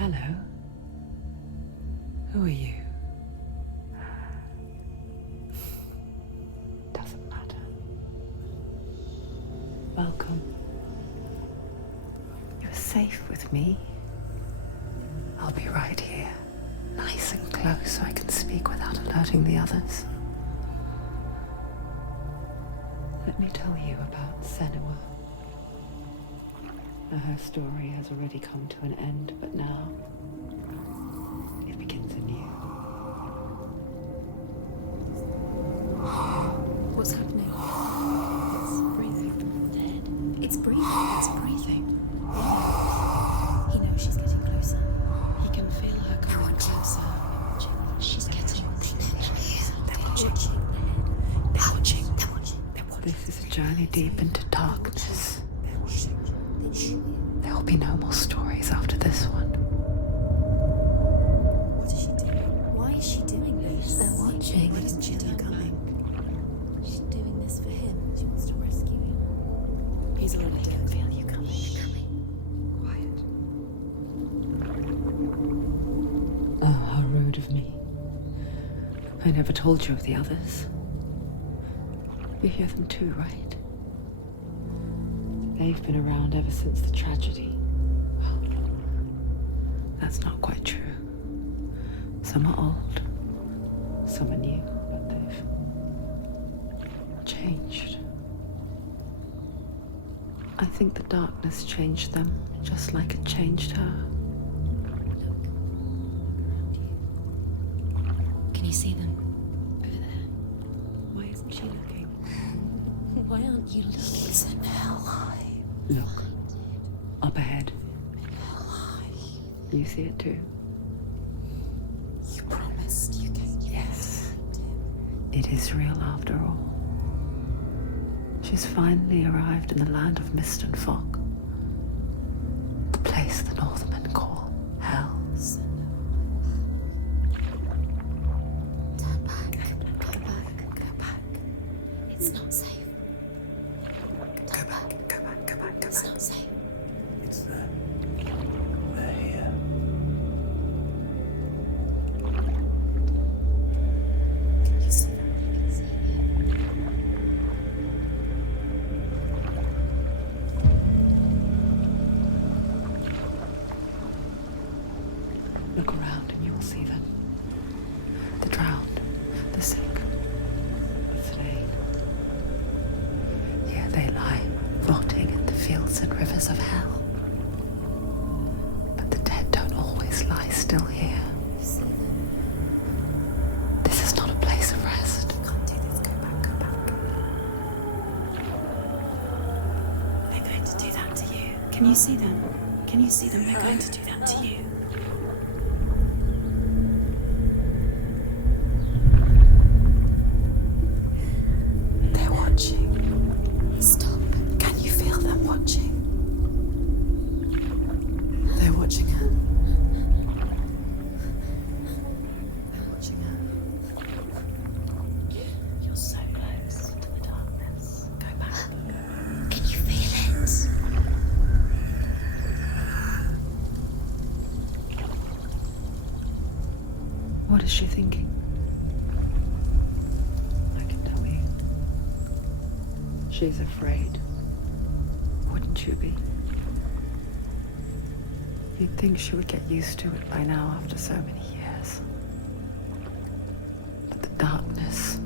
Hello. Who are you? Doesn't matter. Welcome. You're safe with me. I'll be right here, nice and close so I can speak without alerting the others. Let me tell you about Senua. Her story has already come to an end, but now it begins anew. What's happening? It's breathing. Dead. It's breathing. It's breathing. He knows she's getting closer. He can feel her coming closer. She's getting closer. They're watching. They're watching. They're watching. This is a journey deep into darkness. There will be no more stories after this one. What is she doing? Why is she doing this? They're watching. Why doesn't she know coming? She's doing this for him. She wants to rescue him. He's already dead. I can feel you coming. Quiet. Oh, how rude of me. I never told you of the others. You hear them too, right? They've been around ever since the tragedy. Well, that's not quite true. Some are old, some are new, but they've changed. I think the darkness changed them, just like it changed her. Can you see them? Over there. Why isn't she looking? Why aren't you looking? It's in Helheim. Look, up ahead. You see it too? You promised you came. Yes. It is real after all. She's finally arrived in the land of mist and fog. The place the Northmen call Hell. Turn back. Go back. Go back. It's not safe. Go back. It's not safe. It's there. They're here. Can you see them? I can see Look around and you will see them. The drowned, the sick, the slain. Here they lie, rotting in the fields and rivers of hell. But the dead don't always lie still here. This is not a place of rest. You can't do this. Go back. Go back. They're going to do that to you. Can you see them? Can you see them? They're going to do that to you. They're watching. Stop. Can you feel them watching? They're watching her. They're watching her. You're so close to the darkness. Go back. Can you feel it? What is she thinking? I can tell you. She's afraid. Wouldn't you be? You'd think she would get used to it by now after so many years. But the darkness,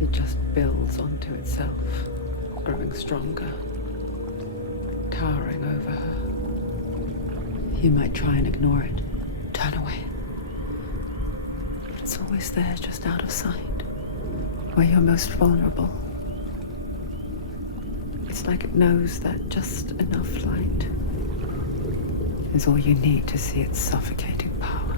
it just builds onto itself, growing stronger, towering over her. You might try and ignore it, turn away. But it's always there, just out of sight, where you're most vulnerable. It's like it knows that just enough light is all you need to see its suffocating power.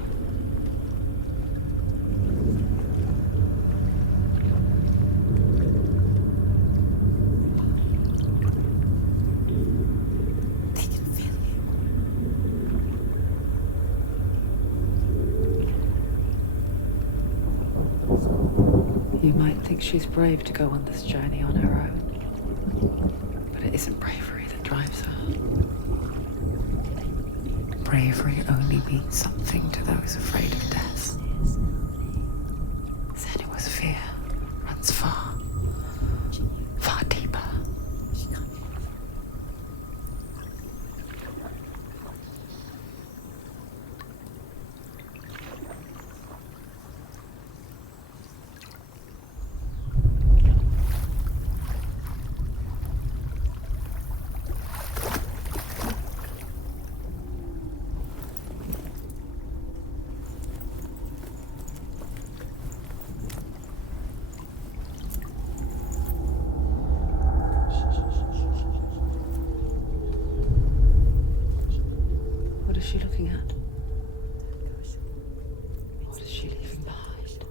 They can feel you. You might think she's brave to go on this journey on her own, but it isn't bravery that drives her. bravery only means something to those afraid of death. Senua's fear runs far, far deeper. What is she looking at? What is she leaving behind?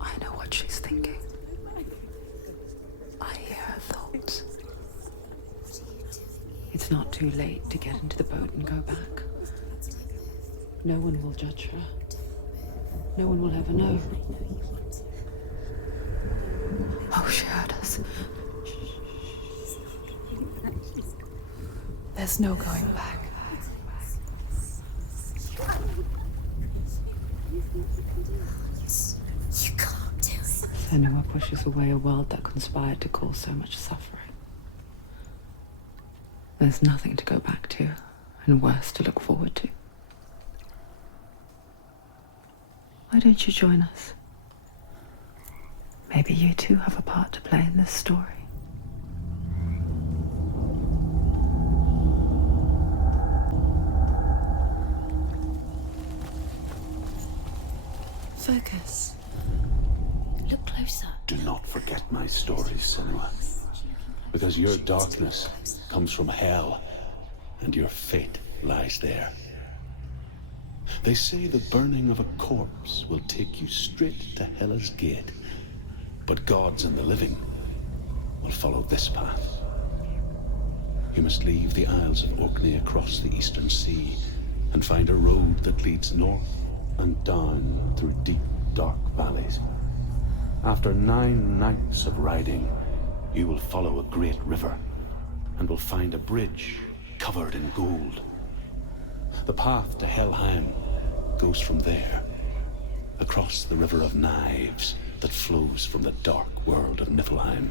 I know what she's thinking. I hear her thoughts. It's not too late to get into the boat and go back. No one will judge her. No one will ever know. Oh, she heard us. There's no going back. You can't do it. Senua pushes away a world that conspired to cause so much suffering. There's nothing to go back to, and worse to look forward to. Why don't you join us? Maybe you too have a part to play in this story. Focus. Look closer. Do not forget my stories, Senua. Because your darkness comes from hell, and your fate lies there. They say the burning of a corpse will take you straight to Hela's gate, but gods and the living will follow this path. You must leave the Isles of Orkney across the eastern sea and find a road that leads north and down through deep, dark valleys. After 9 nights of riding, you will follow a great river and will find a bridge covered in gold. The path to Helheim goes from there, across the River of Knives that flows from the dark world of Niflheim.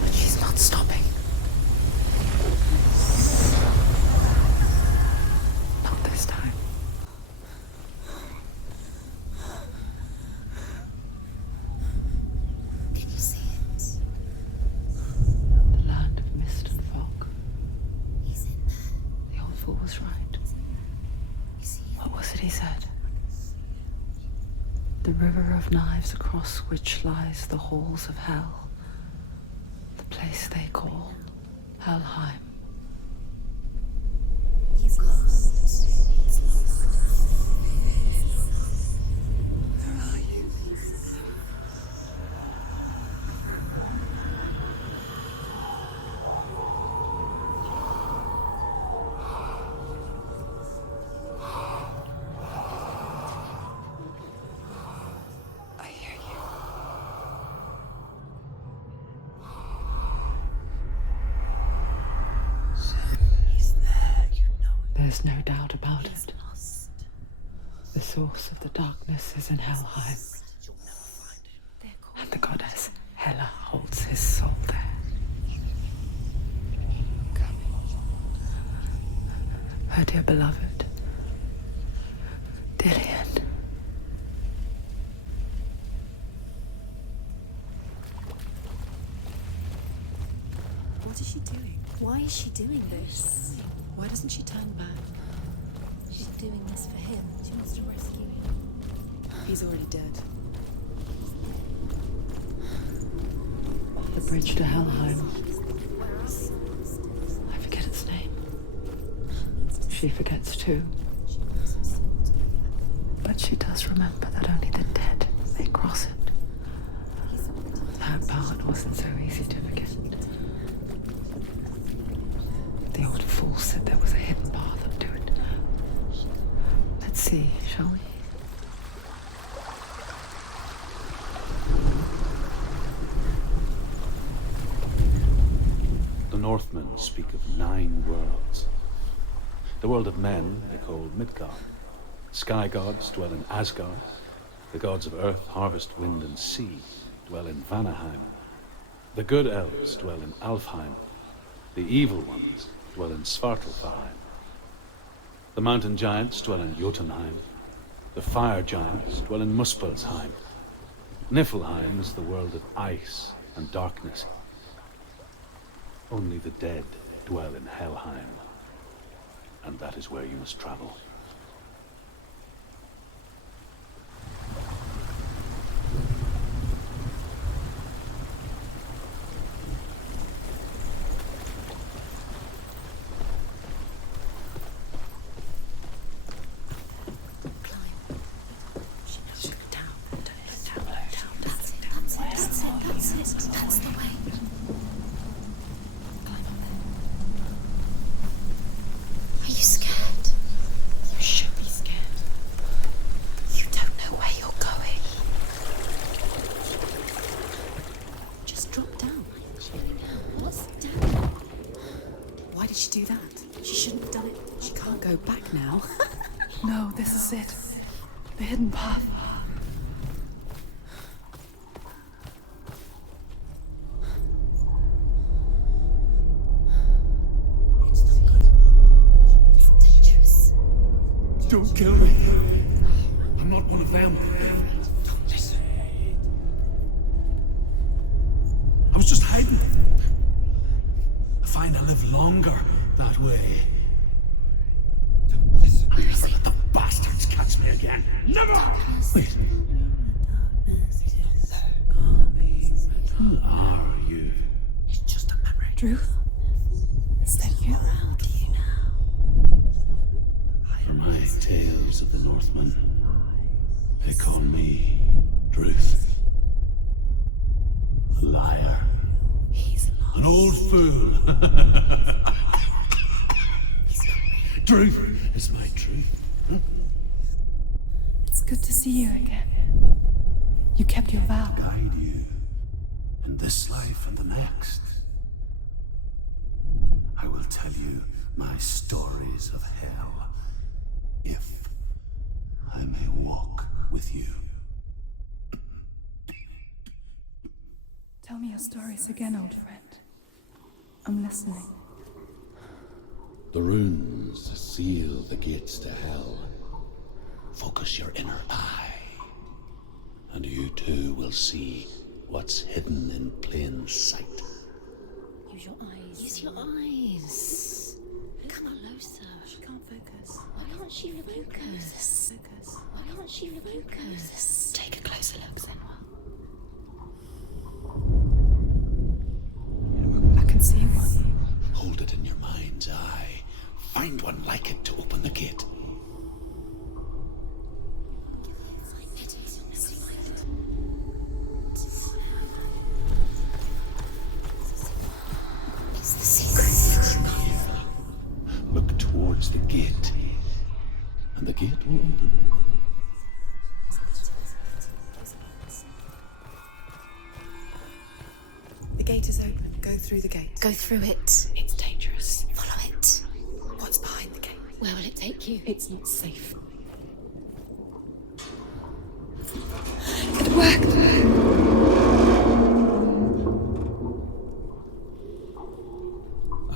But she's not stopping. Not this time. Can you see it? The land of mist and fog. He's in there. The old fool was right. You see it? What was it he said? The river of knives across which lies the halls of hell. The place they call Helheim. He's lost. He's lost. Where are you? I hear you. He's there, you know it. There's no doubt about He's it. lost. The source of the darkness is in Helheim, You'll never find him. They're called and the goddess Hela holds his soul there. Her dear beloved, Dillian. What is she doing? Why is she doing this? Why doesn't she turn back? She's doing this for him. She wants to rescue him. He's already dead. The bridge to Helheim. I forget its name. She forgets too. But she does remember that only the dead may cross it. That part wasn't so easy to forget. The old fool said there was a hidden path up to it. Let's see, shall we? The Northmen speak of 9 worlds. The world of men they call Midgard. Sky gods dwell in Asgard. The gods of earth, harvest, wind, and sea dwell in Vanaheim. The good elves dwell in Alfheim. The evil ones dwell in Svartalfheim. The mountain giants dwell in Jotunheim. The fire giants dwell in Muspelheim. Niflheim is the world of ice and darkness. Only the dead dwell in Helheim. And that is where you must travel. That's the way. Are you scared? You should be scared. You don't know where you're going. Just drop down. What's down? Why did she do that? She shouldn't have done it. She can't go back now. No, this is it. The hidden path. Don't kill me. I'm not one of them. Don't listen. I was just hiding. I find I live longer that way. Don't listen. I'll never let the bastards catch me again. Never! Wait. Who are you? It's just a memory. Druth? Is that you? How do you know? For my tales of the Northmen, they call me Druth. A liar. He's lost. An old fool. Druth is my truth. Huh? It's good to see you again. You kept your vow. Guide you in this life and the next. I will tell you my stories of hell, if I may walk with you. Tell me your stories again, old friend. I'm listening. The runes seal the gates to hell. Focus your inner eye, and you too will see what's hidden in plain sight. Use your eyes. Use your eyes. Come closer. She can't focus. Why can't she focus? Why can't she focus? Take a closer look, Senua. I can see one. Hold it in your mind's eye. Find one like it to open the gate. It's the secret. Look towards the gate, and the gate will open. The gate is open. Go through the gate. Go through it. It's dangerous. Follow it. What's behind the gate? Where will it take you? It's not safe. It worked!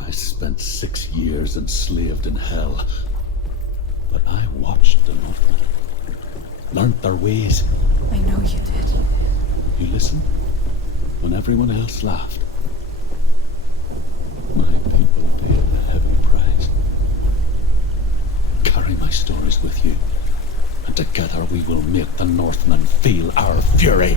I spent 6 years enslaved in hell, but I watched the Northmen, learnt their ways. I know you did. You listened when everyone else laughed. is with you, and together we will make the Northmen feel our fury.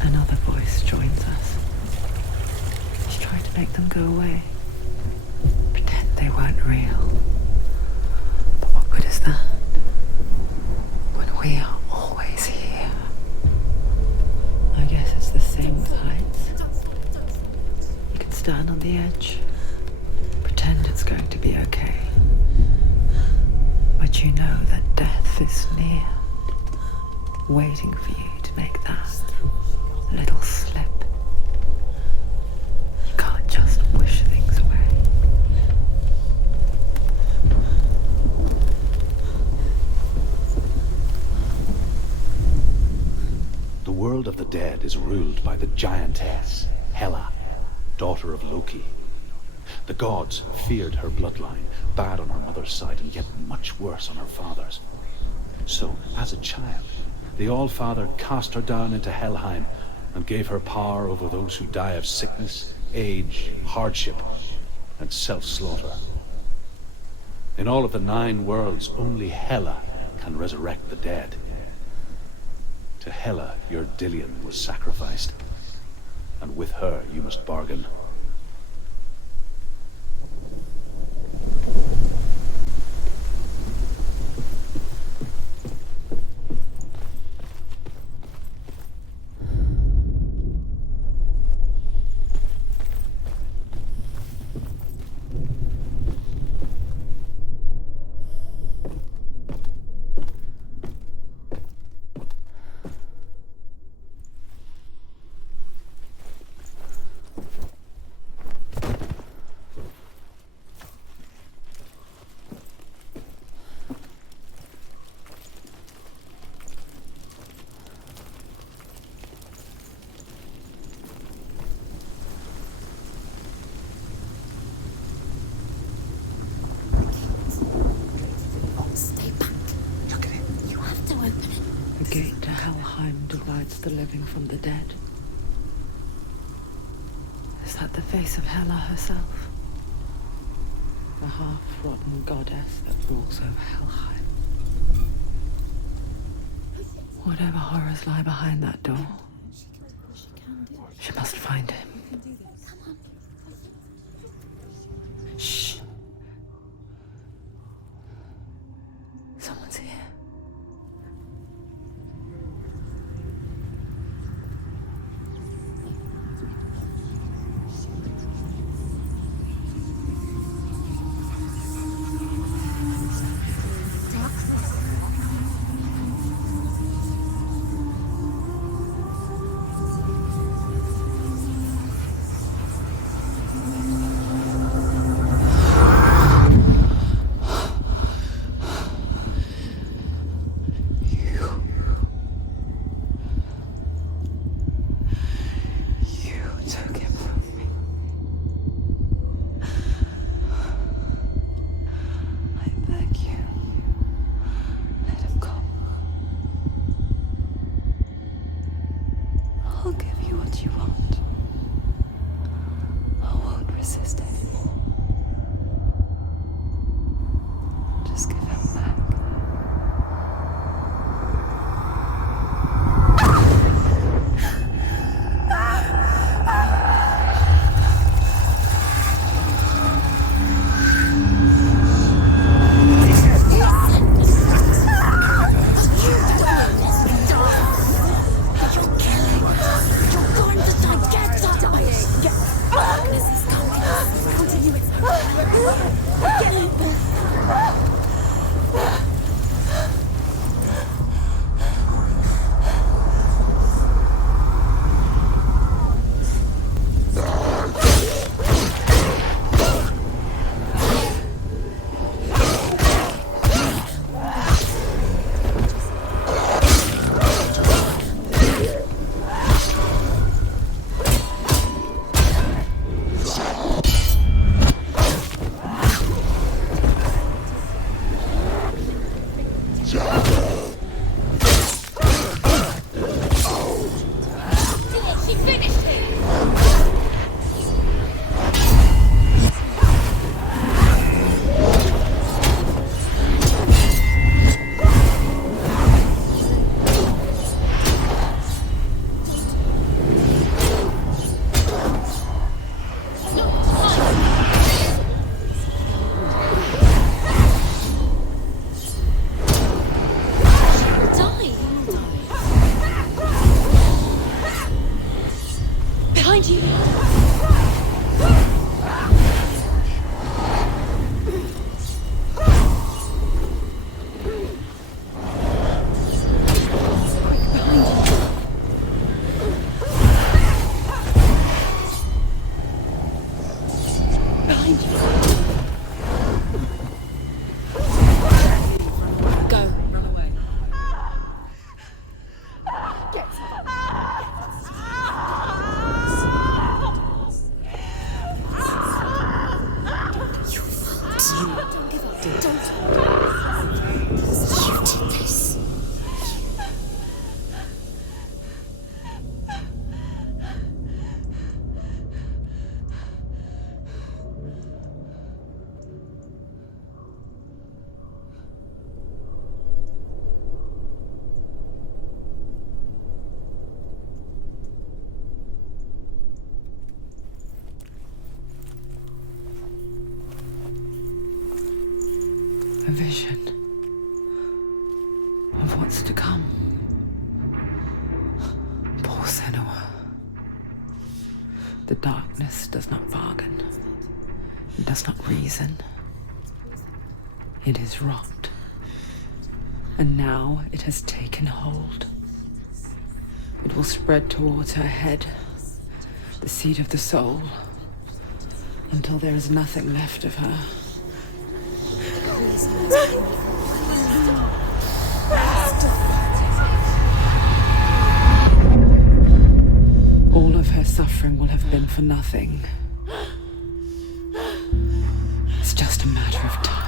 Another voice joins us. He's trying to make them go away. Pretend they weren't real. But what good is that? When we are always here. I guess it's the same with heights. You can stand on the edge, pretend it's going to be okay. But you know that death is near, waiting for you to make that little slip. You can't just wish things away. The world of the dead is ruled by the giantess, Hela, daughter of Loki. The gods feared her bloodline, bad on her mother's side and yet much worse on her father's. So, as a child, the All-Father cast her down into Helheim and gave her power over those who die of sickness, age, hardship, and self-slaughter. In all of the 9 worlds, only Hela can resurrect the dead. To Hela, your Dillion was sacrificed, and with her you must bargain. The gate to Helheim divides the living from the dead. Is that the face of Hela herself? The half-rotten goddess that rules over Helheim. Whatever horrors lie behind that door, she must find him. Shh. Someone's here. You did this. A vision of what's to come. Poor Senua. The darkness does not bargain. It does not reason. It is rot. And now it has taken hold. It will spread towards her head, the seat of the soul, until there is nothing left of her. All of her suffering will have been for nothing. It's just a matter of time.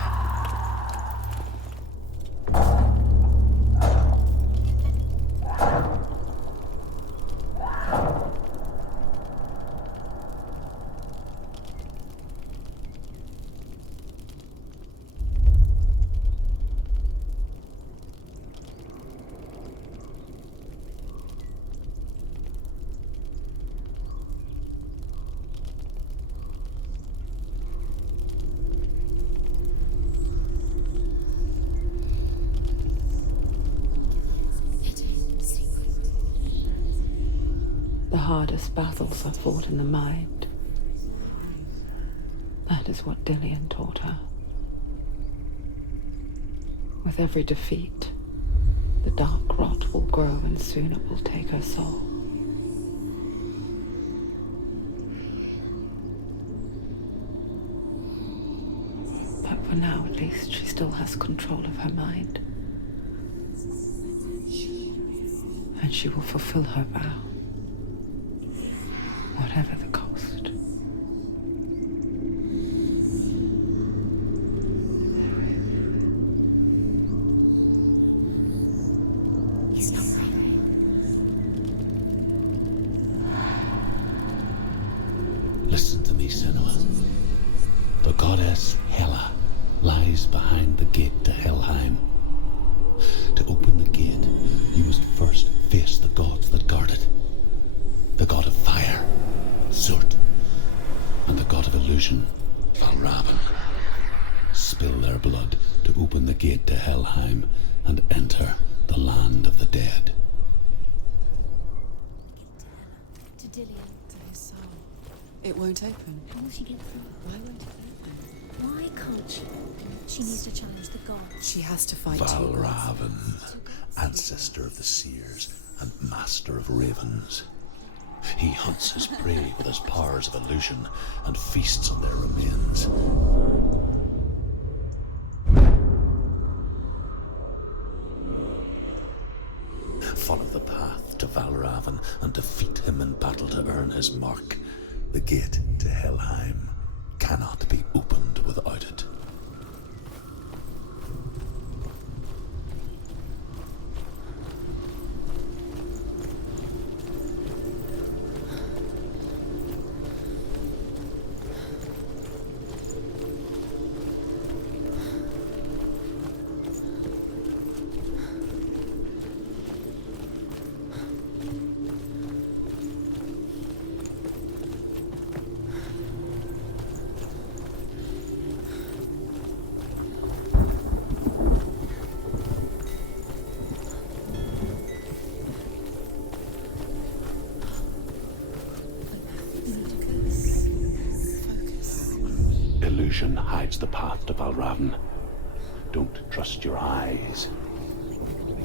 The hardest battles are fought in the mind. That is what Dillian taught her. With every defeat, the dark rot will grow and soon it will take her soul. But for now, at least, she still has control of her mind. And she will fulfill her vow. Whatever the cost. He's not right. Listen to me, Senua. The goddess Hela lies behind the gate to Helheim. To open the gate, you must first face the gods that guard it. The god of fire, Surtr, and the god of illusion, Valravn. Spill their blood to open the gate to Helheim and enter the land of the dead. To Dillian. To his soul. It won't open. How will she get through? Why won't it open? Why can't she? She needs to challenge the gods. She has to fight two gods. Valravn, ancestor of the seers and master of ravens. He hunts his prey with his powers of illusion and feasts on their remains. Follow the path to Valravn and defeat him in battle to earn his mark. The gate to Helheim cannot be opened without it. Illusion hides the path to Valravn. Don't trust your eyes.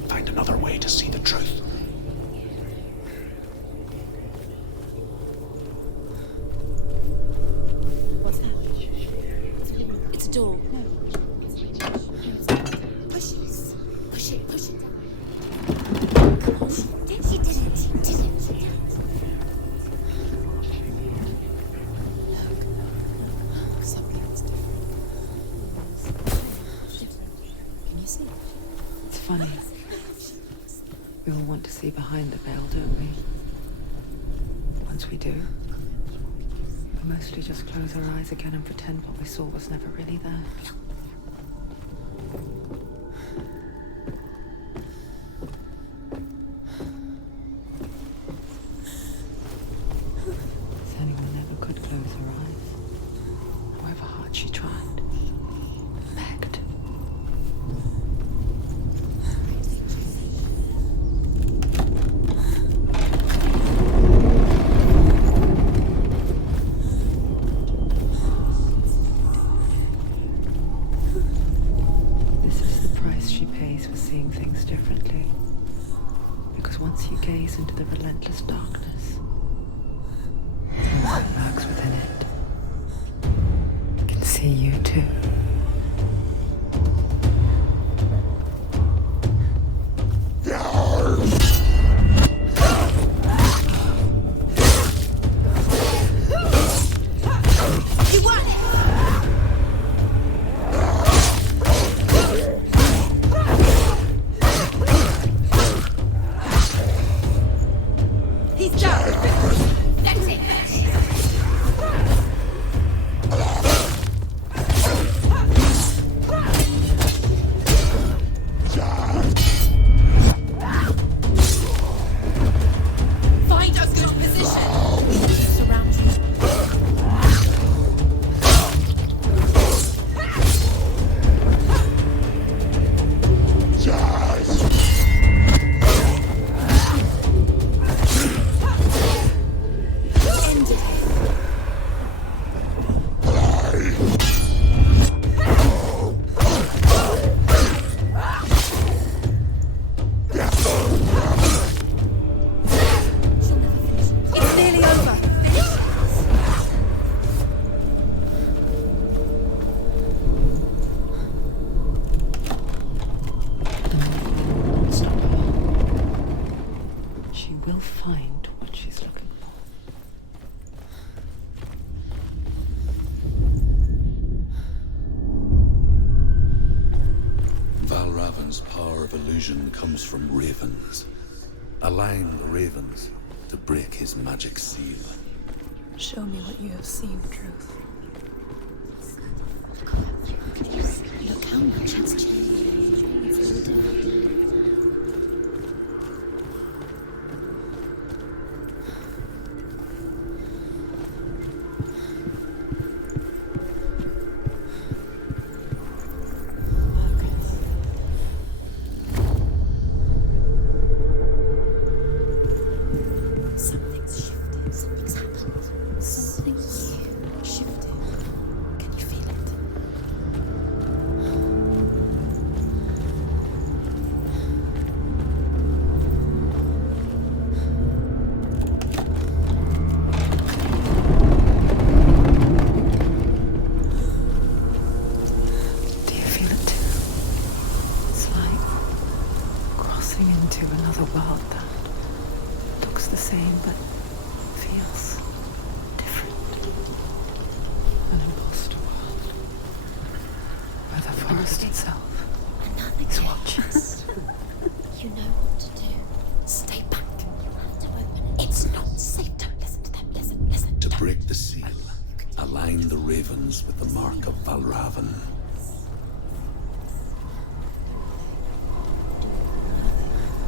Find another way to see the truth. What's that? It's a door. No. Push it. Push it. Push it down. Come on. She did it. She did it. Something's different. funny. We all want to see behind the veil, don't we? Once we do, we mostly just close our eyes again and pretend what we saw was never really there. Senua never could close her eyes, however hard she tried. Begged. This is the price she pays for seeing things differently. Because once you gaze into the relentless darkness, what lurks within it can see you too. Find a good position. Surround you. End it. It's nearly over. It's not her. She will find what she's looking for. Valravn's power of illusion comes from ravens. Align the ravens to break his magic seal. Show me what you have seen, Truth. Look how much it's changed. It's all different. Something's shifted. Something's happened. Something's shifted. Can you feel it? Do you feel it too? It's like crossing into another world that looks the same but feels different. An imposter world where the forest itself is watching. You know what to do. Stay back. You have to open it. It's not safe. Don't listen to them. Listen. To break the seal, align the ravens with the mark of Valravn.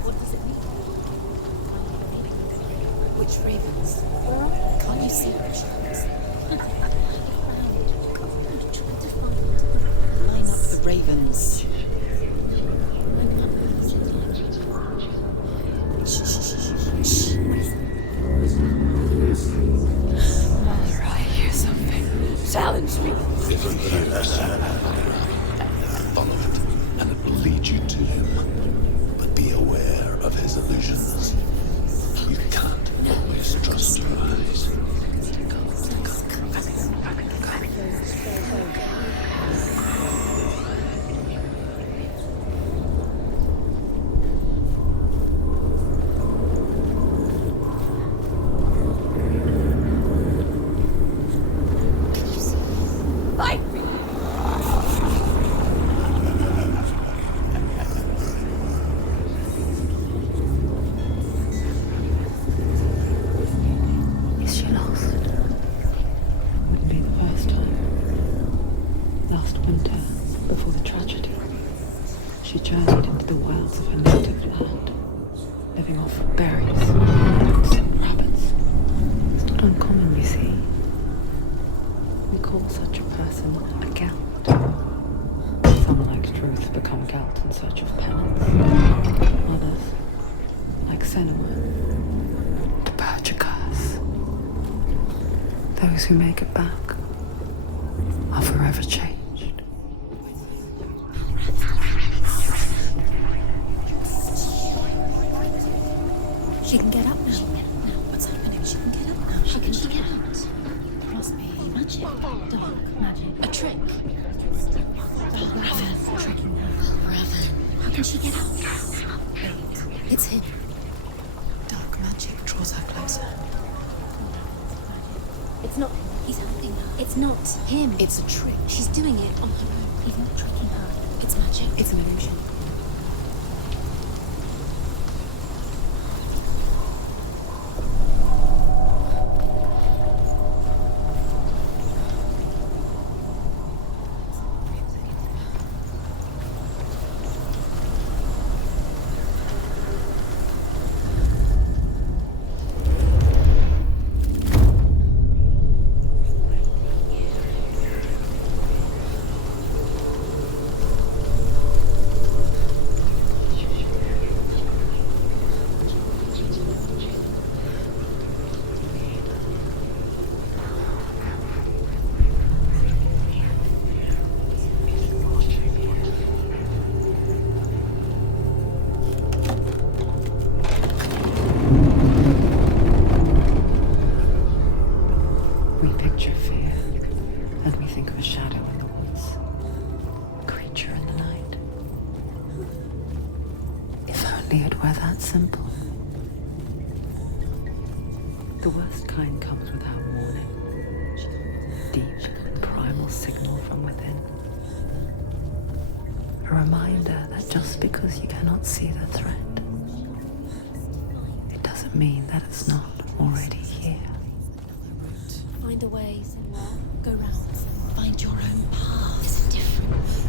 What does it mean? Which ravens? Can't you see which ones? Line up the ravens. Mother, I hear something. Challenge me. If you hear the sound of Valravn, follow it, and it will lead you to him. But be aware of his illusions. You can't always trust your eyes. tragedy. She journeyed into the wilds of her native land, living off of berries, nuts, and rabbits. It's not uncommon, you see. We call such a person a Gelt. Some, like Truth, become Gelt in search of penance. Others, like Senua, to purge a curse. Those who make it back are forever changed. She can get up now. What's happening? She can get up now. How can she get out? There must be magic. Dark magic. A trick. Valravn. Tricking her. Valravn. How can she get out? Wait. It's him. Dark magic draws her closer. It's not him. He's helping her. It's not him. It's a trick. She's doing it on her own. He's not tricking her. It's magic. It's an illusion. Simple. The worst kind comes without warning. Deep, primal signal from within. A reminder that just because you cannot see the threat, it doesn't mean that it's not already here. Find a way, Senua. Go round. Find your own path. There's a difference.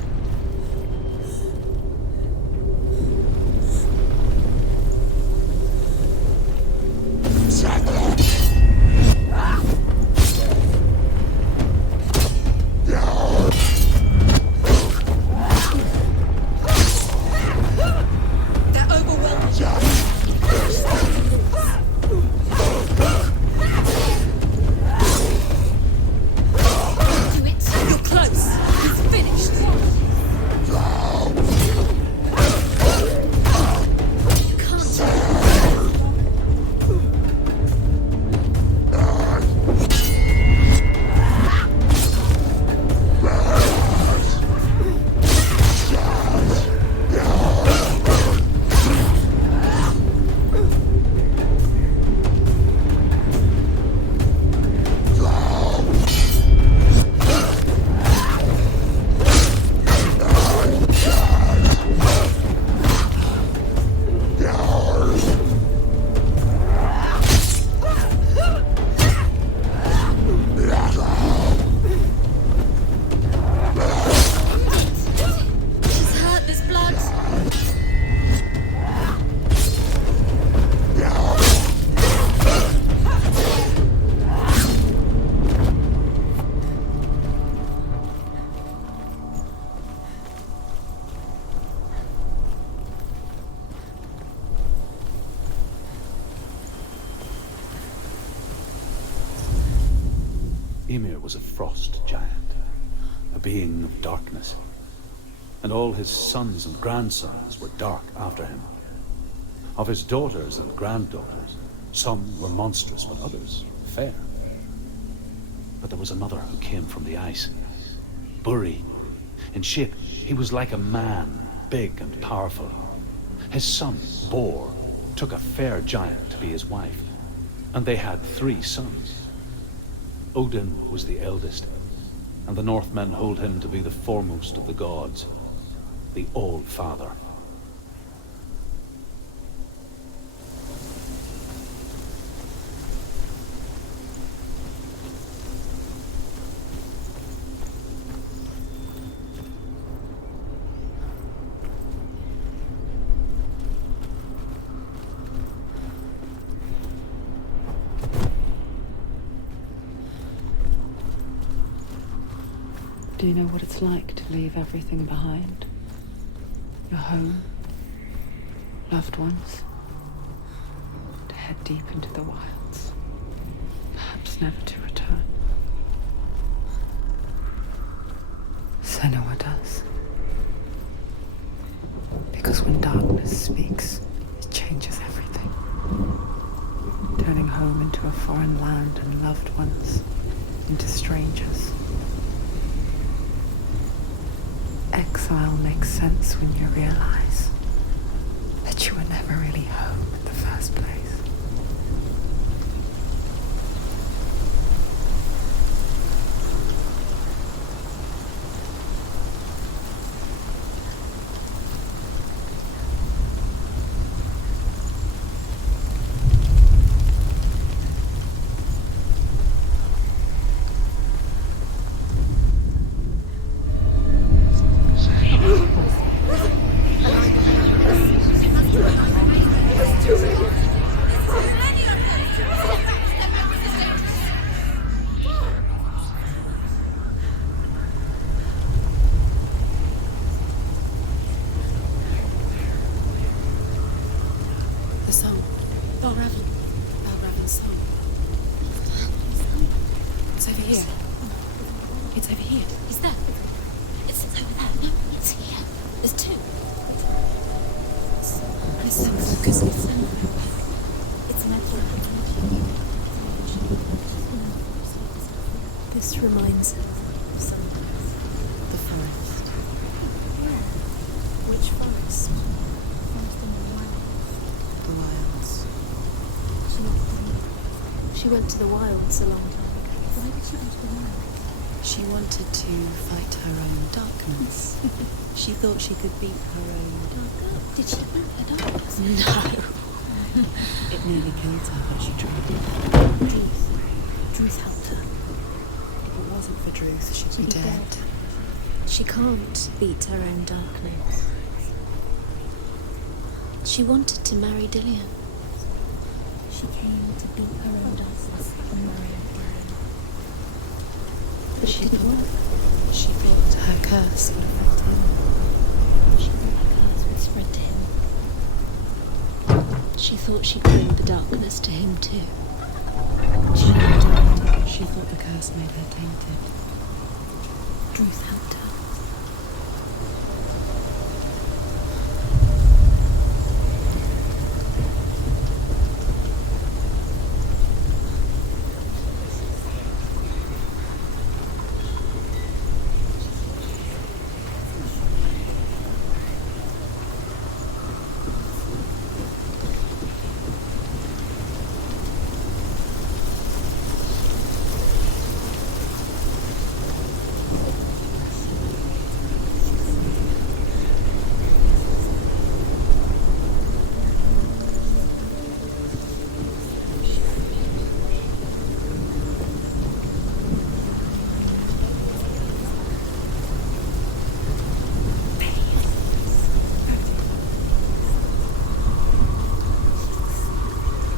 Ymir was a frost giant, a being of darkness, and all his sons and grandsons were dark after him. Of his daughters and granddaughters, some were monstrous, but others fair. But there was another who came from the ice. Buri. In shape, he was like a man, big and powerful. His son, Bor, took a fair giant to be his wife, and they had 3 sons. Odin was the eldest, and the Northmen hold him to be the foremost of the gods, the All-Father. Do you know what it's like to leave everything behind? Your home, loved ones, to head deep into the wilds, perhaps never to return. Senua does. Because when darkness speaks, it changes everything, turning home into a foreign land and loved ones into strangers. Exile makes sense when you realize that you were never really home in the first place. The song. Valravn. Valravn's song. It's over here. It's over here. Is that? It's over there. No, it's here. There's two. Listen, focus. It's metal. This reminds her of something. The forest. Which forest? Forest in the wild. The wilds. She went to the wilds a long time ago. Why did she go to the wilds? She wanted to fight her own darkness. She thought she could beat her own darkness. Did she beat her darkness? No. It nearly killed her, but she tried. Druth helped her. If it wasn't for Druth, she'd be dead. She can't beat her own darkness. She wanted to marry Dillian. She came to beat her own darkness and marry Dillian. But she didn't work. She thought her curse would affect him. She thought her curse would spread to him. She thought she'd bring the darkness to him too. She thought the curse made her tainted. Druth helped her.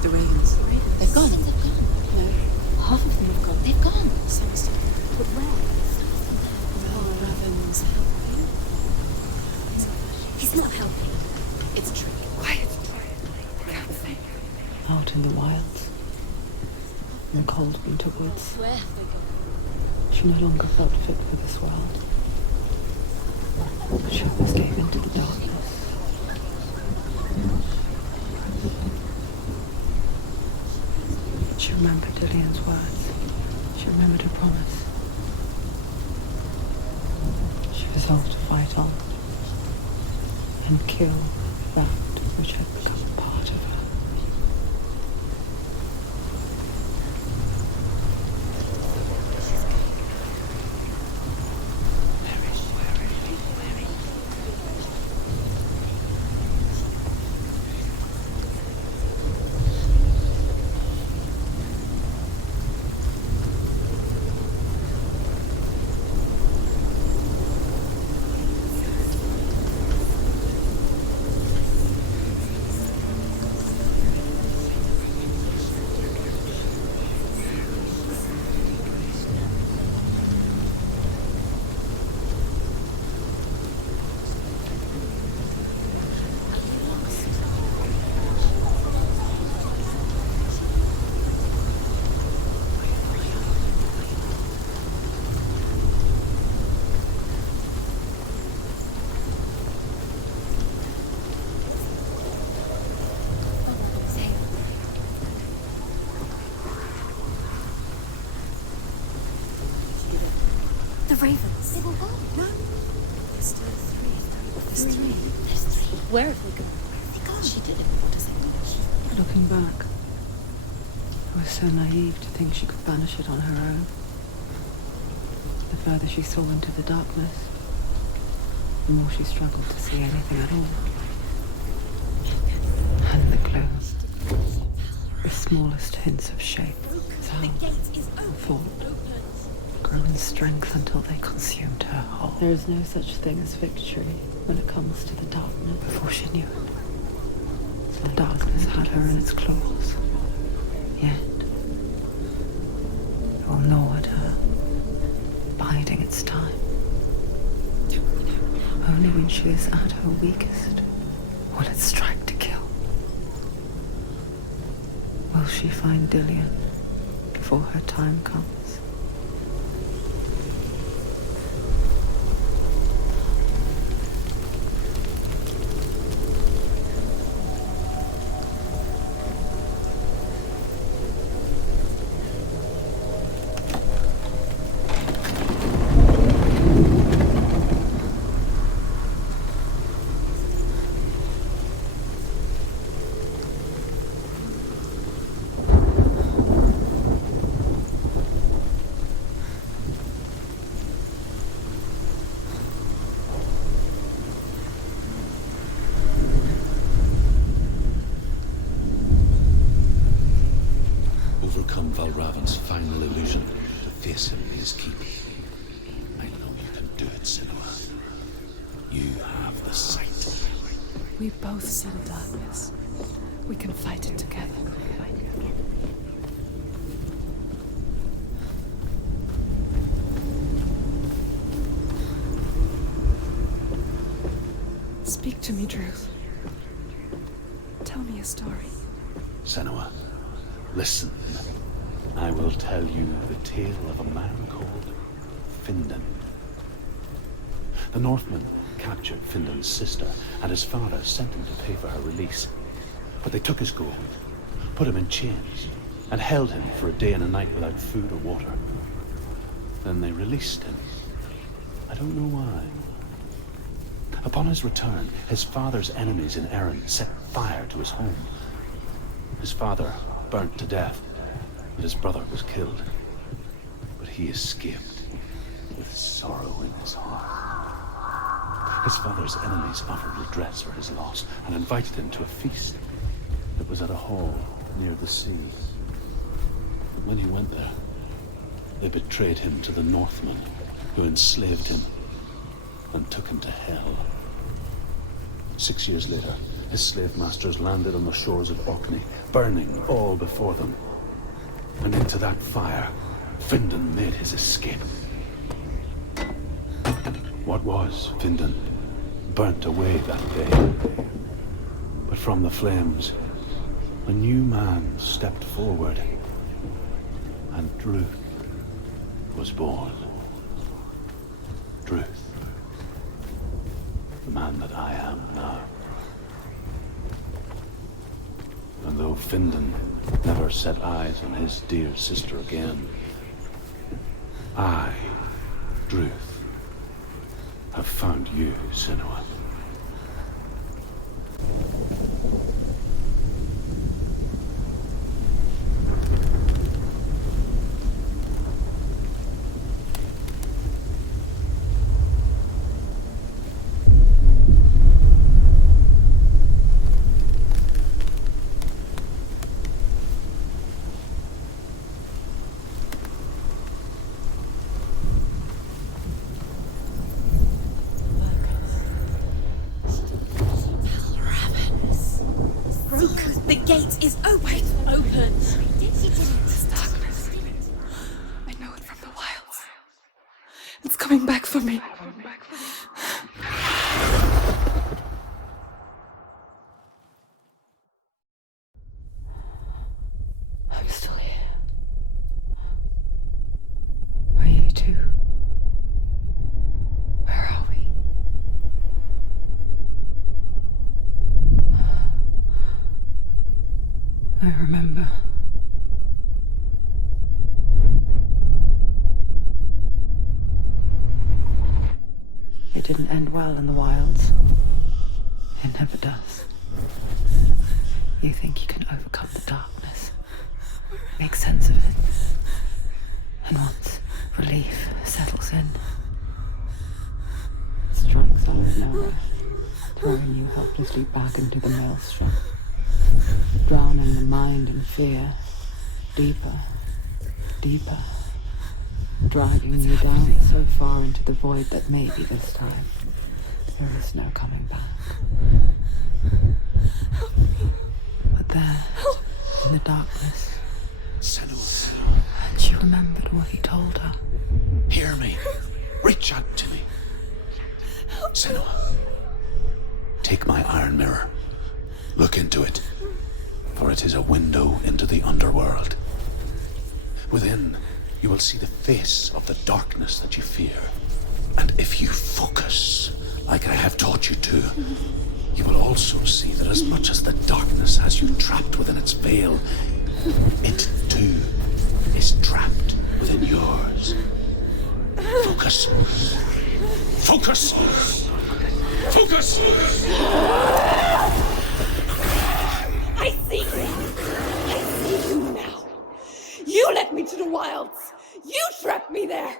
The ravens. They've gone. They've gone. No. Half of them have gone. They've gone. Some are still there. But where? Ravens helping. He's not helping. It's a trick. Quiet. Can't think. Out in the wilds, in the cold winter woods, Where have they gone? she no longer felt fit for this world. She almost gave into the darkness. She remembered Dillian's words. She remembered her promise. She resolved to fight on and kill that which had become part of her. all gone. No. There's still three. There's three. There's three. Where have they gone? They gone. She did it. What does it mean? Looking back, I was so naive to think she could banish it on her own. The further she saw into the darkness, the more she struggled to see anything at all. And the glow, the smallest hints of shape, sound, thought, grew in strength until they consumed her whole. There is no such thing as victory when it comes to the darkness. Before she knew it, the darkness had her in its claws. Yet, it will gnaw at her, biding its time. Only when she is at her weakest will it strike to kill. Will she find Dillian before her time comes? Overcome Valravn's final illusion to face him in his keep. I know you can do it, Senua. You have the sight. We both see the darkness. We can fight it together. Speak to me, Druth. Tell me a story. Senua, listen. I will tell you the tale of a man called Findan. The Northmen captured Findan's sister, and his father sent him to pay for her release. But they took his gold, put him in chains, and held him for a day and a night without food or water. Then they released him. I don't know why. Upon his return, his father's enemies in Erin set fire to his home. His father burnt to death, and his brother was killed. But he escaped with sorrow in his heart. His father's enemies offered redress for his loss and invited him to a feast that was at a hall near the sea. But when he went there, they betrayed him to the Northmen, who enslaved him and took him to hell. 6 years later, his slave masters landed on the shores of Orkney, burning all before them. And into that fire, Findan made his escape. What was Findan burnt away that day. But from the flames, a new man stepped forward, and Druth was born. Druth, the man that I am now. And though Findan never set eyes on his dear sister again, I, Druth, have found you, Senua. The gate is open. Open. This darkness. I know it from the wilds. It's coming back for me. I'm still here. Are you too? Where are we? I remember. didn't end well in the wilds. It never does. You think you can overcome the darkness, make sense of it, and once relief settles in, it strikes out of nowhere, throwing you helplessly back into the maelstrom, drowning the mind in fear, deeper, deeper, dragging you down so far into the void that maybe this time there is no coming back. But there, in the darkness, Senua, she remembered what he told her. hear me. Reach out to me. Senua, take my iron mirror. Look into it, for it is a window into the underworld. Within, you will see the face of the darkness that you fear. And if you focus, like I have taught you to, you will also see that as much as the darkness has you trapped within its veil, it too is trapped within yours. Focus. Focus! Focus! I see you! I see you now! You led me to the wilds! You trapped me there!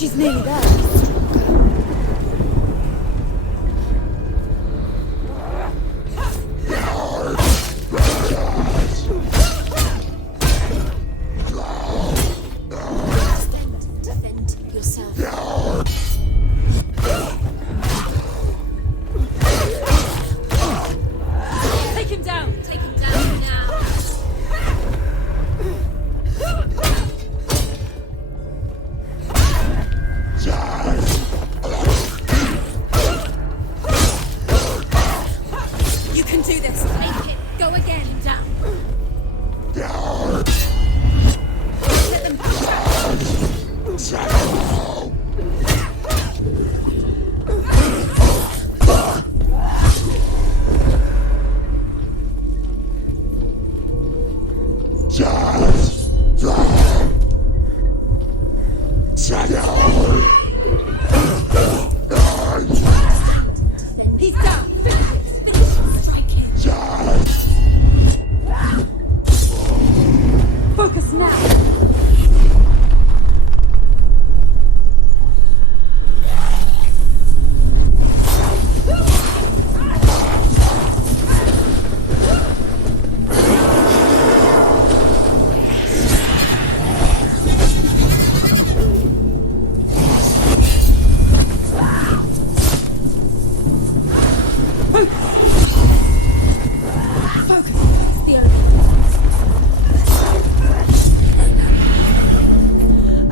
She's nearly there. Defend yourself. Take him down! He's down! Finish it! Finish it! Strike him! Focus now!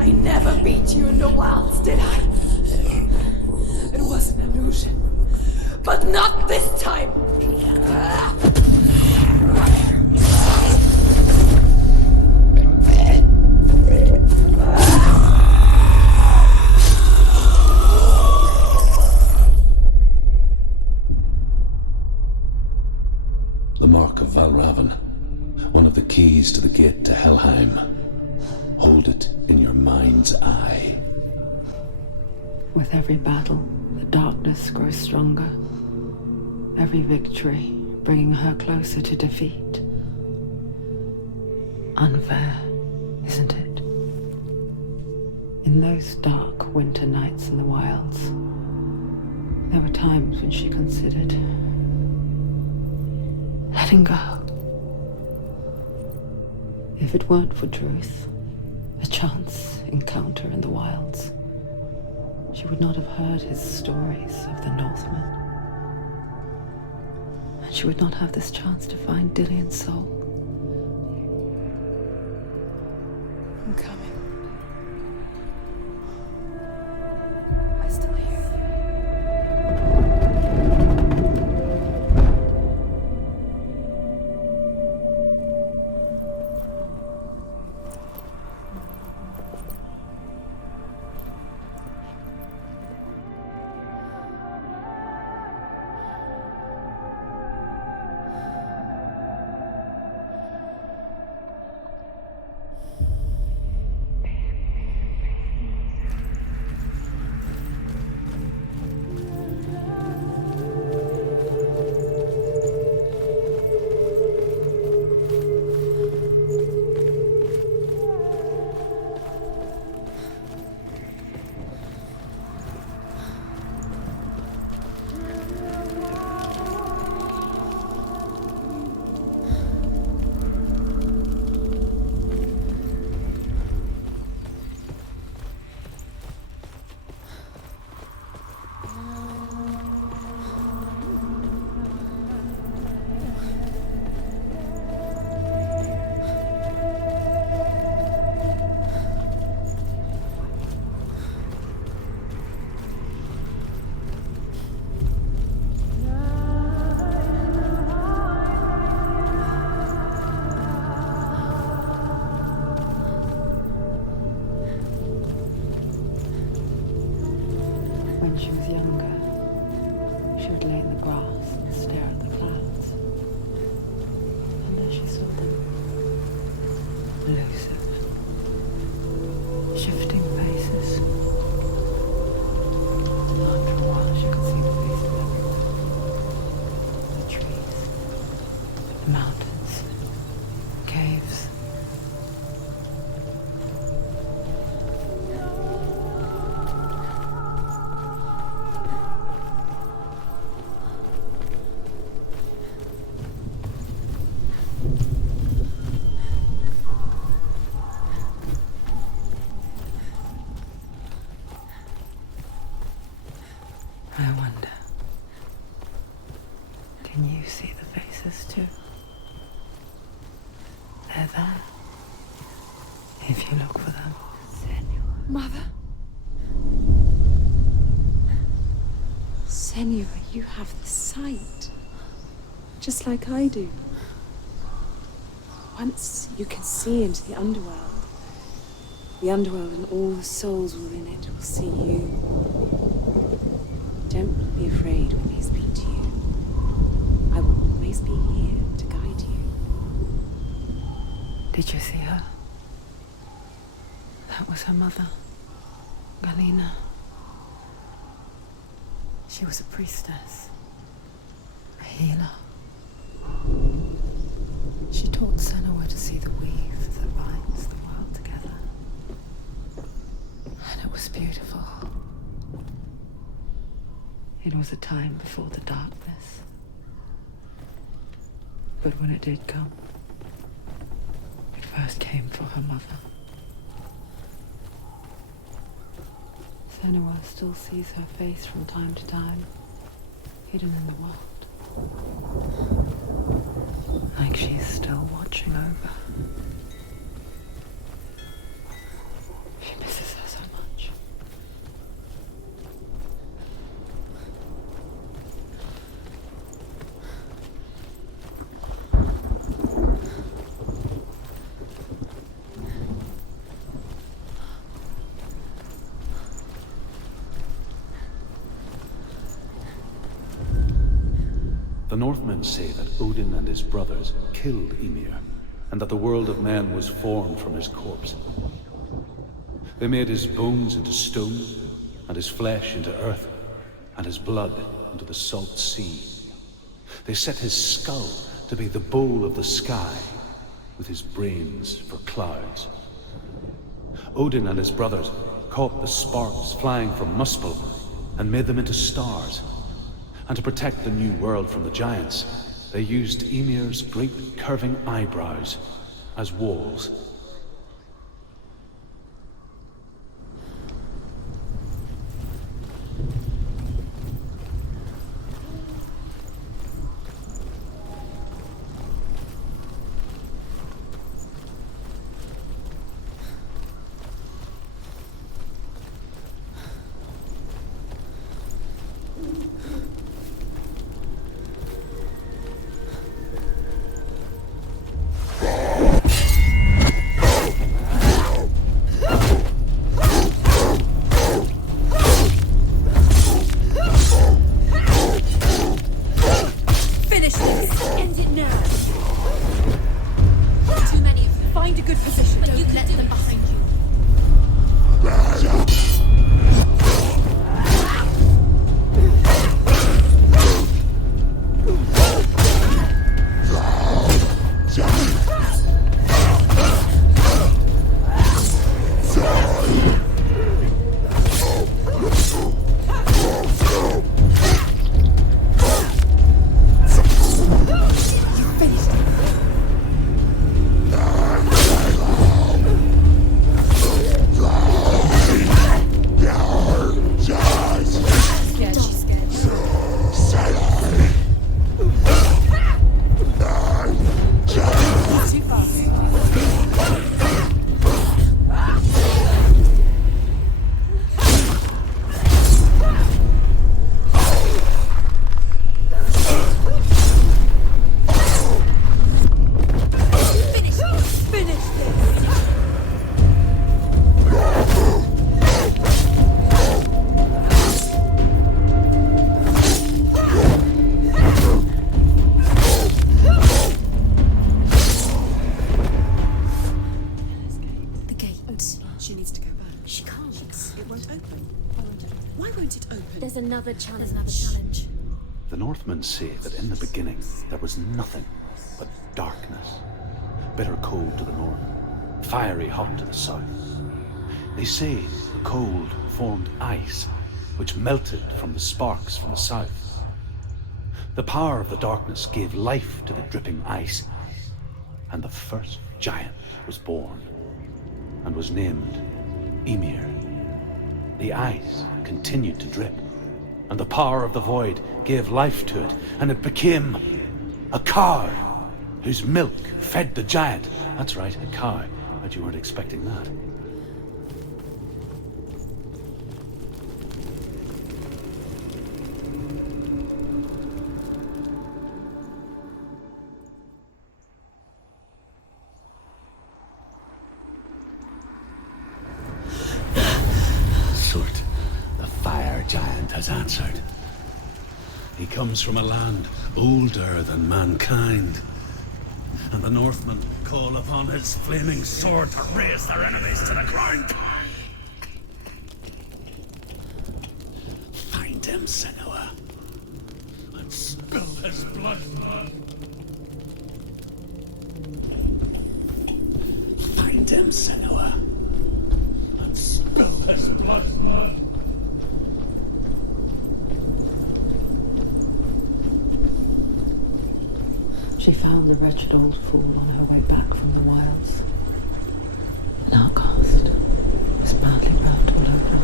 I never beat you in the wilds, did I? It was an illusion. But not this time! The mark of Valravn, one of the keys to the gate to Helheim. Hold it in your mind's eye. With every battle, the darkness grows stronger. Every victory bringing her closer to defeat. Unfair, isn't it? In those dark winter nights in the wilds, there were times when she considered letting go. If it weren't for truth, a chance encounter in the wilds, she would not have heard his stories of the Northmen. And she would not have this chance to find Dillion's soul. I'm coming. I still hear you. When she was younger, she would lay in the grass and stare at the clouds. And there she saw them. Elusive. Shifting faces. And after a while she could see the face of everyone. The trees, the mountains, caves. I wonder, can you see the faces too? They're there, if you look for them. Mother? Senua, you have the sight. Just like I do. Once you can see into the underworld and all the souls within it will see you. Don't be afraid when they speak to you. I will always be here to guide you. Did you see her? That was her mother, Galina. She was a priestess, a healer. She taught Senua to see the weave that binds the world together. And it was beautiful. It was a time before the darkness. But when it did come, it first came for her mother. Senua still sees her face from time to time, hidden in the world. Like she's still watching over. She misses her so much. The Northmen say that Odin and his brothers killed Ymir, and that the world of men was formed from his corpse. They made his bones into stone, and his flesh into earth, and his blood into the salt sea. They set his skull to be the bowl of the sky, with his brains for clouds. Odin and his brothers caught the sparks flying from Muspel and made them into stars. And to protect the new world from the giants, they used Ymir's great curving eyebrows as walls. Another challenge. The Northmen say that in the beginning there was nothing but darkness. Bitter cold to the north, fiery hot to the south. They say the cold formed ice, which melted from the sparks from the south. The power of the darkness gave life to the dripping ice, and the first giant was born, and was named Ymir. The ice continued to drip, and the power of the void gave life to it, and it became a cow whose milk fed the giant. That's right, a cow. Bet you weren't expecting that. Surtr, the fire giant, has answered. He comes from a land older than mankind. and the Northmen call upon his flaming sword to raise their enemies to the ground. Find him, Senua, and spill his blood. Find him, Senua, and spill his blood. She found the wretched old fool on her way back from the wilds. An outcast, was badly burnt all over.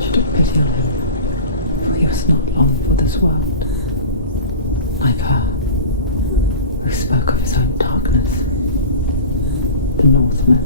She took pity on him, for he was not long for this world. Like her, who spoke of his own darkness, the Northmen.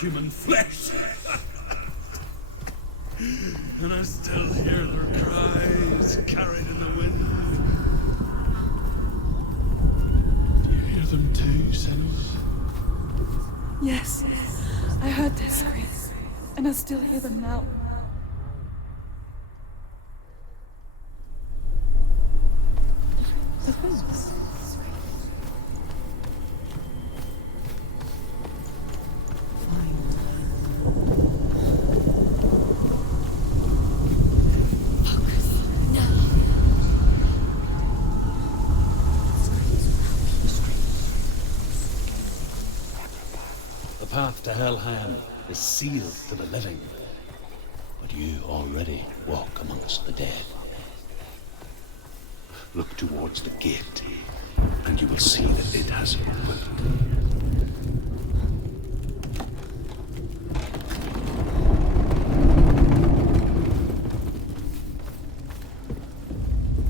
Human flesh. And I still hear their cries carried in the wind. Do you hear them too, Senua? Yes, I heard their screams, and I still hear them now. The Vows. The path to Helheim is sealed to the living, but you already walk amongst the dead. Look towards the gate, and you will see that it has opened.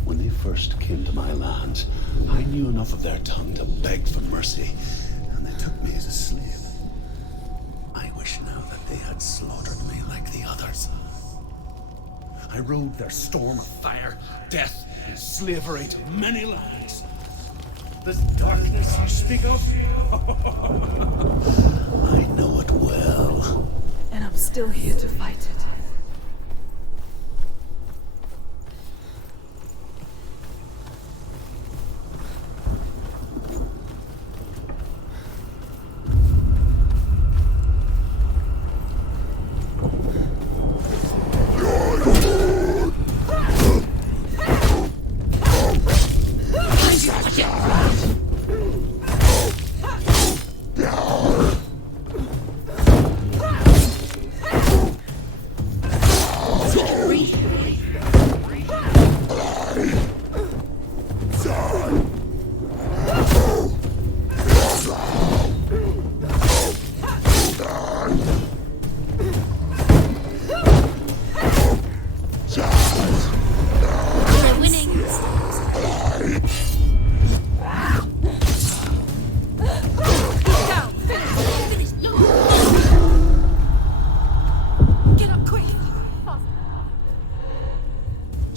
When they first came to my lands, I knew enough of their tongue to beg for mercy, and they took me as a slave. I wish now that they had slaughtered me like the others. I rode their storm of fire, death, and slavery to many lands. This darkness you speak of, I know it well. And I'm still here to fight it.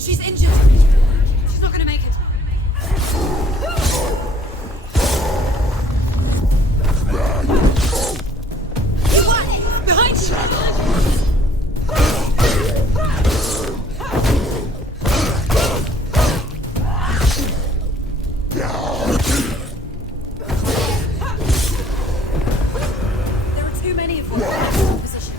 She's injured. She's not gonna make it. What? Behind you! There are too many of you. Position.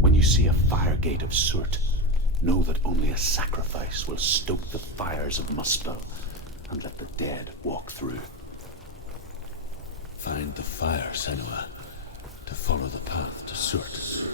When you see a fire gate of Surtr, know that only a sacrifice will stoke the fires of Muspel and let the dead walk through. Find the fire, Senua, to follow the path to Surtr.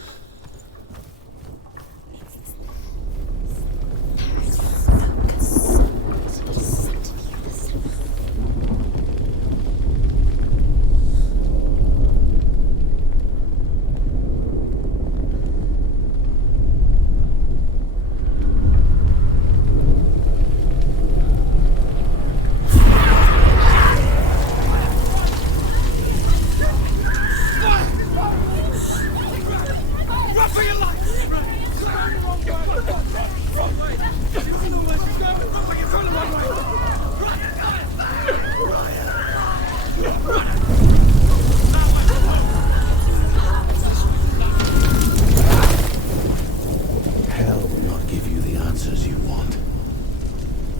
Hell will not give you the answers you want.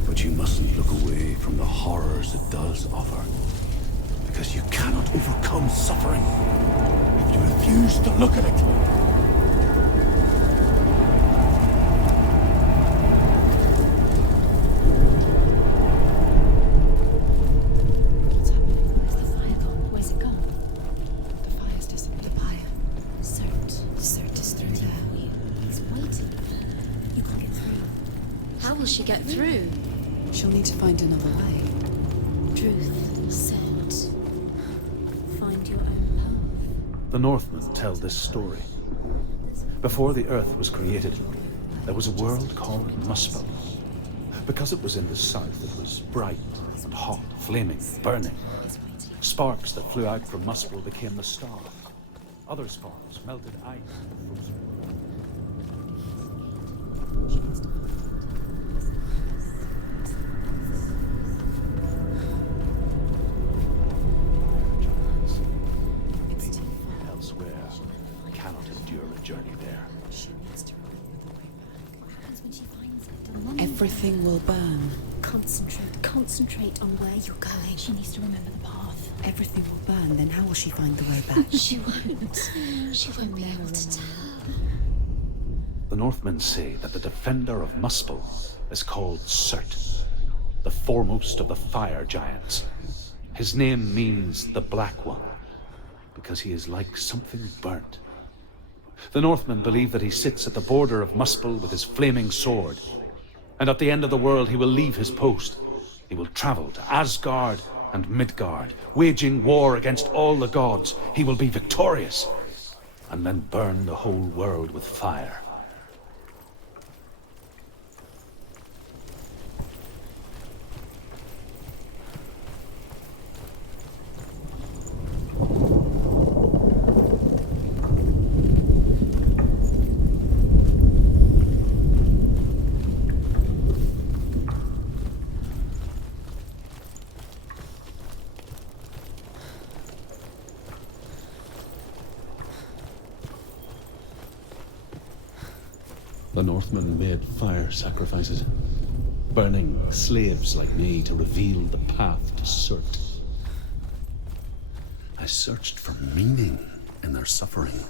But you mustn't look away from the horrors it does offer. Because you cannot overcome suffering if you refuse to look at it. What's happening? Where's the fire gone? Where's it gone? The fire's disappeared. The fire. Surtr is through there. He's waiting for her. You can't get through. How will she get through? She'll need to find another way. Truth said, find your own path. The Northmen tell this story. Before the earth was created, there was a world called Muspel. Because it was in the south, it was bright and hot, flaming, burning. Sparks that flew out from Muspel became the star. Other sparks melted ice and frozen world. It's too far. Elsewhere cannot endure a journey there. She needs to remember the way back. What happens when she finds it? Everything will burn. Concentrate on where you're going. She needs to remember the path. Everything will burn, then how will she find the way back? She won't. She won't be able to tell. The Northmen say that the defender of Muspel is called Surtr, the foremost of the fire giants. His name means the Black One, because he is like something burnt. The Northmen believe that he sits at the border of Muspel with his flaming sword, and at the end of the world he will leave his post. He will travel to Asgard and Midgard, waging war against all the gods. He will be victorious, and then burn the whole world with fire. The Northmen made fire sacrifices, burning slaves like me to reveal the path to Surtr. I searched for meaning in their suffering,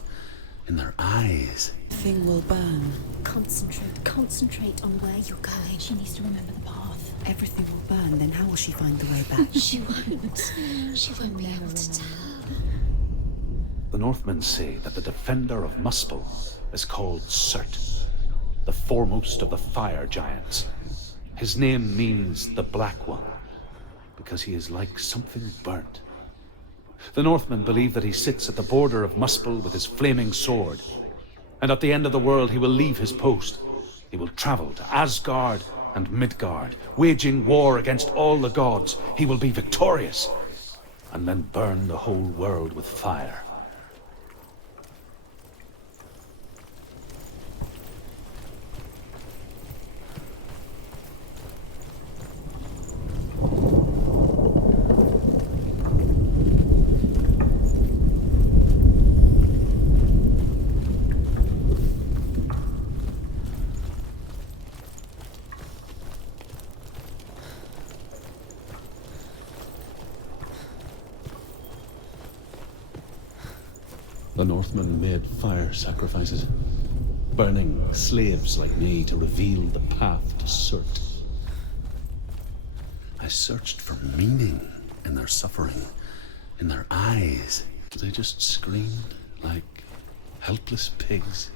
in their eyes. Everything will burn. Concentrate on where you're going. She needs to remember the path. Everything will burn, then how will she find the way back? She won't. She won't be able to tell. The Northmen say that the defender of Muspel is called Surtr, the foremost of the fire giants. His name means the Black One, because he is like something burnt. The Northmen believe that he sits at the border of Muspel with his flaming sword, and at the end of the world he will leave his post. He will travel to Asgard and Midgard, waging war against all the gods. He will be victorious, and then burn the whole world with fire. The Northmen made fire sacrifices, burning slaves like me to reveal the path to Surtr. I searched for meaning in their suffering, in their eyes. They just screamed like helpless pigs.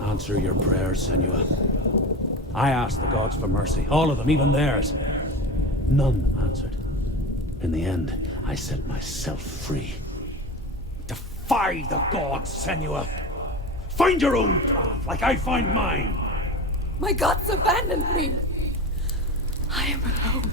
Answer your prayers, Senua. I asked the gods for mercy, all of them, even theirs. None answered. In the end, I set myself free. Defy the gods, Senua! Find your own path, like I find mine! My gods abandoned me! I am alone.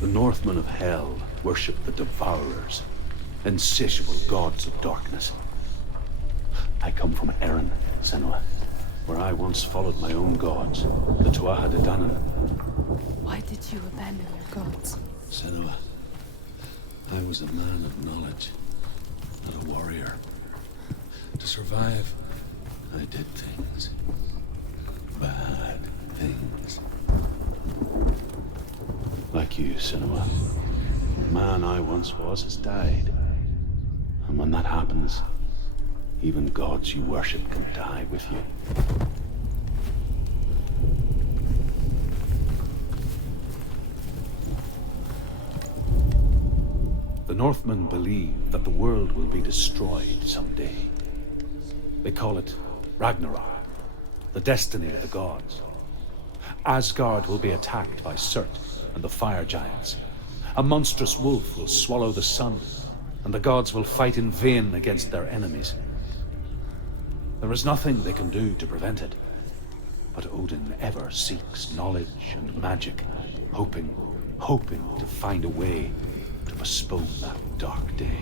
The Northmen of Hell worship the Devourers, insatiable gods of darkness. I come from Erin, Senua, where I once followed my own gods, the Tuatha De Danann. Why did you abandon your gods? Senua, I was a man of knowledge, not a warrior. To survive, I did things. Bad things. Like you, Senua. The man I once was has died. And when that happens, even gods you worship can die with you. The Northmen believe that the world will be destroyed someday. They call it Ragnarok, the destiny of the gods. Asgard will be attacked by Surtr and the fire giants. A monstrous wolf will swallow the sun, and the gods will fight in vain against their enemies. There is nothing they can do to prevent it, but Odin ever seeks knowledge and magic, hoping to find a way to postpone that dark day.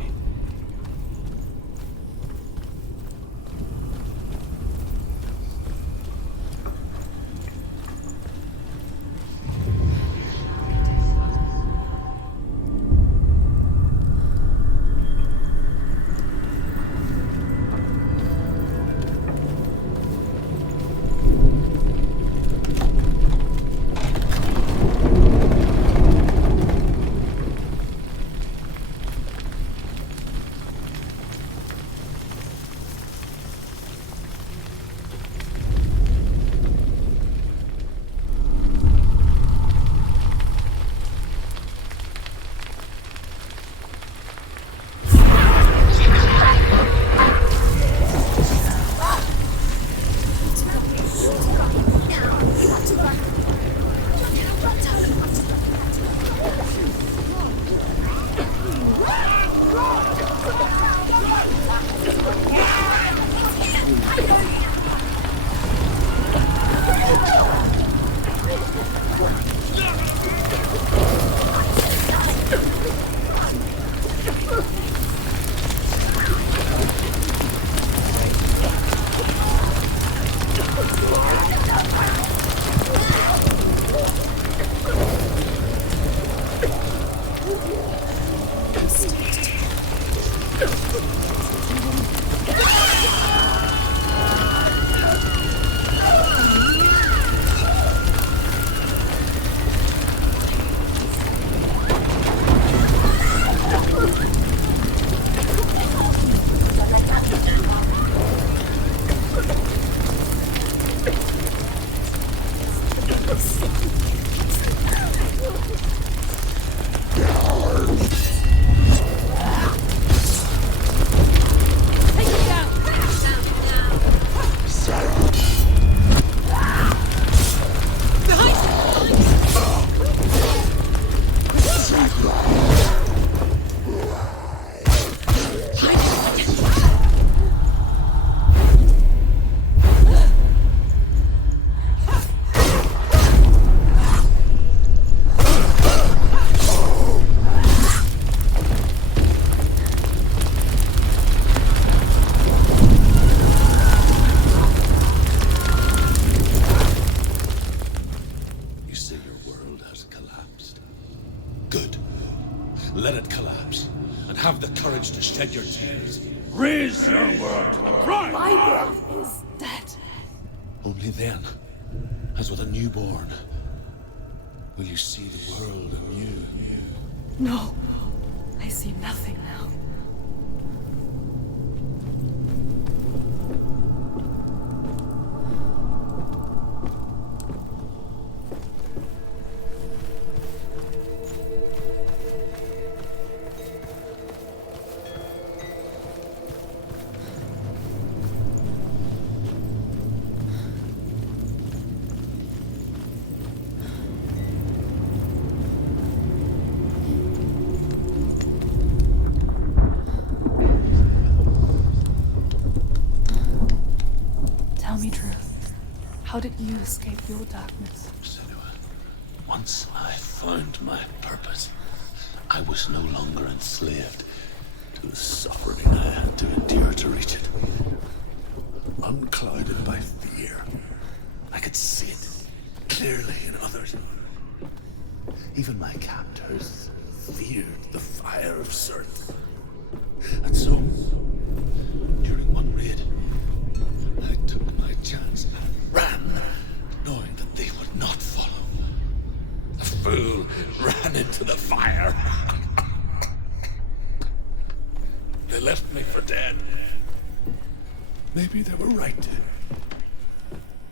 Good. Let it collapse, and have the courage to shed your tears. Raise your world to the pride! My world is dead. Only then, as with a newborn, will you see the world anew. No, I see nothing now. Tell me truth. How did you escape your darkness? Senua, once I found my purpose, I was no longer enslaved to the suffering I had to endure to reach it. Unclouded by fear, I could see it clearly in others. Even my captors feared the fire of Surtr. And so, during one raid, I took my chance and ran, knowing that they would not follow. The fool ran into the fire. They left me for dead. Maybe they were right to.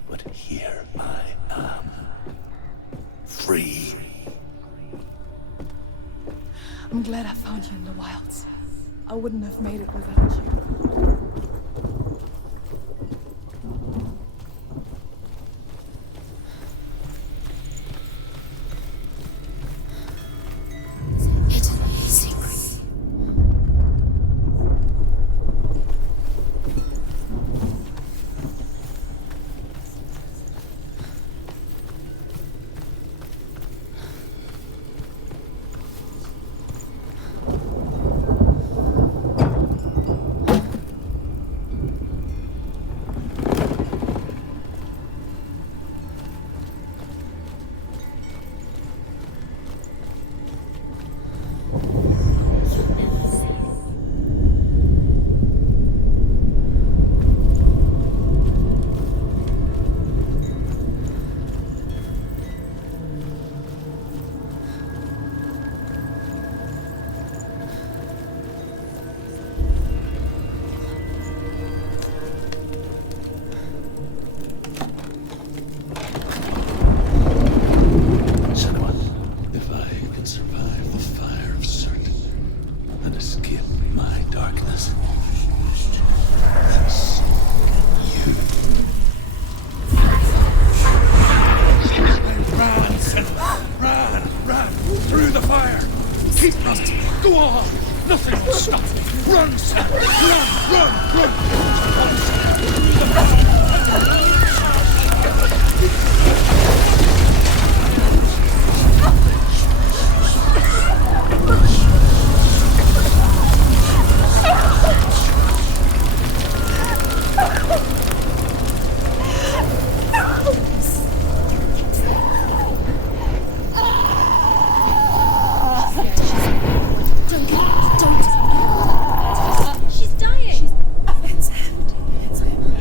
But here I am. Free. I'm glad I found you in the wilds. I wouldn't have made it without you. Hidden secret. Senua, if I can survive the fire of Surtr and escape my darkness, then so can you. Ran, Senua! Ran! Through the fire! Keep running! Go on! Nothing will stop me! Run, Senua! Run! She's dying. It's empty. It's empty.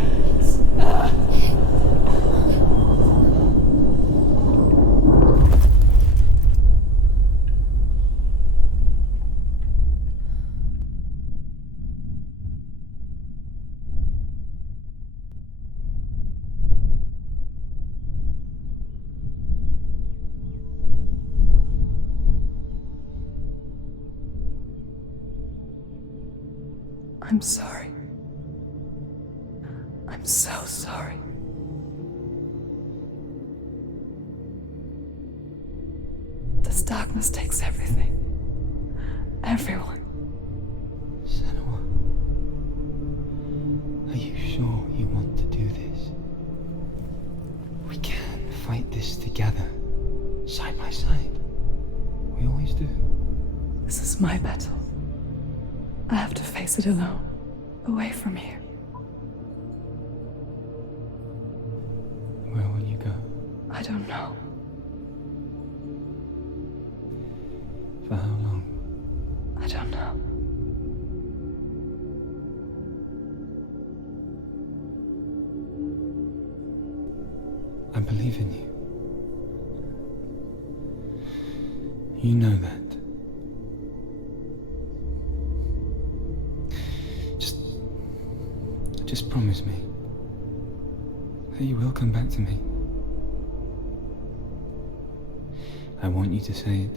I'm sorry. I'm so sorry. This darkness takes everything. Everyone. Senua, are you sure you want to do this? We can fight this together, side by side. We always do. This is my battle. I have to face it alone, away from here. Where will you go? I don't know. For how long? I don't know. I believe in you. You know that. Just promise me that you will come back to me. I want you to say it.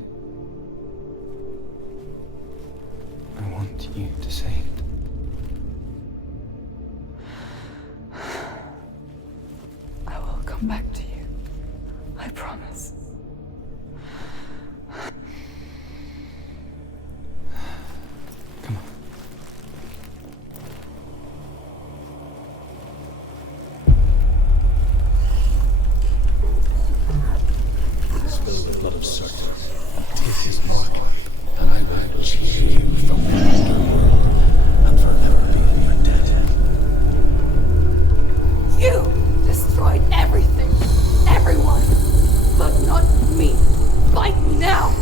I want you to say it. I will come back to you. I promise. Come on. Spill the blood of Surtr. Take his mark, and I will cheer you from the underworld and forever be in your debt. You destroyed everything, everyone, but not me. Fight me now.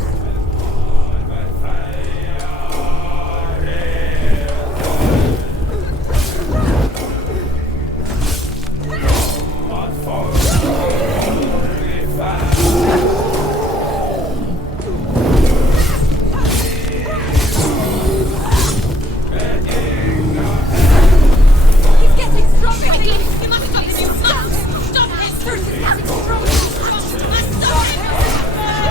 He's getting stronger. You must stop him. You must stop him. Surtr is getting stronger. You must stop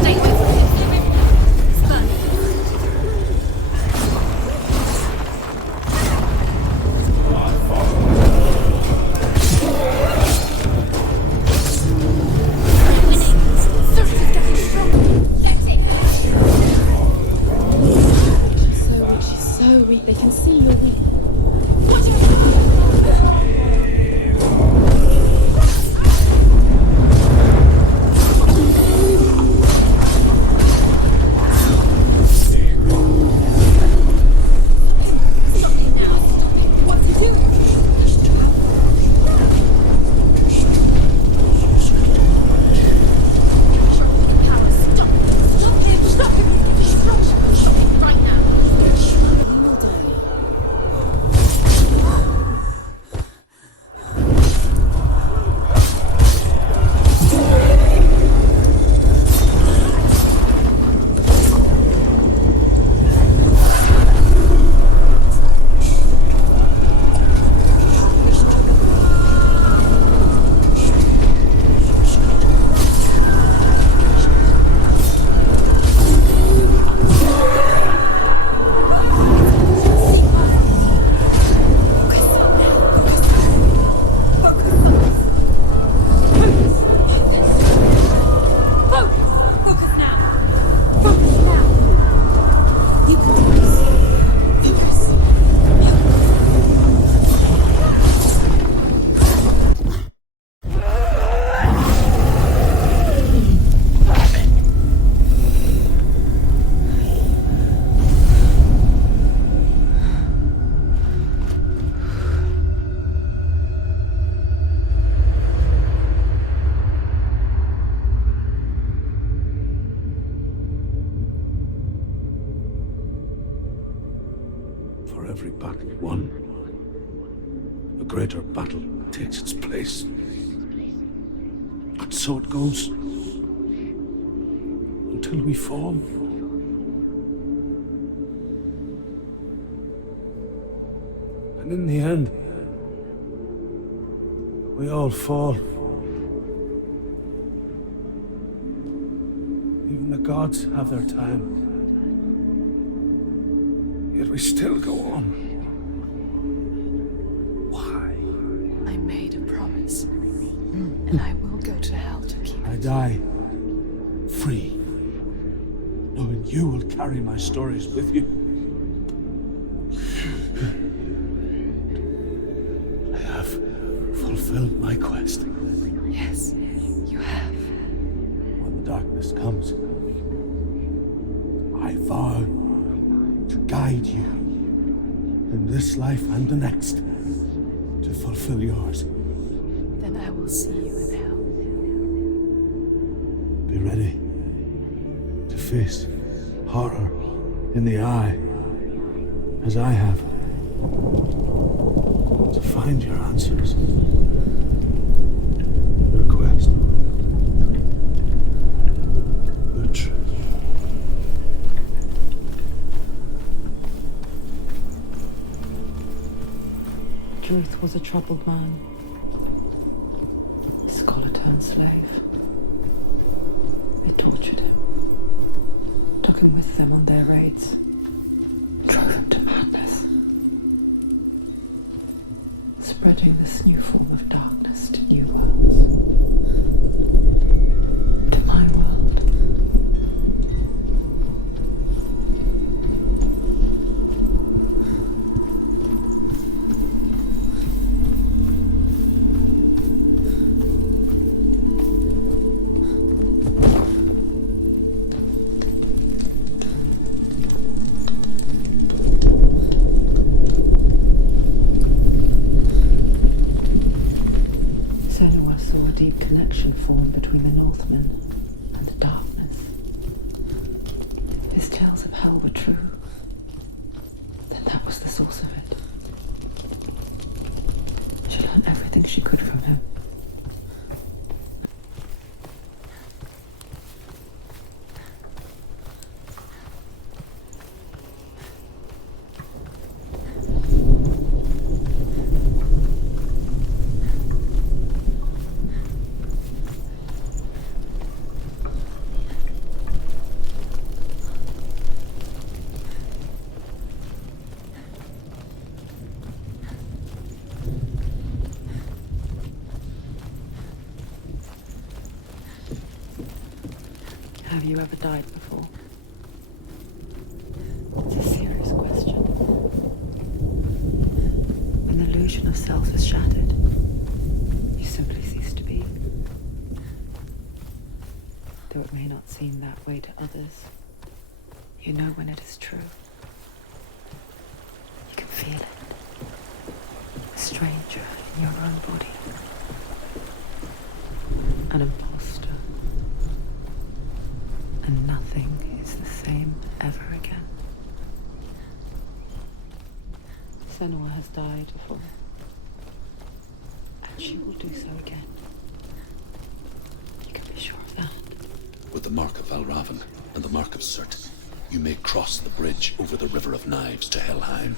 Stay away from him. Stay away from him. It's fun. Surtr is getting stronger. Let's take So weak, she's so weak. They can see you're weak. What do you What's he doing? Stop him! Stop him! He's getting stronger. Right now. He will die. Focus now! Focus now! You can do this. Focus. For every battle won, a greater battle takes its place. And so it goes. Until we fall. And in the end, we all fall. Even the gods have their time. Yet we still go on. Why? I made a promise. And I will go to hell to keep I it. die free, knowing you will carry my stories with you. I have fulfilled fulfilled my quest. Yes, you have. When the darkness comes, I vow to guide you in this life and the next to fulfill yours. Then I will see you in hell. Be ready to face horror in the eye, as I have, to find your answers, your quest, the truth. Truth was a troubled man, a scholar turned slave. They tortured him, took him with them on their raids, drove him to madness, spreading this new form of darkness to new worlds, to my world. Senua saw a deep connection form between the Northmen and the darkness. His tales of hell were true. Then that was the source of it. She learned everything she could from him. Have you ever died before? It's a serious question. When the illusion of self is shattered, you simply cease to be. Though it may not seem that way to others, you know when it is true. You can feel it. A stranger in your own body. An imposter. And nothing is the same ever again. Senua has died before, and she will do so again. You can be sure of that. With the mark of Valravn and the mark of Surtr, you may cross the bridge over the River of Knives to Helheim.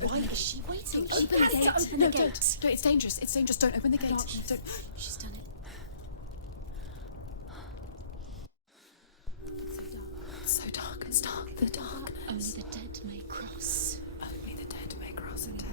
Why is she waiting? Open the gate. Open the gate. No, it's dangerous. It's dangerous. Don't open the gate. Don't. She's done it. It's so dark. It's dark. The darkness. Only the dead may cross. Only the dead may cross into hell.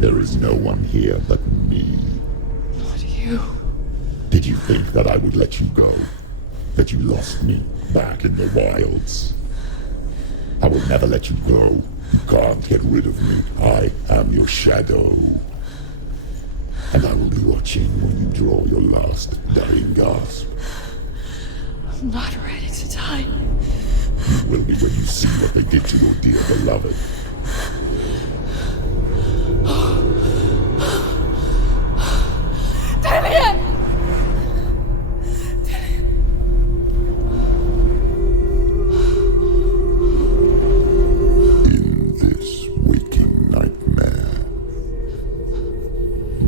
There is no one here but me. Not you. Did you think that I would let you go? That you lost me back in the wilds? I will never let you go. You can't get rid of me. I am your shadow. And I will be watching when you draw your last dying gasp. I'm not ready to die. You will be when you see what they did to your dear beloved. In this waking nightmare,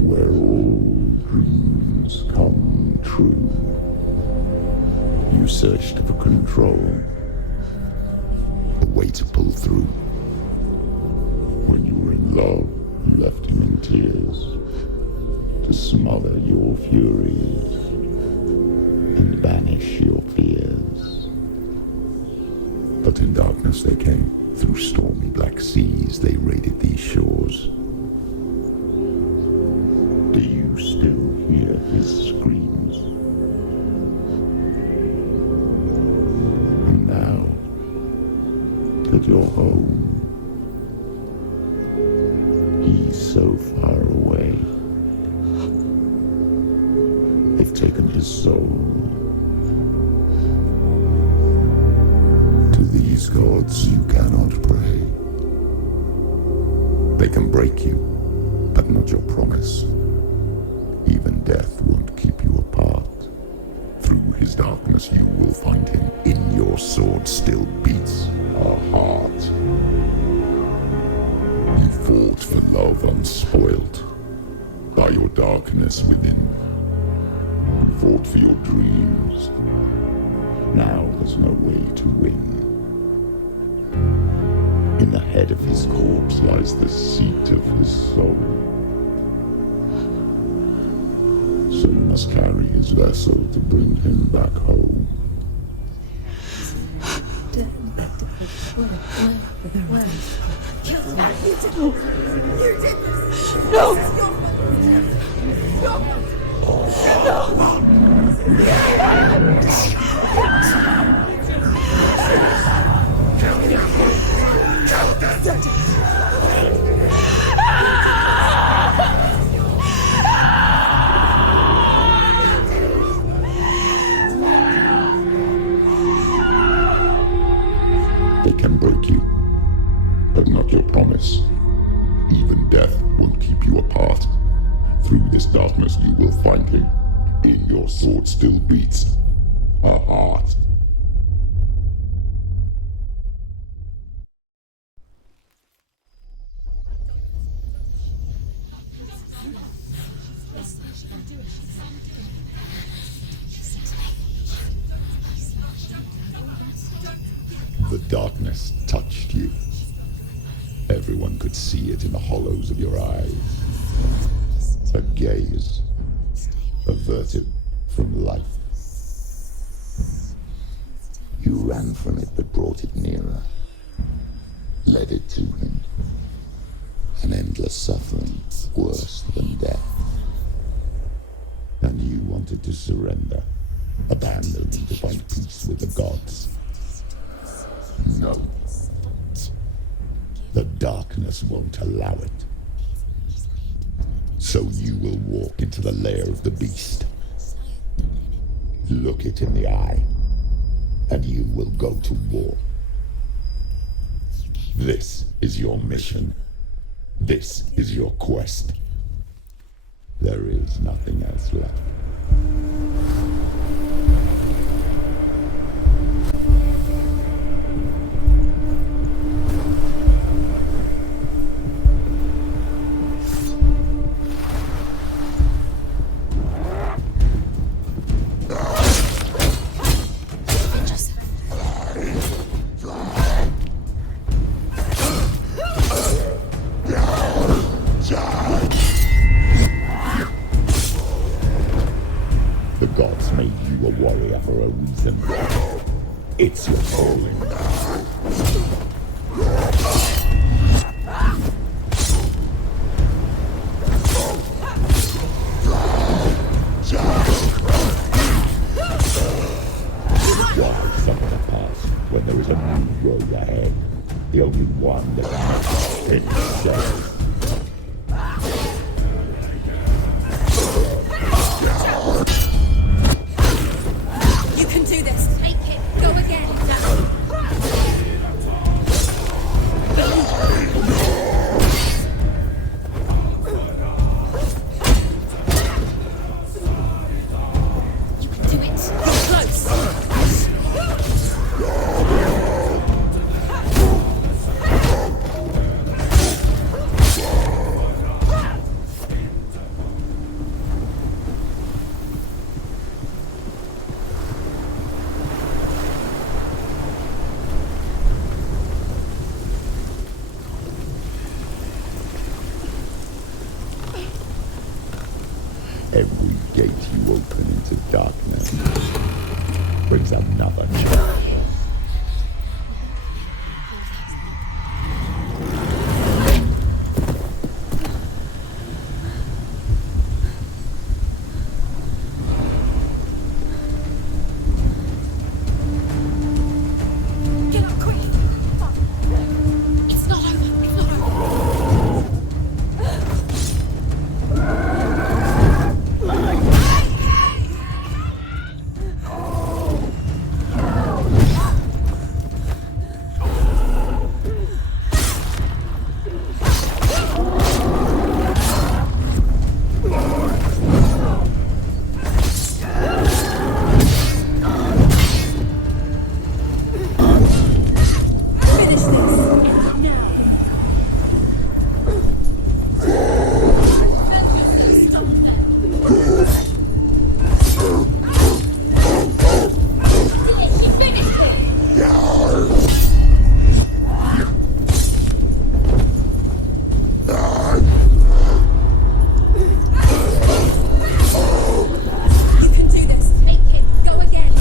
where all dreams come true, you searched for control, a way to pull through. When you shadows, to smother your furies and banish your fears. But in darkness they came, through stormy black seas they raided these shores. Do you still hear his screams? And now that you're home, he's so far away. They've taken his soul. To these gods you cannot pray. They can break you, but not your promise. Even death won't keep you apart. Through his darkness you will find him. In your sword still beats a heart. You fought for love unspoilt by your darkness within. You fought for your dreams. Now there's no way to win. In the head of his corpse lies the seat of his soul. So you must carry his vessel to bring him back home. You did this! No! They can break you, but not your promise. Even death won't keep you apart. Through this darkness you will find him. In your sword still beats a heart. The darkness touched you. Everyone could see it in the hollows of your eyes. A gaze averted from life. You ran from it but brought it nearer. Led it to him. An endless suffering, worse than death. And you wanted to surrender, abandoning to find peace with the gods. No. The darkness won't allow it. So you will walk into the lair of the beast. Look it in the eye, and you will go to war. This is your mission. This is your quest. There is nothing else left. The gods made you a warrior for a reason. It's your calling. Why suffer the past when there is a new road ahead? The only one that can make itself. You can do this. Take it. Go again. You can do it. You're close. Every gate you open into darkness brings another challenge. Get up quick! It's not over. It's not over. Finish this now. Stop that. She finished it. You can do this. Make it go again.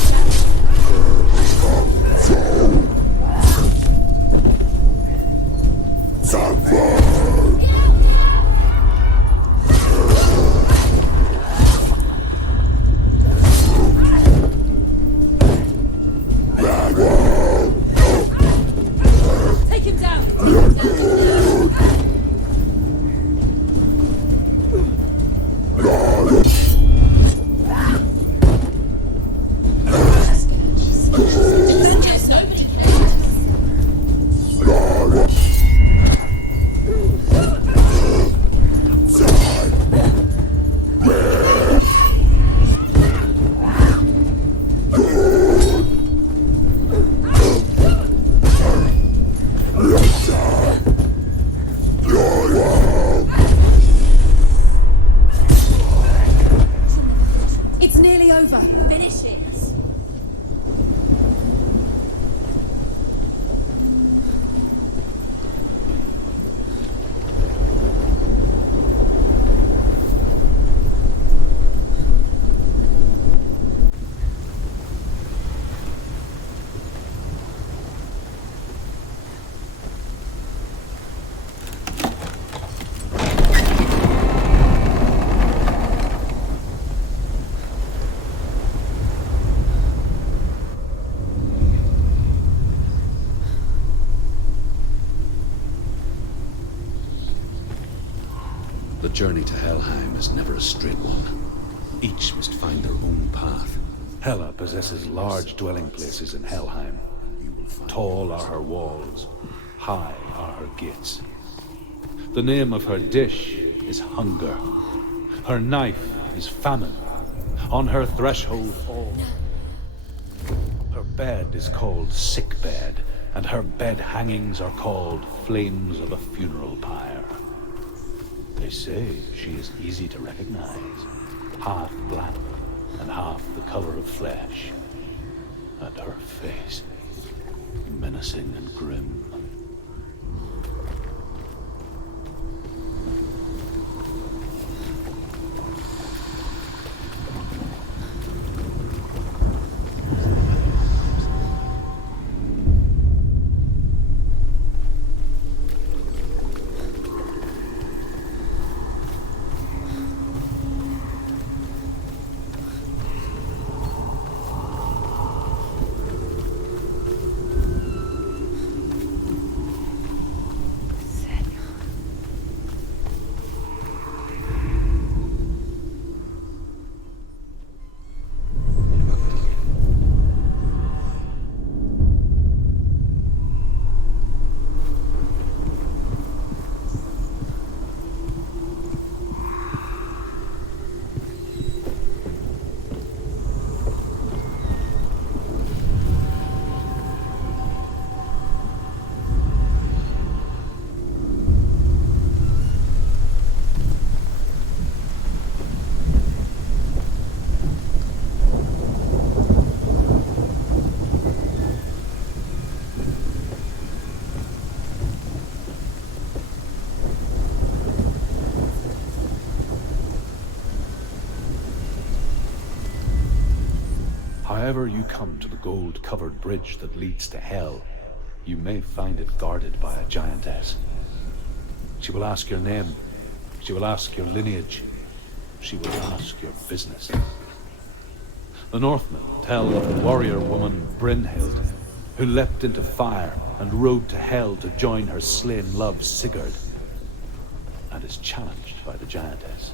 Take him down. Avengers, nobody It's nearly over. Finish it. The journey to Helheim is never a straight one. Each must find their own path. Hela possesses large dwelling places in Helheim. Tall are her walls, high are her gates. The name of her dish is hunger. Her knife is famine. On her threshold all. Her bed is called sick bed, and her bed hangings are called flames of a funeral pyre. They say she is easy to recognize, half black and half the color of flesh, and her face menacing and grim. ever you come to the gold-covered bridge that leads to Hell, you may find it guarded by a giantess. She will ask your name. She will ask your lineage. She will ask your business. The Northmen tell of a warrior woman, Brynhild, who leapt into fire and rode to Hell to join her slain love, Sigurd, and is challenged by the giantess.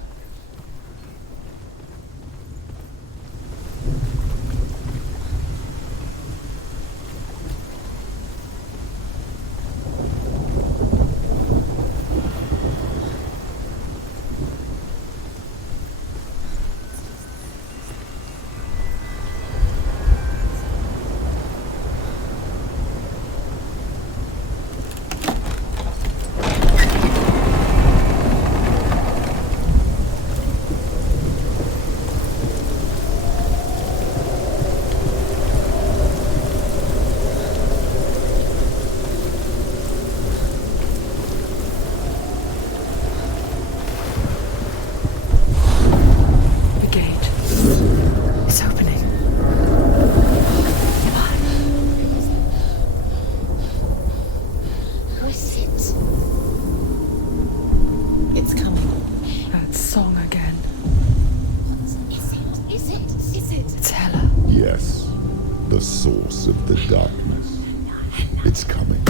Source of the darkness. It's coming.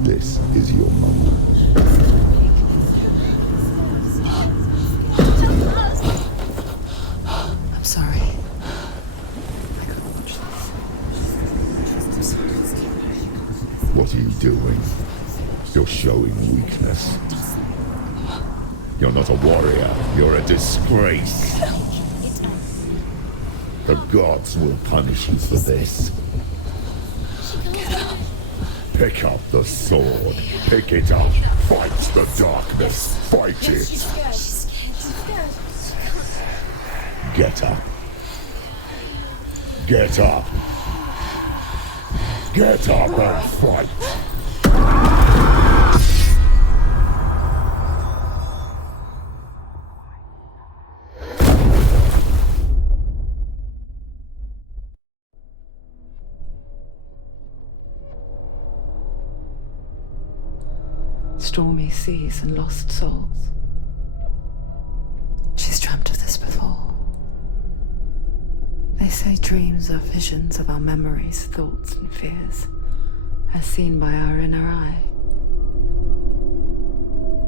This is your moment. I'm sorry. I can't watch this. What are you doing? You're showing weakness. You're not a warrior. You're a disgrace. The gods will punish you for this. Get up. Pick up the sword. Pick it up. Fight the darkness. Fight it. She's scared. Get up. Get up. Get up and fight. Stormy seas and lost souls. She's dreamt of this before. They say dreams are visions of our memories, thoughts and fears, as seen by our inner eye.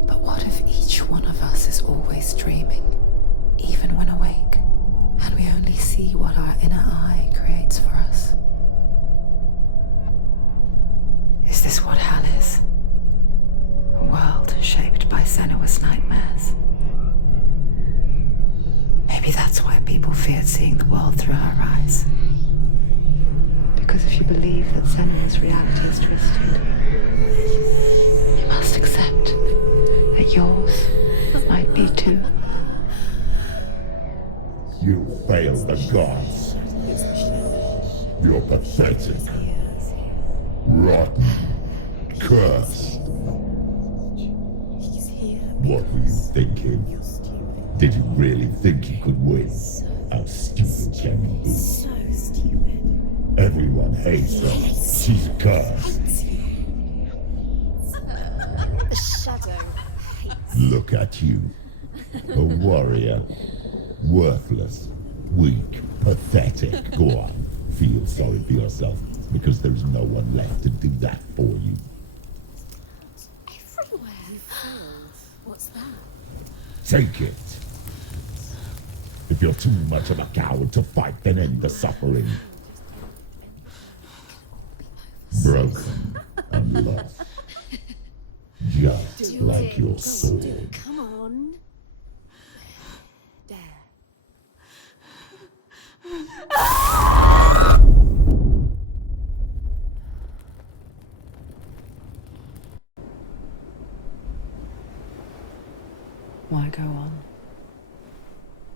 But what if each one of us is always dreaming, even when awake, and we only see what our inner eye creates for us? Is this what hell is? A world shaped by Senua's nightmares. Maybe that's why people feared seeing the world through her eyes. Because if you believe that Senua's reality is twisted, you must accept that yours might be too. You failed the gods. You're pathetic. Rotten. Cursed. What were you thinking? Did you really think you could win? How stupid can you be? So stupid. Everyone hates her. She's cursed. The shadow hates. Look at you. A warrior. Worthless. Weak. Pathetic. Go on. Feel sorry for yourself, because there's no one left to do that for you. Everywhere. What's that? Take it. If you're too much of a coward to fight, then end the suffering. Broken and lost. Just like your sword. Come on. There. Why go on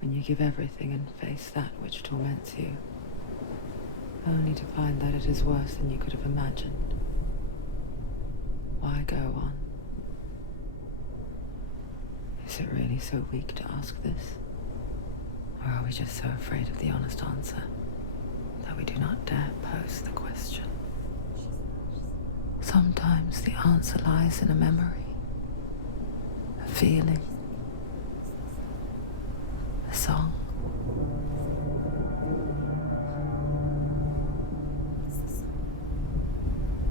when you give everything and face that which torments you, only to find that it is worse than you could have imagined? Why go on? Is it really so weak to ask this? Or are we just so afraid of the honest answer? we do not dare pose the question. Sometimes the answer lies in a memory, a feeling, a song.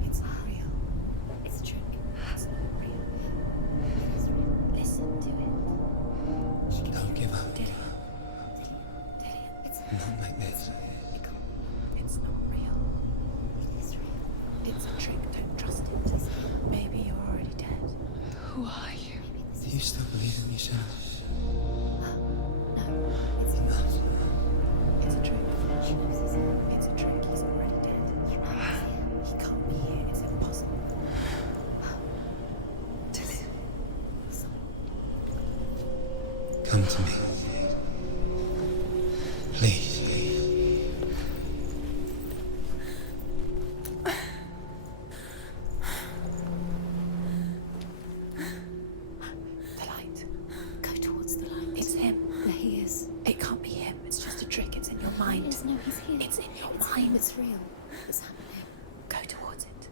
It's not real. It's a trick. It's not real. It is real. Listen to it. She can Don't give up. Dillian. It's Not like this. It's not real. It is real. It's a trick. Don't trust it. Maybe you're already dead. Who are you? Do you still believe in me, Senua? No, it's not. It's a trick. She knows it's a trick. He's already dead. He can't be here. It's impossible. Dillian. Come to me. Please. The light. Go towards the light. It's him. There he is. It can't be him. It's just a trick. It's in your mind. Yes, no, he's here. It's in your mind. It's real. It's happening. Go towards it.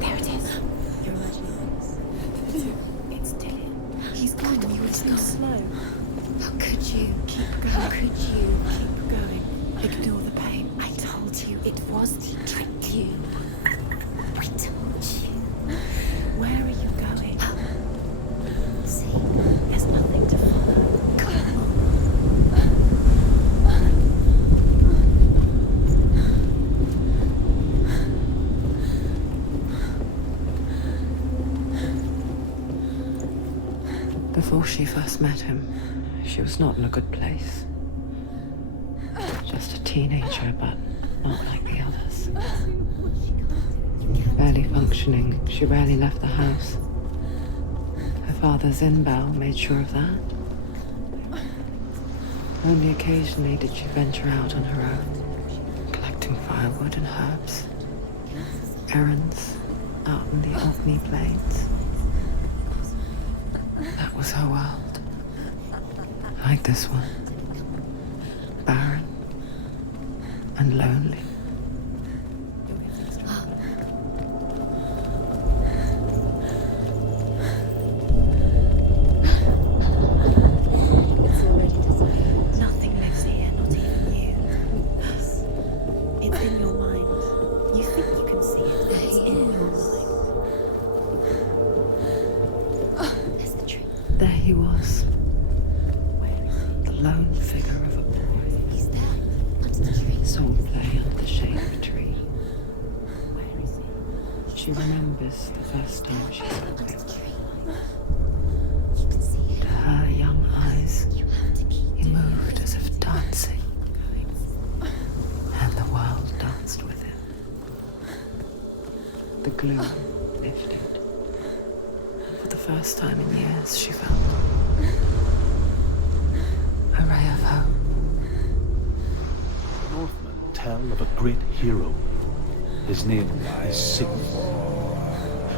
There it is. You're imagining this. It's Dillian. He's gone. You were so slow. How could you? Keep going. How could you? Keep going. Ignore the pain. I told you it was the trick. You. I told you. Where are you going? See, there's nothing to follow. Come on. Before she first met him, she was not in a good place. Just a teenager, but not like the others. Barely functioning, she rarely left the house. Her father's in-bell made sure of that. Only occasionally did she venture out on her own, collecting firewood and herbs, errands out in the Orkney Plains. That was her world. Like this one. Barren and lonely. Nothing lives here, not even you. It's in your mind. You think you can see it, but it's in your mind. There's the tree. There he was, Where is he? the lone figure of a boy. He's there, under the tree. Saw play under the shade of a tree. Where is he? She remembers the first time she saw Under him. the tree. You can see To him. her young eyes, You have to keep he doing moved it. as if dancing, and the world danced with him. The gloom lifted. For the first time in years, she felt a ray of hope. Northmen tell of a great hero. His name is Sigmund.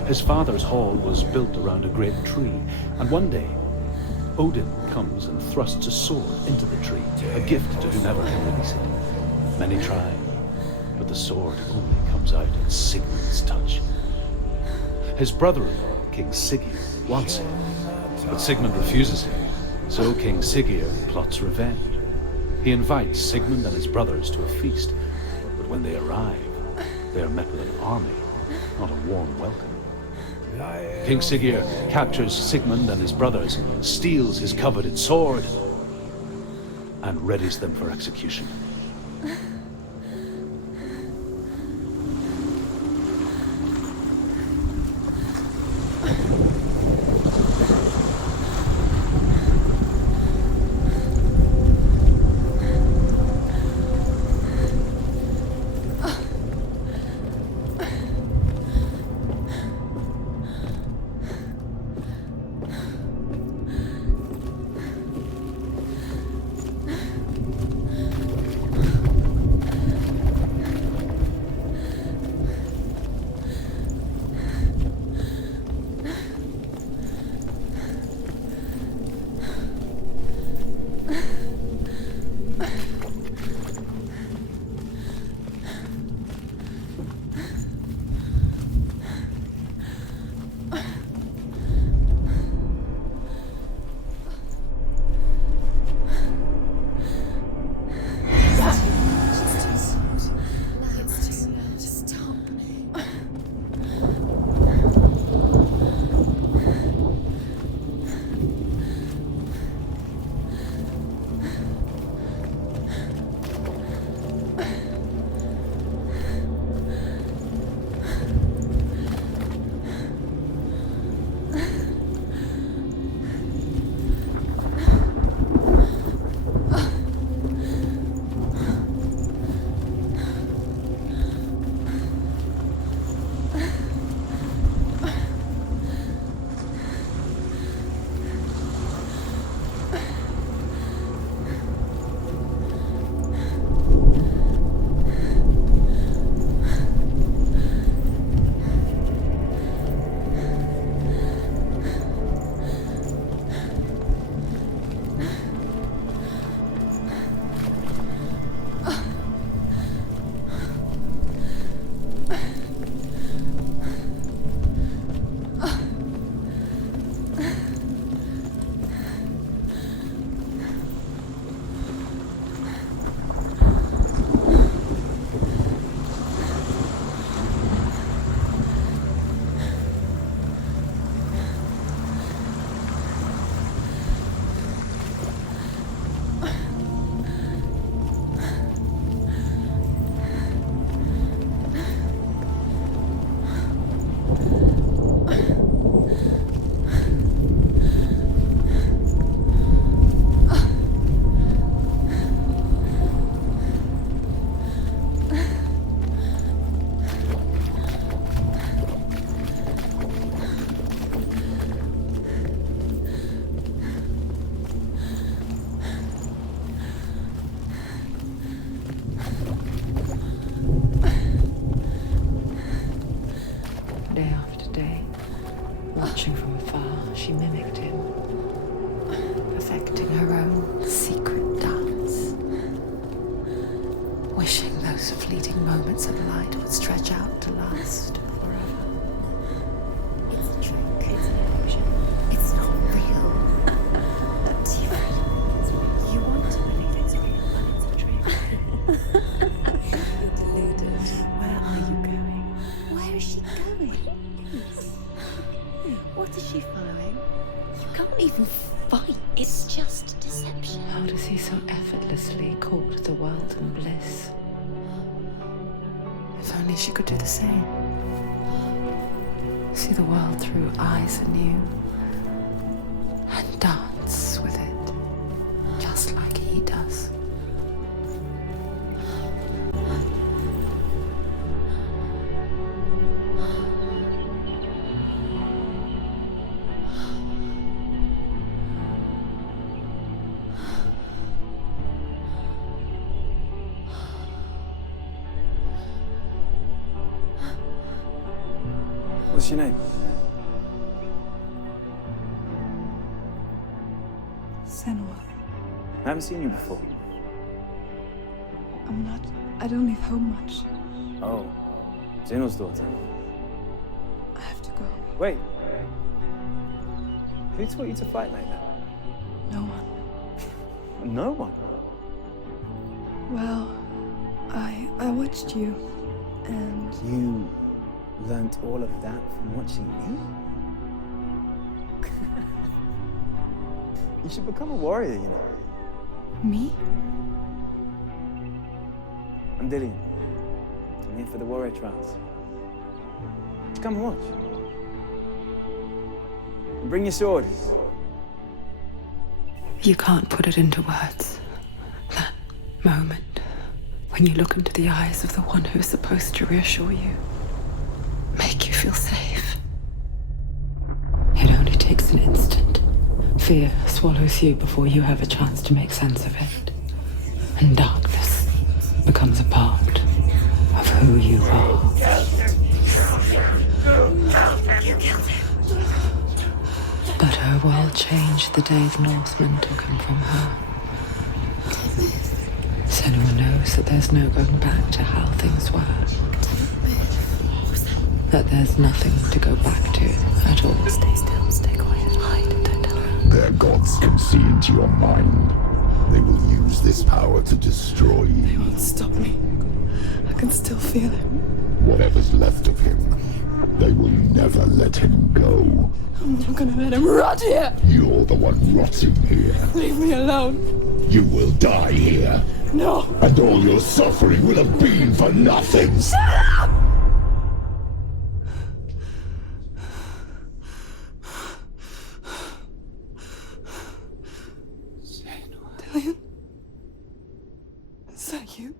His father's hall was built around a great tree, and one day, Odin comes and thrusts a sword into the tree, a gift to whomever can release it. Many try, but the sword only comes out at Sigmund's touch. His brother-in-law, King Siggeir, wants it, but Sigmund refuses him, so King Siggeir plots revenge. He invites Sigmund and his brothers to a feast, but when they arrive, they are met with an army, not a warm welcome. King Siggeir captures Sigmund and his brothers, steals his coveted sword, and readies them for execution. perfecting her own secret dance, wishing those fleeting moments of light would stretch out to last forever. It's a trick. It's an illusion. It's not real. You want to believe it's real, but it's a trick. You're deluded. Where are you going? Where is she going? What is she following? You can't even fight. It's just deception. How does he so effortlessly court the world and bliss? If only she could do the same. See the world through eyes anew and dance with it, just like he does. What's your name? Senua. I haven't seen you before. I don't leave home much. Oh, Zeno's daughter. I have to go. Wait. Who taught you to fight like that? No one. No one. Well, I watched you, and You learnt all of that from watching me? You should become a warrior, you know. me? I'm Dillian. I'm here for the warrior trials. Come and watch. Bring your sword. You can't put it into words. That moment when you look into the eyes of the one who's supposed to reassure you, make you feel safe. It only takes an instant. Fear swallows you before you have a chance to make sense of it. And darkness becomes a part of who you are. But her world changed the day the Northmen took him from her. Senua knows that there's no going back to how things were. That there's nothing to go back to at all. Stay still, stay quiet, hide, don't tell her. Their gods can see into your mind. They will use this power to destroy They you. won't stop me. I can still feel him. Whatever's left of him, they will never let him go. I'm not gonna let him rot here. You're the one rotting here. Leave me alone. You will die here. No. And all your suffering will have been for nothing. Dillian? Is that you?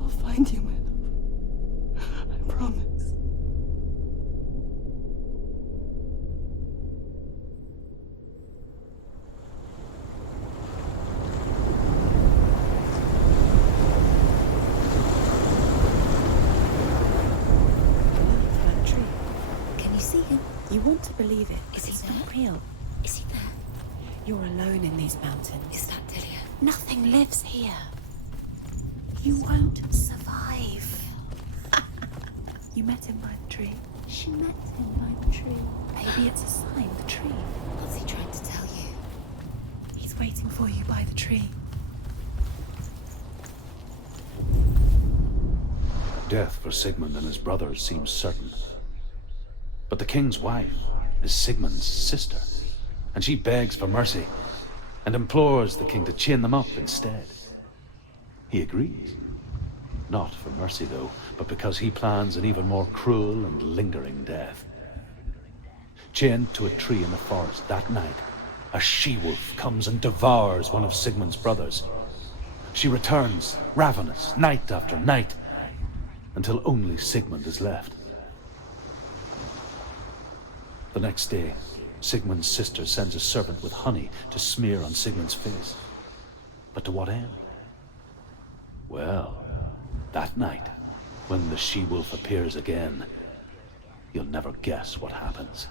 I'll find you, my love. I promise. That tree. Can you see him? You want to believe it. Is he It's there? not real. Is he there? You're alone in these mountains. Is that Dillian? Nothing lives here. You won't survive. You met him by the tree. She met him by the tree. Maybe it's a sign, the tree. What's he trying to tell you? He's waiting for you by the tree. Death for Sigmund and his brothers seems certain. But the king's wife is Sigmund's sister, and she begs for mercy and implores the king to chain them up instead. He agrees. Not for mercy, though, but because he plans an even more cruel and lingering death. Chained to a tree in the forest that night, a she-wolf comes and devours one of Sigmund's brothers. She returns, ravenous, night after night, until only Sigmund is left. The next day, Sigmund's sister sends a servant with honey to smear on Sigmund's face. But to what end? Well, that night, when the she-wolf appears again, you'll never guess what happens.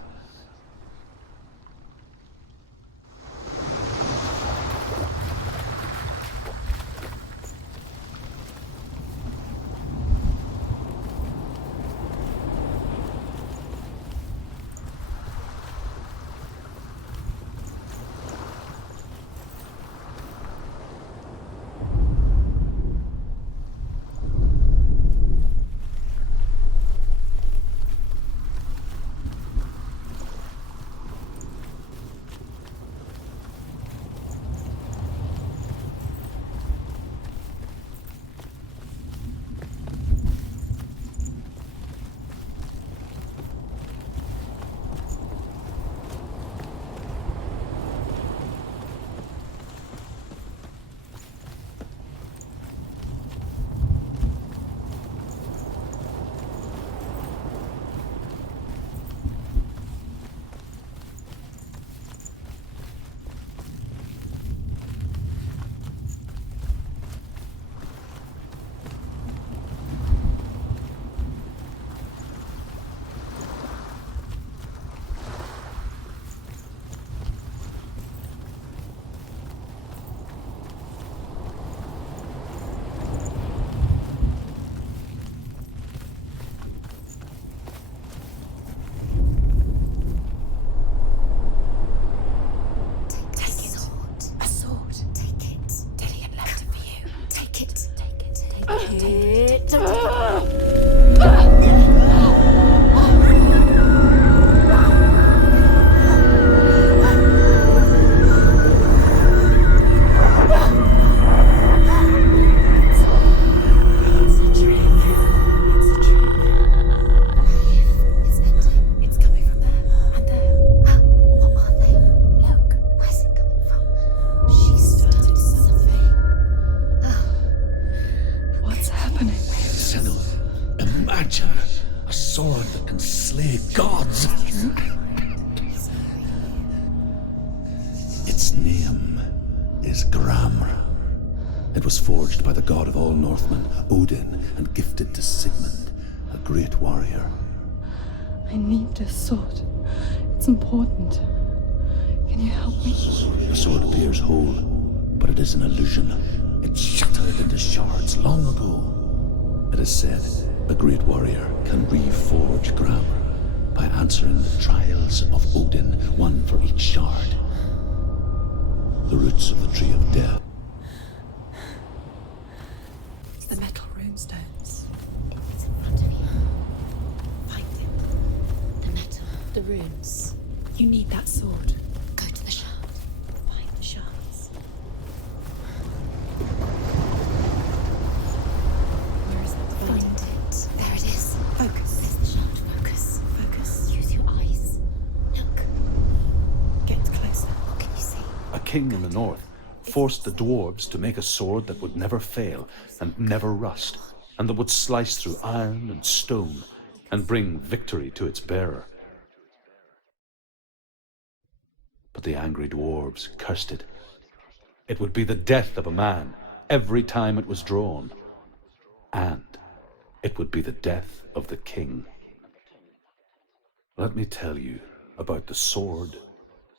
Its name is Gramr. It was forged by the god of all Northmen, Odin, and gifted to Sigmund, a great warrior. I need this sword. It's important. Can you help me? The sword appears whole, but it is an illusion. It shattered into shards long ago. It is said a great warrior can reforge Gramr by answering the trials of Odin, one for each shard. The roots of the tree of death. It's the metal runestones. It's in front of you. Find it. The metal, the runes. You need that sword. Go to the shard. Find the shards. Where is it? Find it. There it is. Focus. There's the shard. Focus. Focus. Use your eyes. Look. Get closer. What can you see? A king in the north forced the dwarves to make a sword that would never fail and never rust, and that would slice through iron and stone and bring victory to its bearer. But the angry dwarves cursed it. It would be the death of a man every time it was drawn, and it would be the death of the king. Let me tell you about the sword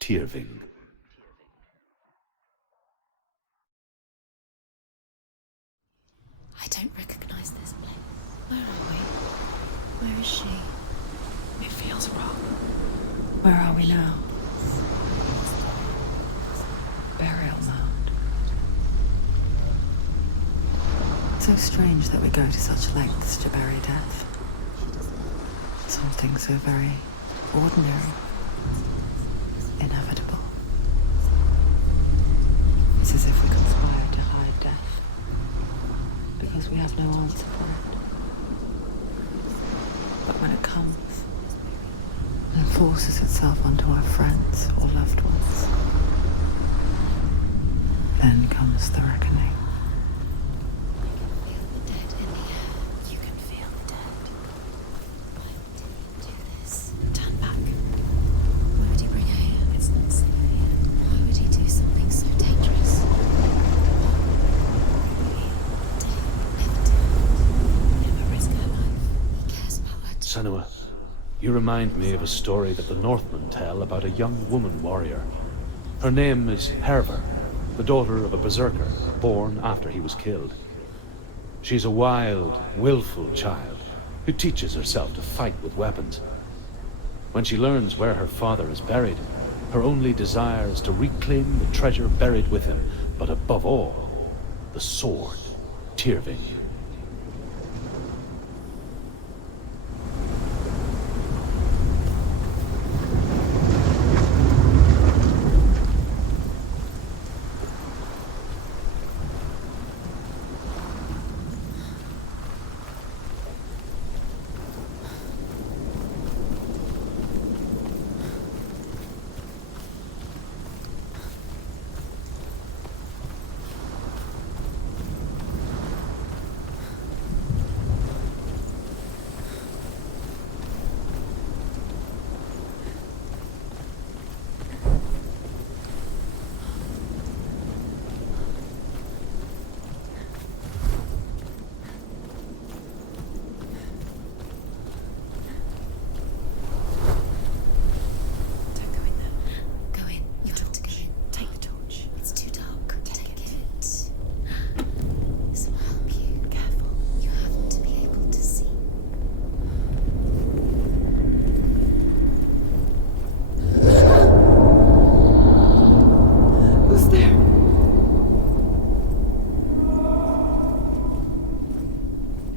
Tyrving. I don't recognize this place. Where are we? Where is she? It feels wrong. Where are we now? Burial mound. So strange that we go to such lengths to bury death. Something so very ordinary, inevitable. It's as if we conspire to hide death, because we have no answer for it. But when it comes and forces itself onto our friends or loved ones, then comes the reckoning. Feel the dead in the air. You can feel the dead. Why would he do this? Turn back. Why would he bring her here? It's not safe here. Why would he do something so dangerous? Never risk her life. He cares about her too. Senua, you're remind me of a story that the Northmen tell about a young woman warrior. Her name is Herver, the daughter of a berserker, born after he was killed. She's a wild, willful child who teaches herself to fight with weapons. When she learns where her father is buried, her only desire is to reclaim the treasure buried with him, but above all, the sword, Tyrving.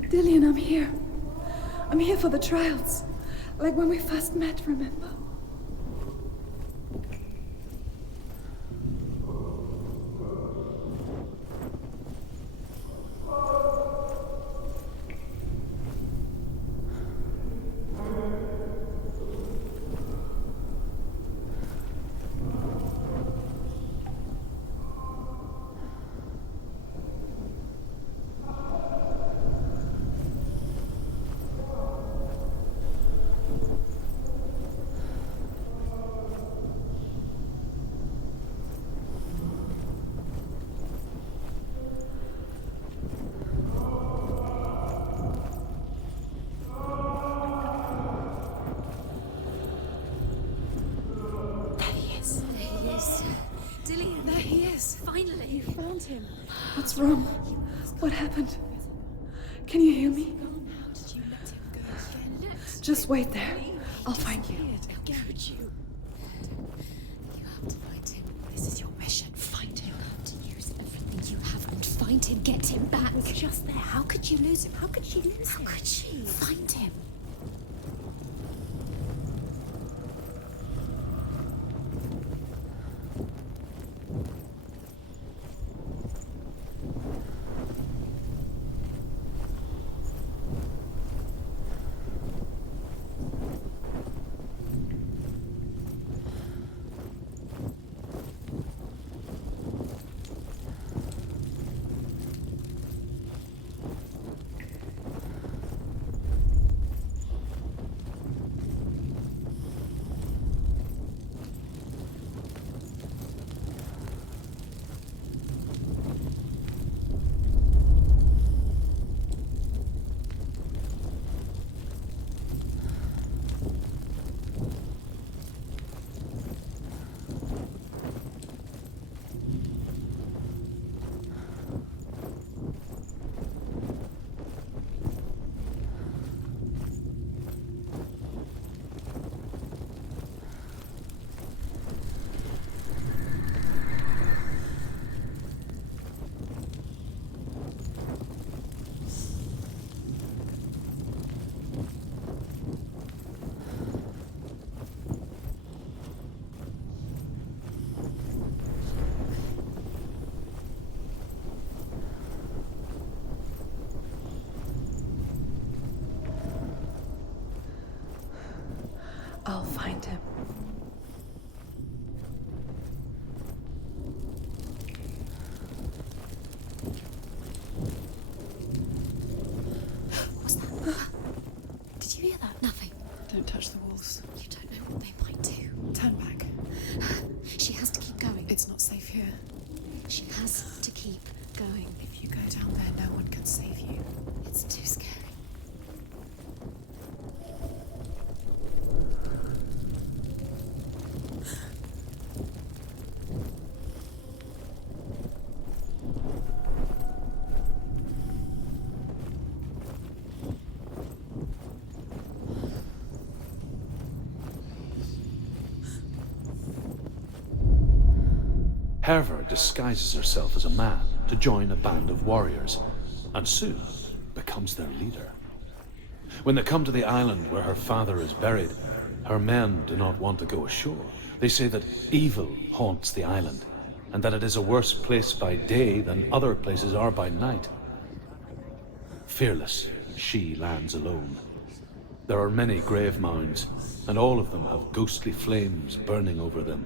Dillian, I'm here. I'm here for the trials. Like when we first met, remember? Dillian, there he is. Finally. You found him. What's wrong? What happened? Can you hear me? How did you let him go again? Just wait there. I'll find you. How could you? You have to find him. This is your mission. Find him. You have to use everything you have and find him. Get him back. He was just there. How could you lose him? How could she lose him? How could she? Find him. I'll find him. What was that? Did you hear that? Nothing. Don't touch the walls. You don't know what they might do. Turn back. She has to keep going. It's not safe here. She has to keep going. If you go down there, no one can save you. It's too scary. Herver disguises herself as a man to join a band of warriors, and soon becomes their leader. When they come to the island where her father is buried, her men do not want to go ashore. They say that evil haunts the island, and that it is a worse place by day than other places are by night. Fearless, she lands alone. There are many grave mounds, and all of them have ghostly flames burning over them.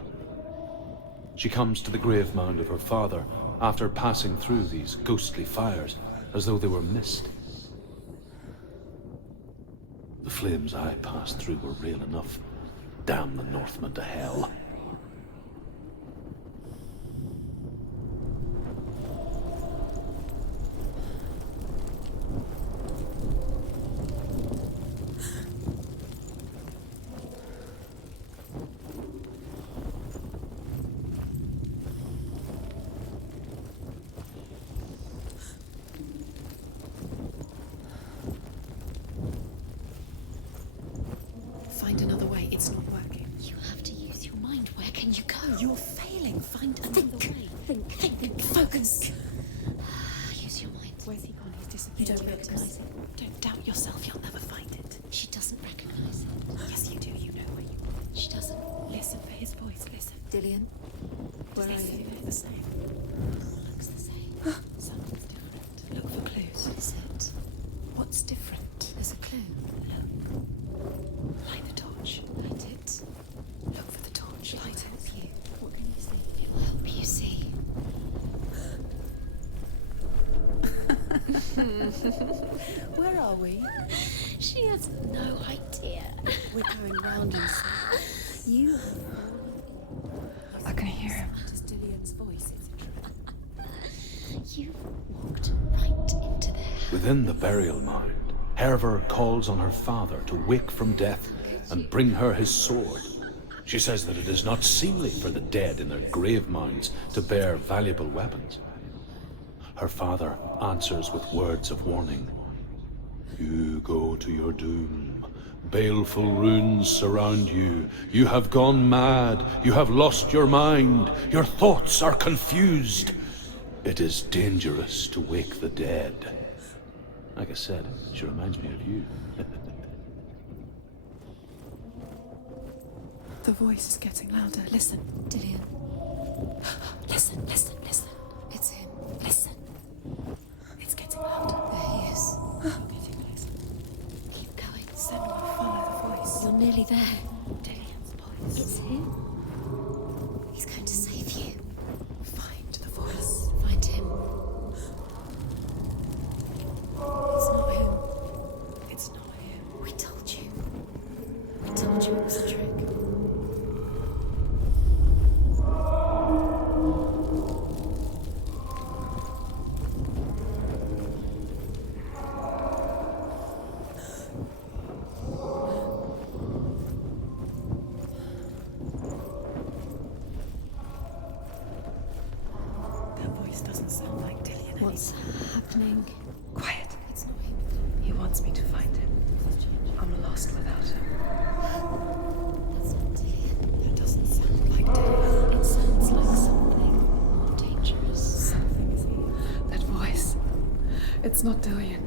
She comes to the grave mound of her father after passing through these ghostly fires, as though they were mist. The flames I passed through were real enough. Damn the Northmen to hell. Find another way. It's not working. You have to use your mind. Where can you go? You're failing. Find another way. Think. Focus. Use your mind. Where's he gone? He's You disappeared. don't recognize it. Don't doubt yourself. You'll never find it. She doesn't recognize it. Yes, you do. You know where you are. She doesn't. Listen for his voice. Listen. Dillian, where are Listen. you? They're the same. Looks the same. Something's different. Look for clues. What is it? What's different? There's a clue. Light the torch. Light it. Look for the torch. It will Light help it. you. What can you see? It will help you see. Where are we? She has no idea. We're going round in circles. You I can hear him. That is Dillian's voice. You've walked right into their house. Within the burial mound, Herver calls on her father to wake from death and bring her his sword. She says that it is not seemly for the dead in their grave mounds to bear valuable weapons. Her father answers with words of warning. You go to your doom. Baleful runes surround you. You have gone mad. You have lost your mind. Your thoughts are confused. It is dangerous to wake the dead. Like I said, she reminds me of you. The voice is getting louder. Listen. Dillian, Listen. it's him. Listen. It's getting louder. There he is. Getting closer. Keep going. Senua, follow the voice. You're nearly there. Dillian's voice. It's him. He's going to save you. Find the voice. Find him. It's not him. It's not him. We told you. We told you it was a trick. That voice doesn't sound like Dillian. What's happening? Quiet. It's not him. He wants me to find him. I'm lost without him. It's not Dillian. That doesn't sound like Dillian. It sounds like something more dangerous. Something is here. That voice. It's not Dillian.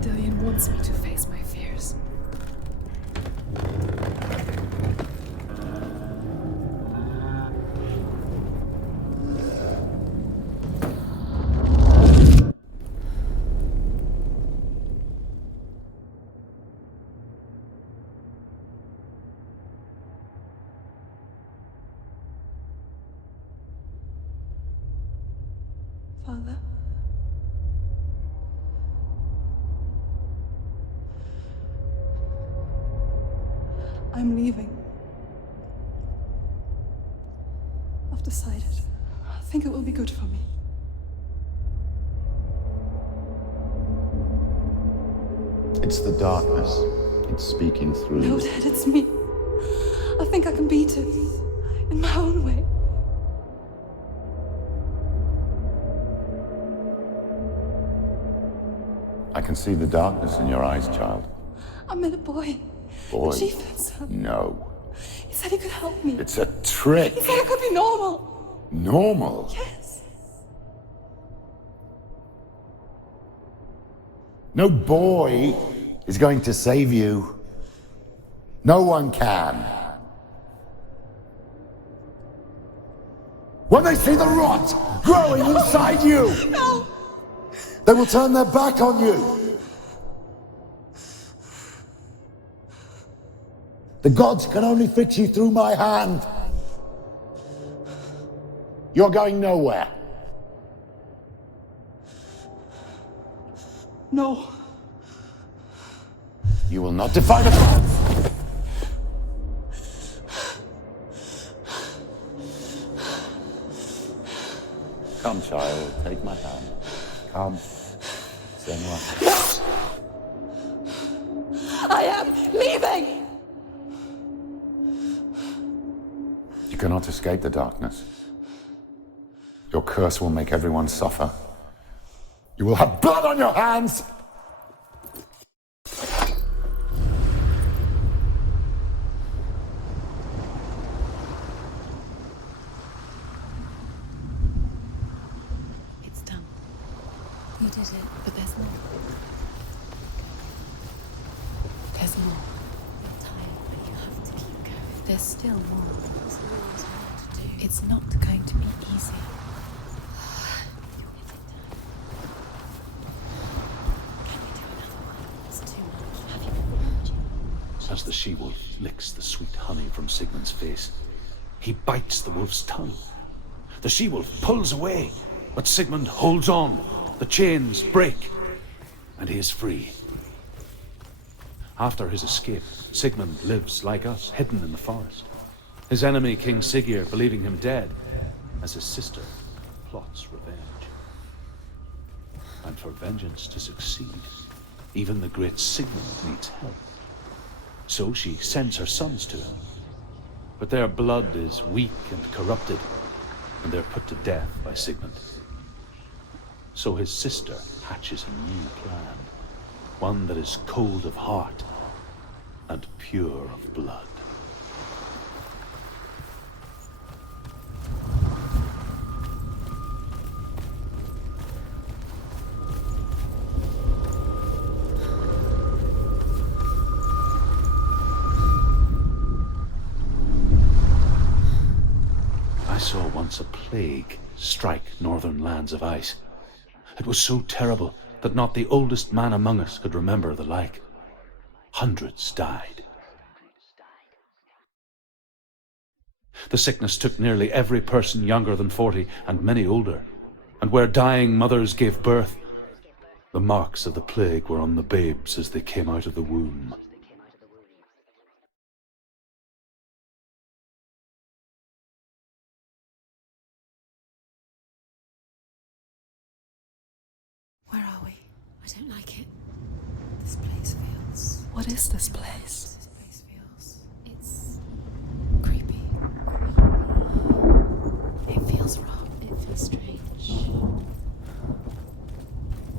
Dillian wants me to face my fears. Father? I'm leaving. After decided. I think it will be good for me. It's the darkness. It's speaking through. No, Dad, it's me. I think I can beat it. In my own way. I can see the darkness in your eyes, child. I met a boy. Boy? The chieftain's son. No. He said he could help me. It's a trick. He said I could be normal. Normal? Yes. No boy is going to save you. No one can. When they see the rot growing inside you, No! they will turn their back on you. The gods can only fix you through my hand. You're going nowhere. No. You will not defy the gods. Come, child, take my hand. Come. Senua. I am leaving! You cannot escape the darkness. Your curse will make everyone suffer. You will have blood on your hands! It's done. You did it, but there's more. There's more. You're tired, but you have to keep going. There's still more. There's always more to do. It's not going to be easy. As the she-wolf licks the sweet honey from Sigmund's face, he bites the wolf's tongue. The she-wolf pulls away, but Sigmund holds on. The chains break, and he is free. After his escape, Sigmund lives like us, hidden in the forest. His enemy, King Siggeir, believing him dead, as his sister plots revenge. And for vengeance to succeed, even the great Sigmund needs help. So she sends her sons to him. But their blood is weak and corrupted, and they're put to death by Sigmund. So his sister hatches a new plan, one that is cold of heart and pure of blood. I saw once a plague strike northern lands of ice. It was so terrible that not the oldest man among us could remember the like. Hundreds died. The sickness took nearly every person younger than 40 and many older. And where dying mothers gave birth, the marks of the plague were on the babes as they came out of the womb. Where are we? I don't like it. This place feels... What is this place? This place feels... It's... creepy. It feels wrong. It feels strange.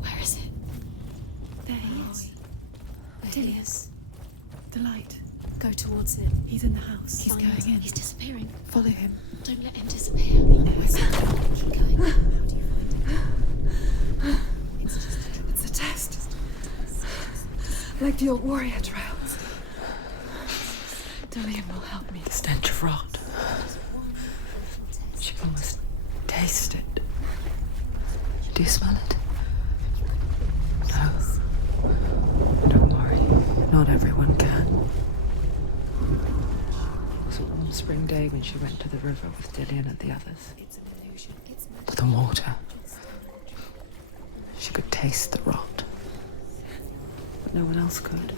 Where is it? There he is. Dilius. The light. Go towards it. He's in the house. He's going in. He's disappearing. Follow him. Don't let him disappear. Keep going. How do you find it? It's a test. Like the old warrior trials. Dillian will help me. The stench of rot. She can almost taste it. Do you smell it? No. Don't worry. Not everyone can. It was a warm spring day when she went to the river with Dillian and the others. But the water. She could taste the rot. But no one else could.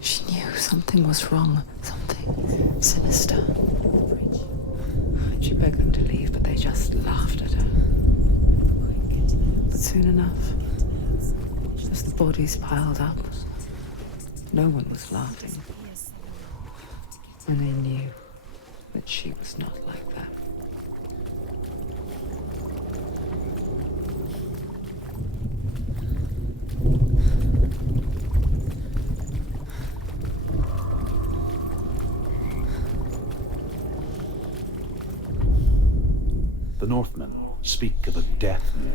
She knew something was wrong. Something sinister. She begged them to leave, but they just laughed at her. But soon enough, as the bodies piled up, no one was laughing. And they knew that she was not like that. The Northmen speak of a death moon,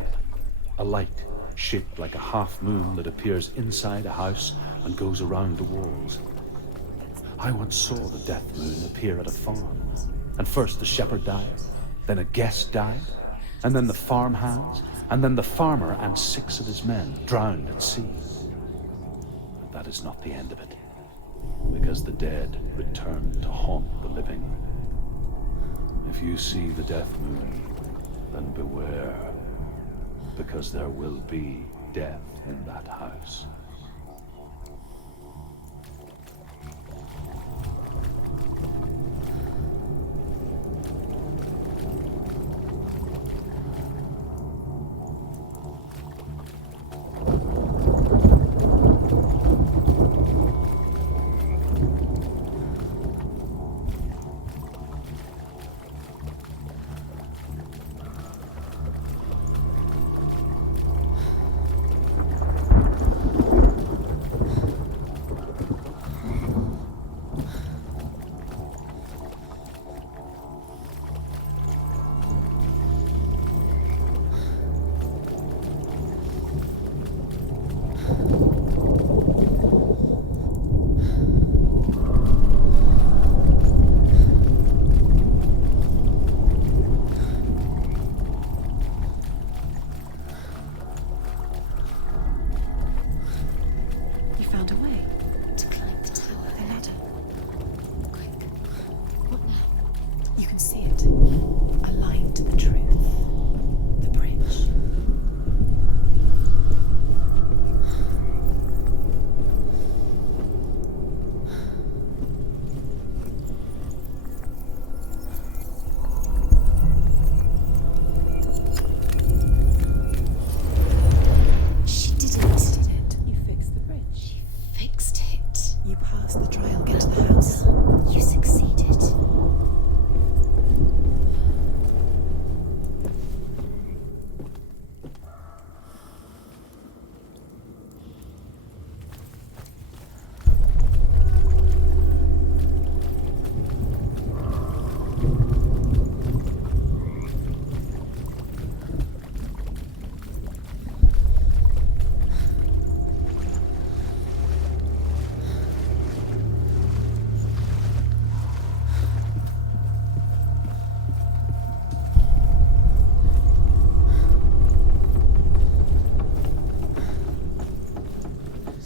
a light shaped like a half moon that appears inside a house and goes around the walls. I once saw the death moon appear at a farm, and first the shepherd died, then a guest died, and then the farmhands, and then the farmer and 6 of his men drowned at sea. But that is not the end of it, because the dead return to haunt the living. If you see the death moon, then beware, because there will be death in that house.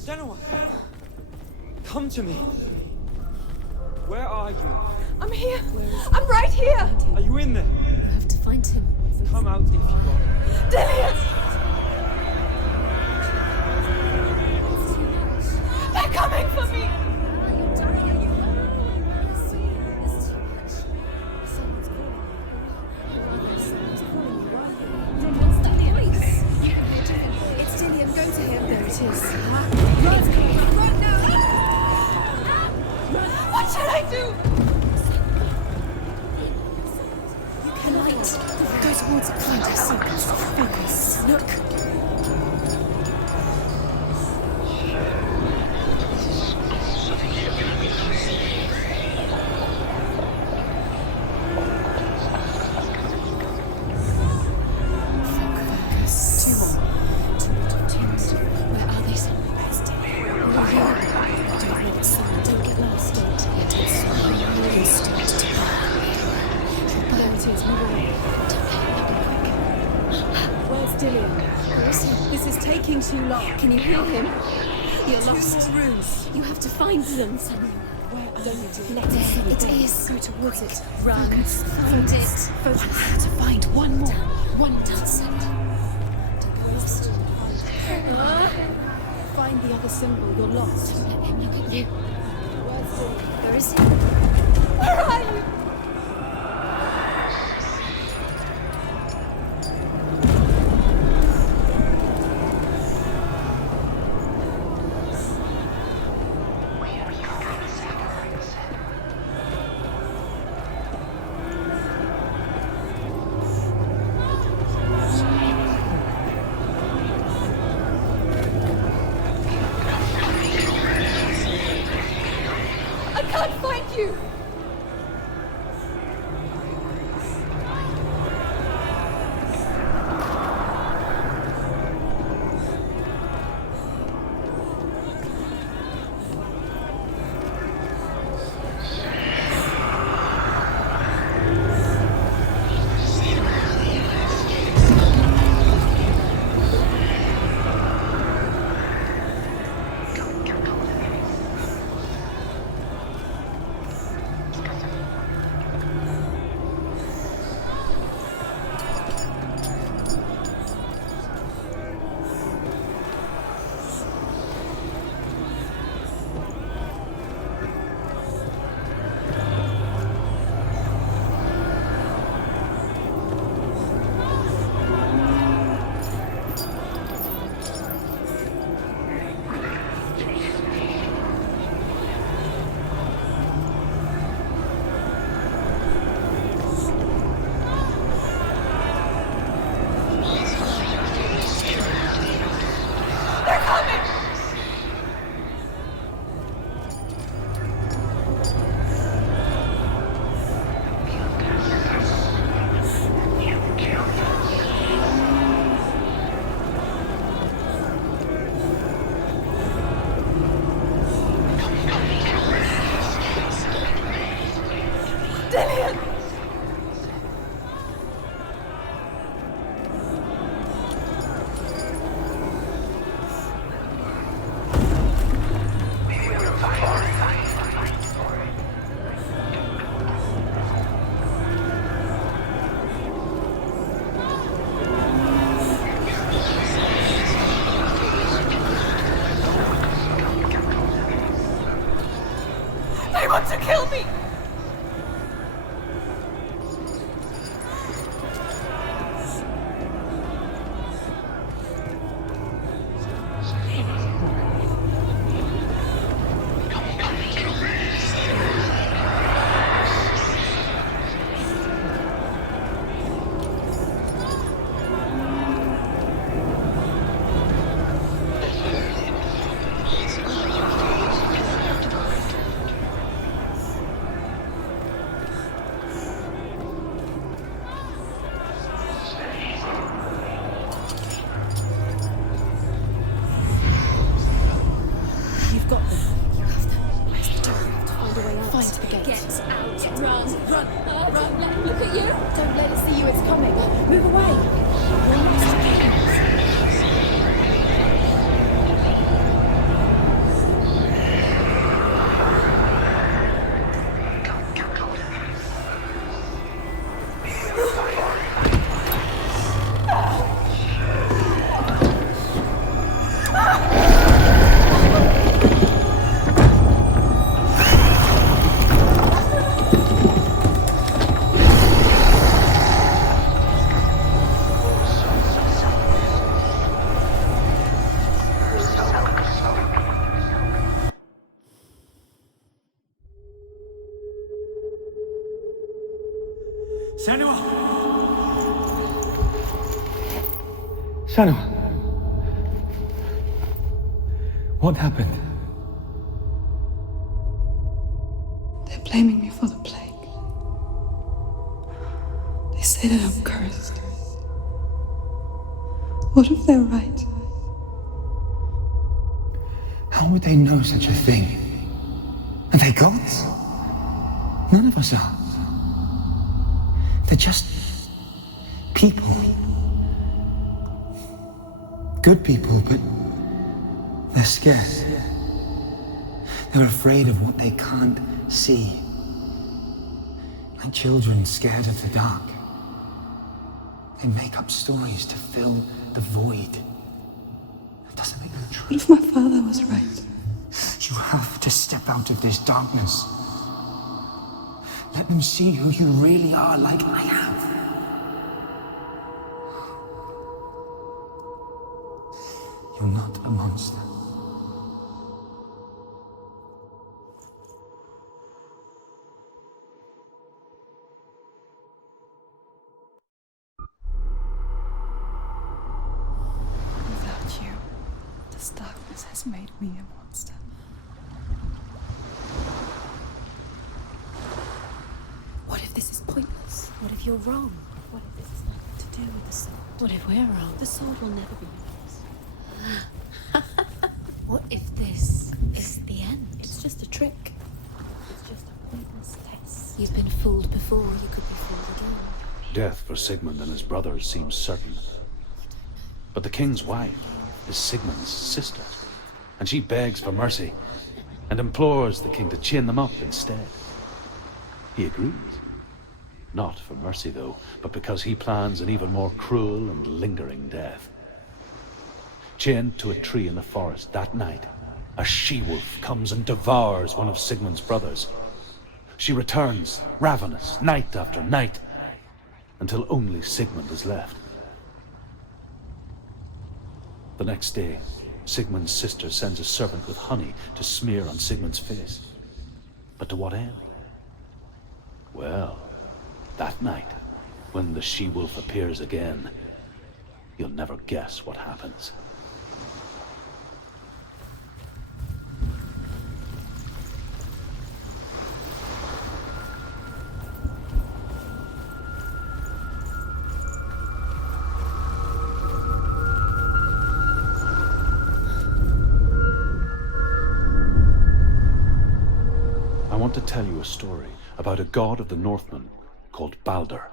Senua! Come to me! Where are you? I'm here! I'm right here! Are you in there? You have to find him. Come out if you are. Dillian! They're coming for me! It's Dillian, go to him. There it is. Run now! What should I do? You can light. Go towards it. Find her. Focus. Look. Too long. Can you hear him? You're lost. More rooms. You have to find them. Where don't you let it see it is. Go towards it. Run. Focus. Find it. Focus. I have to find one more. One more. Don't go lost. Find the other symbol. You're lost. Don't let him look at you. Where is he? Where are you? you! They want to kill me! You've got them. You have them. Where's the door? You have to find a way out. Find the gate. Get out! Run! Run! Run! Let look at you. Don't let it see you. It's coming. Move away. You're next to me. Senua! Senua! What happened? They're blaming me for the plague. They say that I'm cursed. What if they're right? How would they know such a thing? Are they gods? None of us are. They're just people. Good people, but they're scared. They're afraid of what they can't see. Like children scared of the dark. They make up stories to fill the void. It doesn't make them true. What if my father was right? You have to step out of this darkness. Let them see who you really are, like I have. You're not a monster. Without you, this darkness has made me a monster. if you're wrong? What if it's nothing to do with the sword? What if we're wrong? The sword will never be yours. What if this is the end? It's just a trick. It's just a pointless test. You've been fooled before, you could be fooled again. Death for Sigmund and his brothers seems certain. But the king's wife is Sigmund's sister, and she begs for mercy and implores the king to chain them up instead. He agrees. Not for mercy, though, but because he plans an even more cruel and lingering death. Chained to a tree in the forest that night, a she-wolf comes and devours one of Sigmund's brothers. She returns, ravenous, night after night, until only Sigmund is left. The next day, Sigmund's sister sends a servant with honey to smear on Sigmund's face. But to what end? Well, that night, when the she-wolf appears again, you'll never guess what happens. I want to tell you a story about a god of the Northmen called Baldur.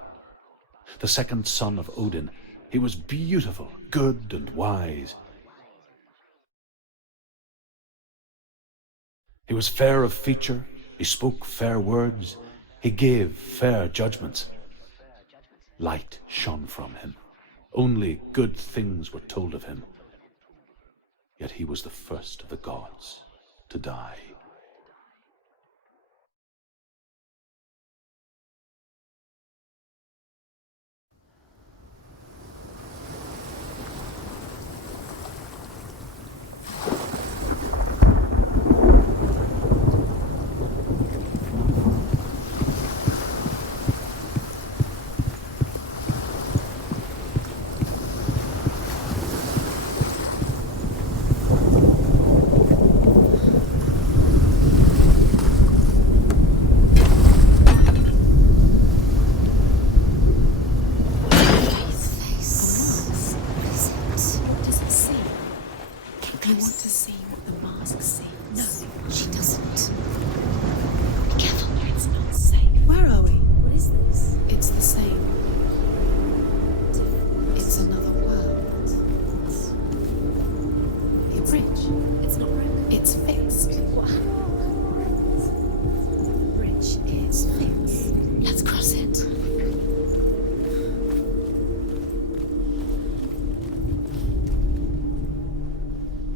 The second son of Odin, he was beautiful, good, and wise. He was fair of feature, he spoke fair words, he gave fair judgments. Light shone from him. Only good things were told of him. Yet he was the first of the gods to die.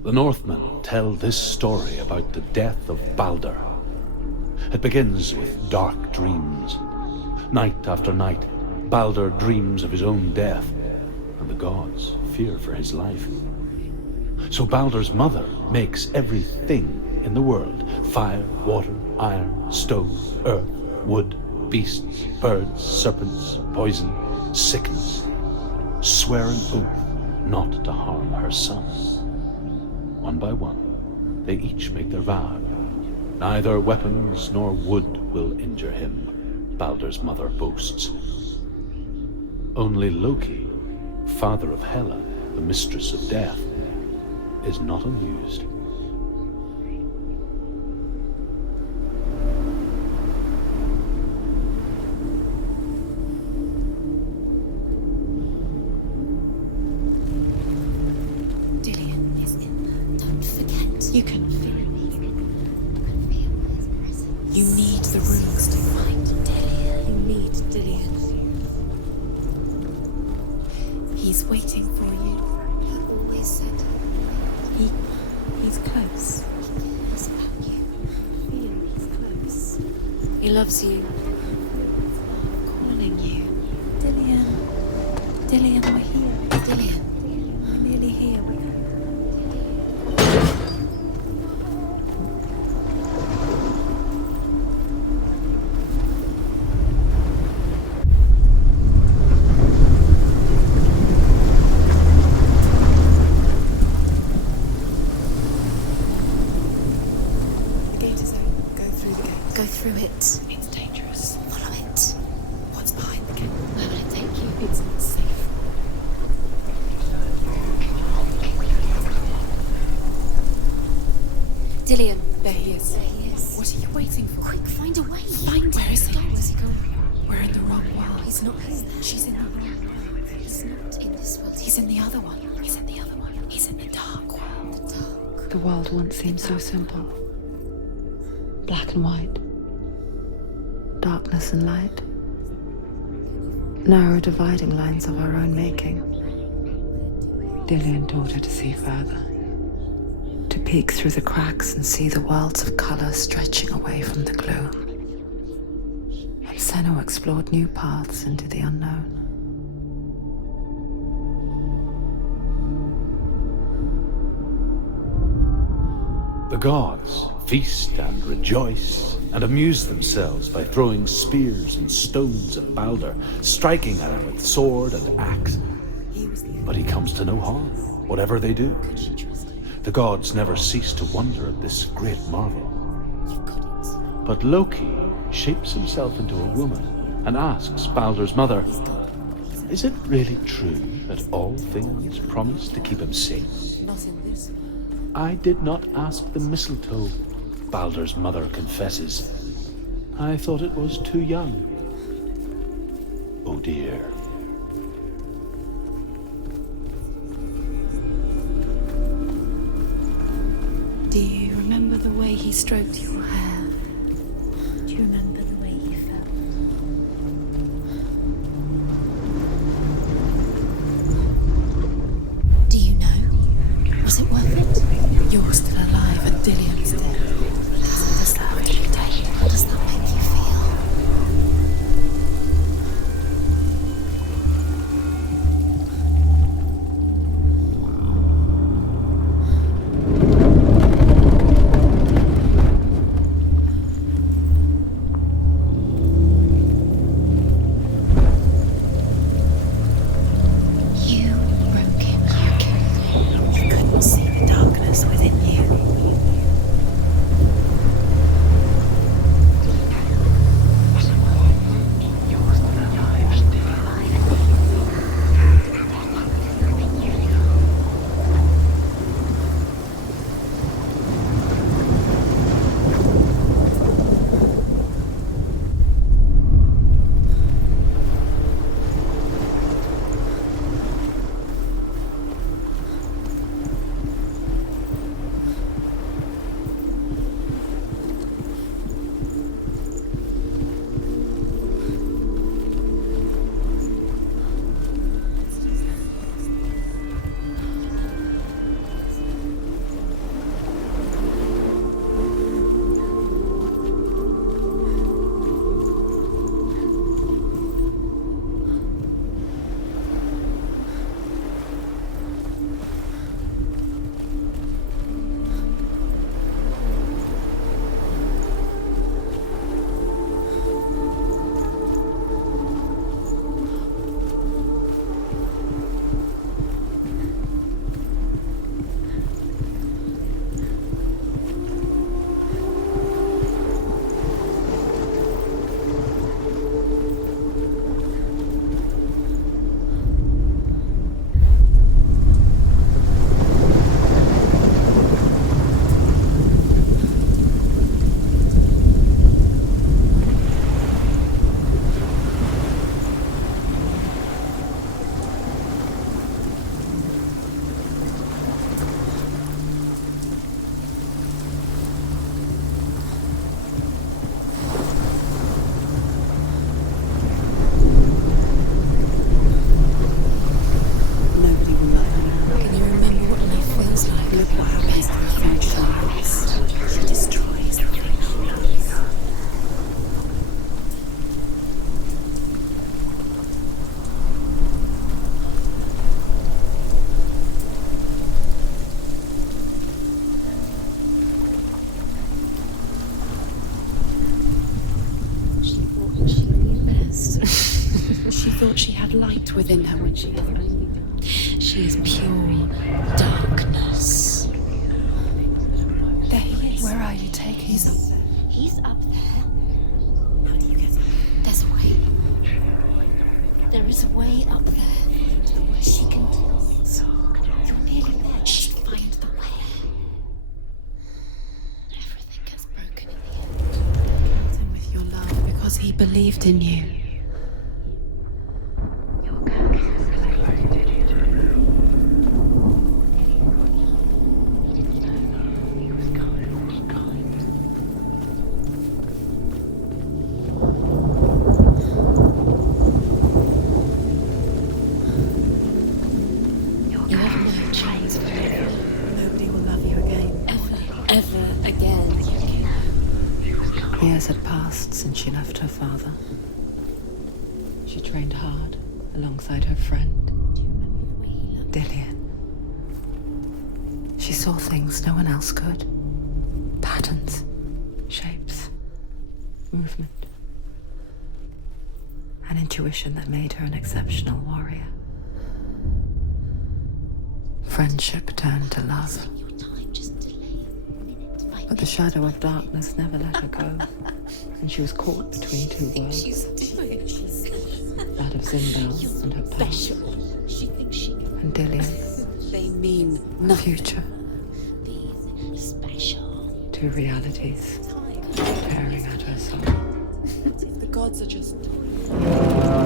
The Northmen tell this story about the death of Baldur. It begins with dark dreams. Night after night, Baldur dreams of his own death, and the gods fear for his life. So Baldur's mother makes everything in the world: fire, water, iron, stone, earth, wood, beasts, birds, serpents, poison, sickness, swear an oath not to harm her son. One by one, they each make their vow. Neither weapons nor wood will injure him, Baldur's mother boasts. Only Loki, father of Hela, the mistress of death, is not amused. You can feel it. You need the runes to find Dillion. You need Dillion. He's waiting for you. He always said he's close. He cares about you. I feel he's close. He loves you. Calling you. Dillion. Dillion, we're here. Dillion. We're nearly here. Go through it. It's dangerous. Follow it. What's behind the gate? It's not safe. Dillion. There he is. There he is. What are you waiting for? Quick, find a way. Find Where is he? Where's he going? We're in the wrong world. He's not here. She's in the wrong world. He's not in this world. He's in the other one. He's in the other one. He's in the dark world. The dark. The world once seemed so simple. Black and white. Darkness and light. Narrow dividing lines of our own making. Dillion taught her to see further. To peek through the cracks and see the worlds of color stretching away from the gloom. And Senua explored new paths into the unknown. The gods feast and rejoice and amuse themselves by throwing spears and stones at Baldur, striking at him with sword and axe. But he comes to no harm, whatever they do. The gods never cease to wonder at this great marvel. But Loki shapes himself into a woman and asks Baldur's mother, "Is it really true that all things promise to keep him safe?" Not in this. "I did not ask the mistletoe," Baldur's mother confesses. "I thought it was too young." Oh dear. Do you remember the way he stroked your hair? Do you remember the way he felt? Do you know? Was it worth it? You're still alive and Dillion's dead. How does that make you feel? You broke him. You killed him. You couldn't see the darkness within you. She thought she had light within her when she was. She is pure darkness. There he is. Where are you taking He's him? up there. He's up there. How do you get up? There's a way. There is a way up there. She can do it. You're nearly there. Just find the way. Everything gets broken in the end. Killed him with your love because he believed in you. Your curse is collected. He was kind. You have no chance forever. Nobody will love you again. Ever again. Years had passed since she left her father. She trained hard alongside her friend, Do you remember the way he looked? Dillian. She saw things no one else could. Patterns, shapes, movement. An intuition that made her an exceptional warrior. Friendship turned to love. Your time just delay minute by But the shadow of darkness never let her go, and she was caught between two worlds. she's doing. That of Zimbel and her past, Special. She thinks she can. and Dillian, They mean her nothing. future. Be special. Two realities tearing at her soul. What if the gods are just...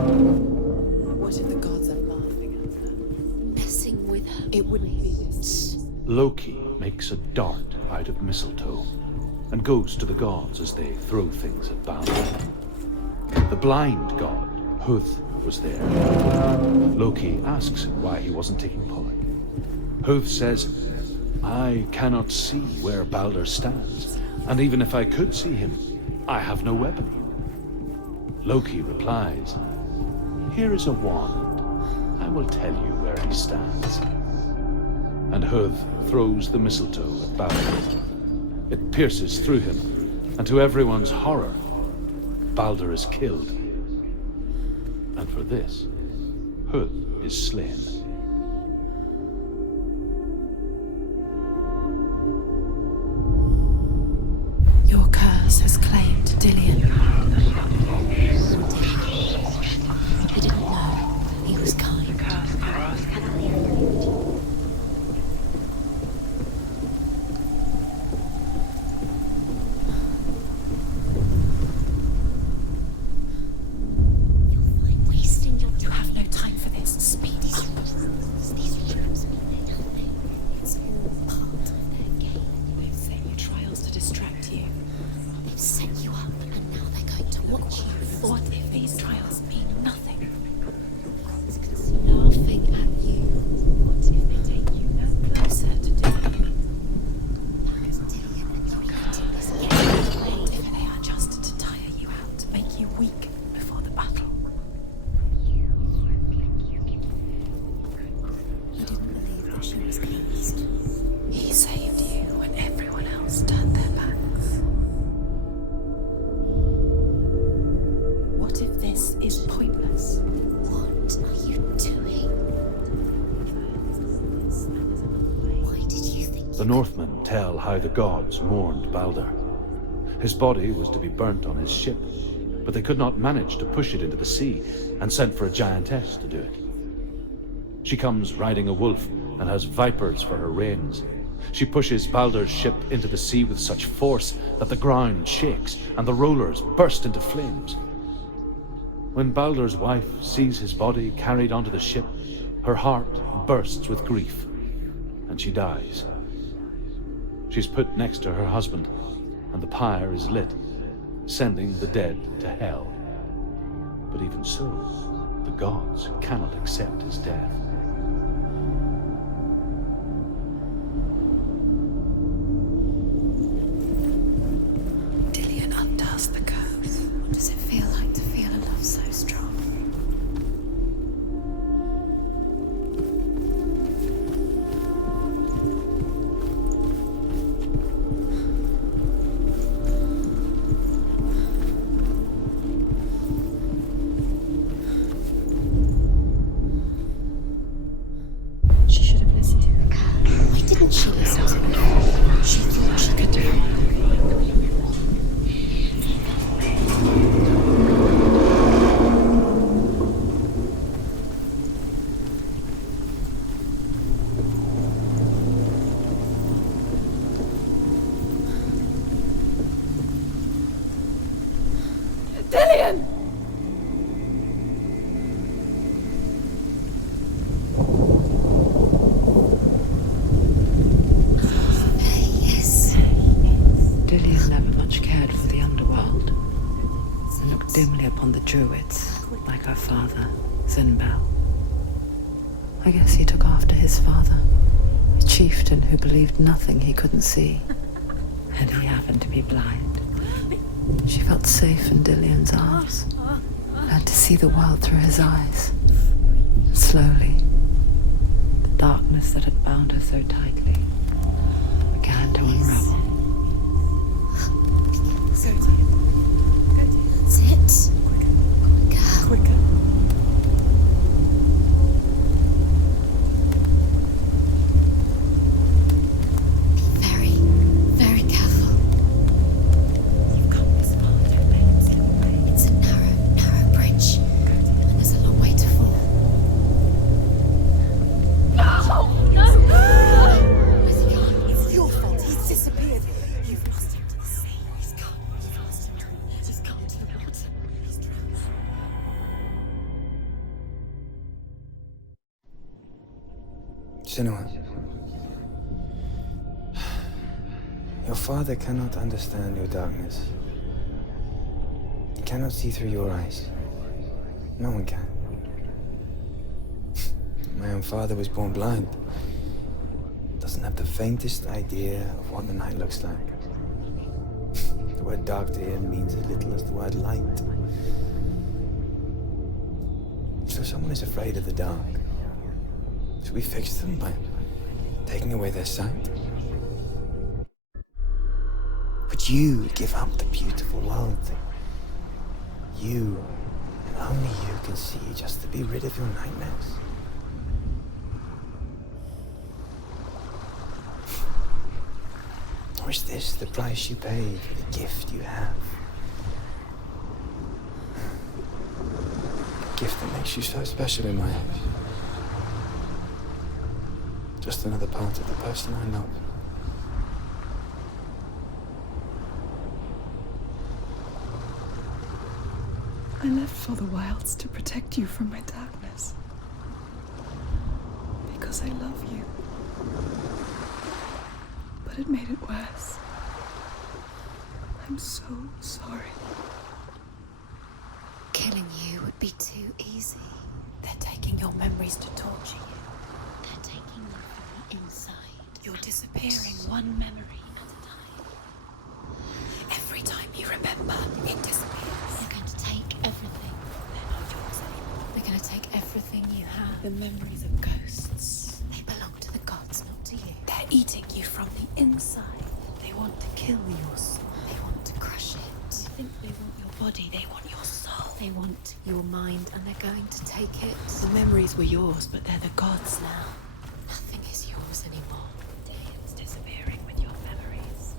What if the gods are laughing at her? Messing with her. It wouldn't be this. Loki makes a dart out of mistletoe and goes to the gods as they throw things at Balder. The blind god, Huth, was there. Loki asks him why he wasn't taking part. Huth says, I cannot see where Balder stands, and even if I could see him, I have no weapon. Loki replies, here is a wand. I will tell you where he stands. And Huth throws the mistletoe at Balder. It pierces through him, and to everyone's horror, Balder is killed. And for this, Huth is slain. Your curse has claimed Dillian. He didn't know. He was kind. Wasting your You have no time for this. Speed up. These rooms mean nothing. It's all part of their game. They've set you trials to distract you. They've set you up, and now they're going to watch you. What if these trials mean nothing? Laughing at you. What if they take you no closer to Dillian? What if they are just to tire you out, to make you weak before the battle? You didn't believe that she was cursed. He saved you when everyone else turned their backs. What if this is pointless? What are you doing? Why did you think The Northmen tell how the gods mourned Balder. His body was to be burnt on his ship, but they could not manage to push it into the sea, and sent for a giantess to do it. She comes riding a wolf and has vipers for her reins. She pushes Balder's ship into the sea with such force that the ground shakes and the rollers burst into flames. When Balder's wife sees his body carried onto the ship, her heart bursts with grief, and she dies. She's put next to her husband, and the pyre is lit, sending the dead to hell. But even so, the gods cannot accept his death. Dillian undoes the curse. What does it feel like to feel a love so strong? Dillion! Yes. Dillion never much cared for the underworld and looked dimly upon the druids, like her father, Zinbel. I guess he took after his father, a chieftain who believed nothing he couldn't see, and he happened to be blind. She felt safe in Dillion's arms, learned to see the world through his eyes. Slowly, the darkness that had bound her so tightly began to unravel. That's it. Quicker. Very, very careful. You've come this far, don't let him slip away. It's a narrow bridge. And there's a long way to fall. Where's he gone? It's your fault. He's disappeared. You've lost him to the sea. He's gone. You've lost him. Just come to the water. He's drowned. Senua, your father cannot understand your darkness. He cannot see through your eyes. No one can. My own father was born blind. Doesn't have the faintest idea of what the night looks like. The word dark to him means as little as the word light. So someone is afraid of the dark. Should we fix them by taking away their sight? Would you give up the beautiful world that you, and only you, can see just to be rid of your nightmares? Or is this the price you pay for the gift you have? A gift that makes you so special in my eyes. Just another part of the person I love. I left for the wilds to protect you from my darkness. Because I love you. But it made it worse. I'm so sorry. Killing you would be too easy. They're taking your memories to torture you. They're taking them from the inside. You're disappearing one memory at a time. Every time you remember, it disappears. They're going to take everything. They're not yours anymore. They're going to take everything you have. The memories of ghosts. They belong to the gods, not to you. They're eating you from the inside. They want to kill your soul. They want to crush it. They think they want your body. They want your soul. They want your mind, and they're going to take it. The memories were yours, but they're the gods now. Nothing is yours anymore. Dillion's disappearing with your memories.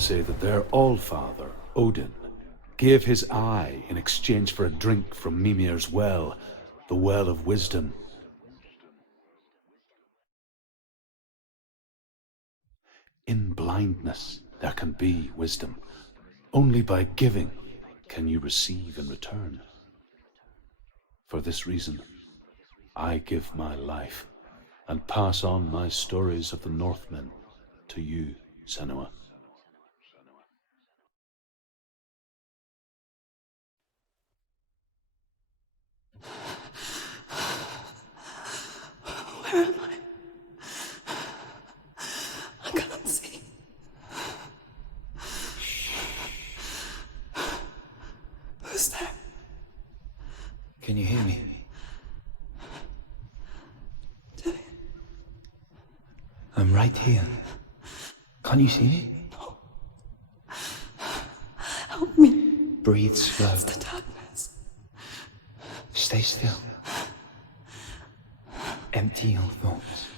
say that their allfather, Odin, gave his eye in exchange for a drink from Mimir's well, the Well of Wisdom. In blindness, there can be wisdom. Only by giving can you receive in return. For this reason, I give my life and pass on my stories of the Northmen to you, Senua. Where am I? I can't see. Who's there? Can you hear me? I'm right here. Can't you see me? No. Help me. Breathe slow. It's the darkness. Stay still. Empty your thoughts.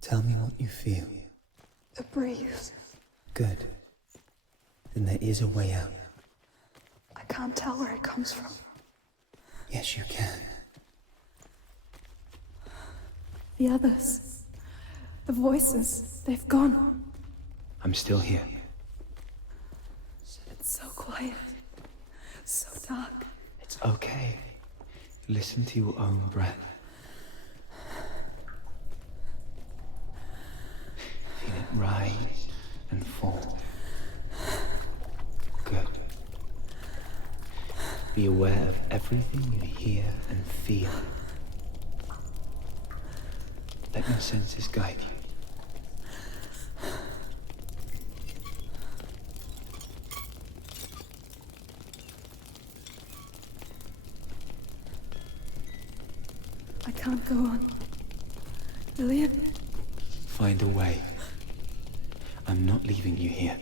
Tell me what you feel. The breeze. Good. Then there is a way out. I can't tell where it comes from. Yes, you can. The others. The voices. They've gone. I'm still here. It's so quiet. So dark. It's okay. Listen to your own breath. Feel it rise and fall. Good. Be aware of everything you hear and feel. Let your senses guide you. I can't go on. Lillian? Find a way. I'm not leaving you here.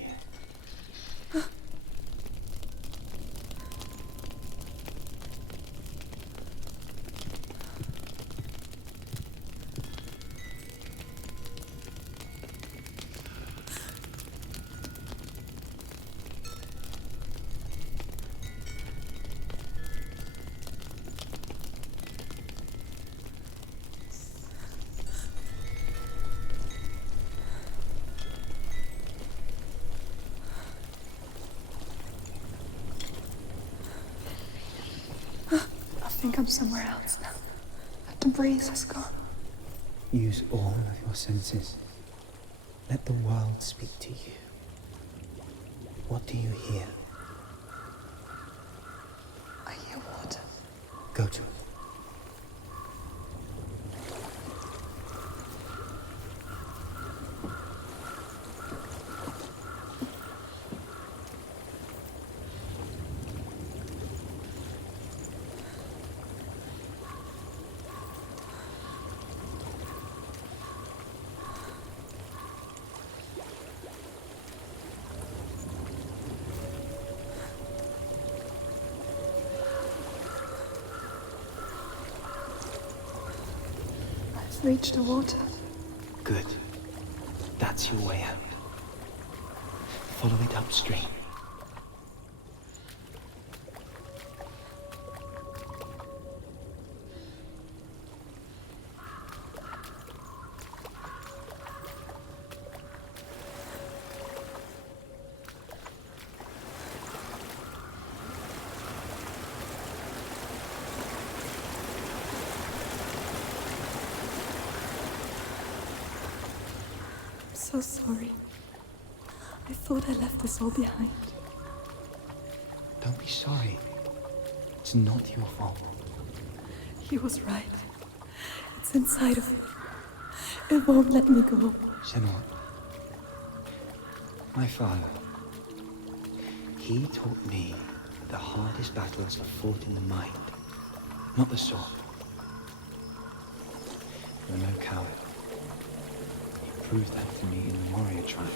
I think I'm somewhere else now. The breeze has gone. Use all of your senses. Let the world speak to you. What do you hear? I hear water. Go to it. Reach the water. Good. That's your way out. Follow it upstream. So sorry. I thought I left this all behind. Don't be sorry. It's not your fault. He was right. It's inside of me. It won't let me go. Senua. My father. He taught me that the hardest battles are fought in the mind, not the sword. You're no coward. Proved that to me in the warrior trials.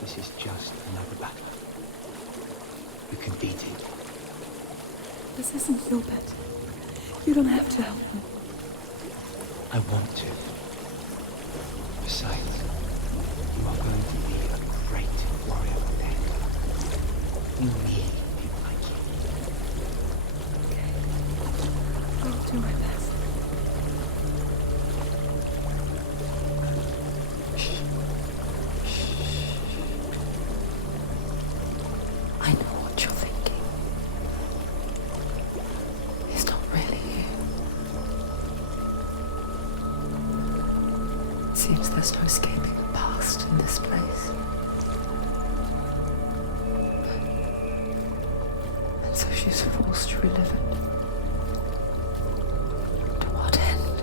This is just another battle. You can beat it. This isn't your bet. You don't have to help me. I want to. Besides, you are going to be a great warrior one day. You need people like you. Okay. I'll do my best. I know what you're thinking. It's not really you. It seems there's no escaping the past in this place. And so she's forced to relive it. To what end?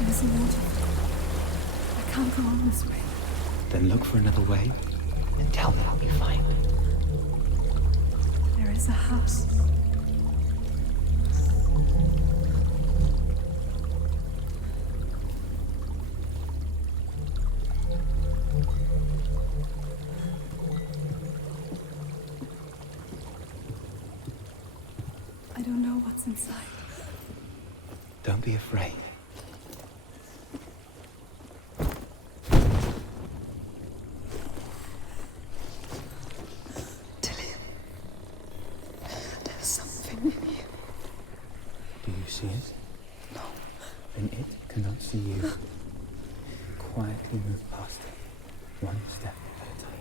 There's a waterfall. I can't go on this way. Then look for another way and tell me what you find. There is a house. I don't know what's inside. Don't be afraid. There's something in you. Do you see it? No. Then it cannot see you. Quietly move past it, one step at a time.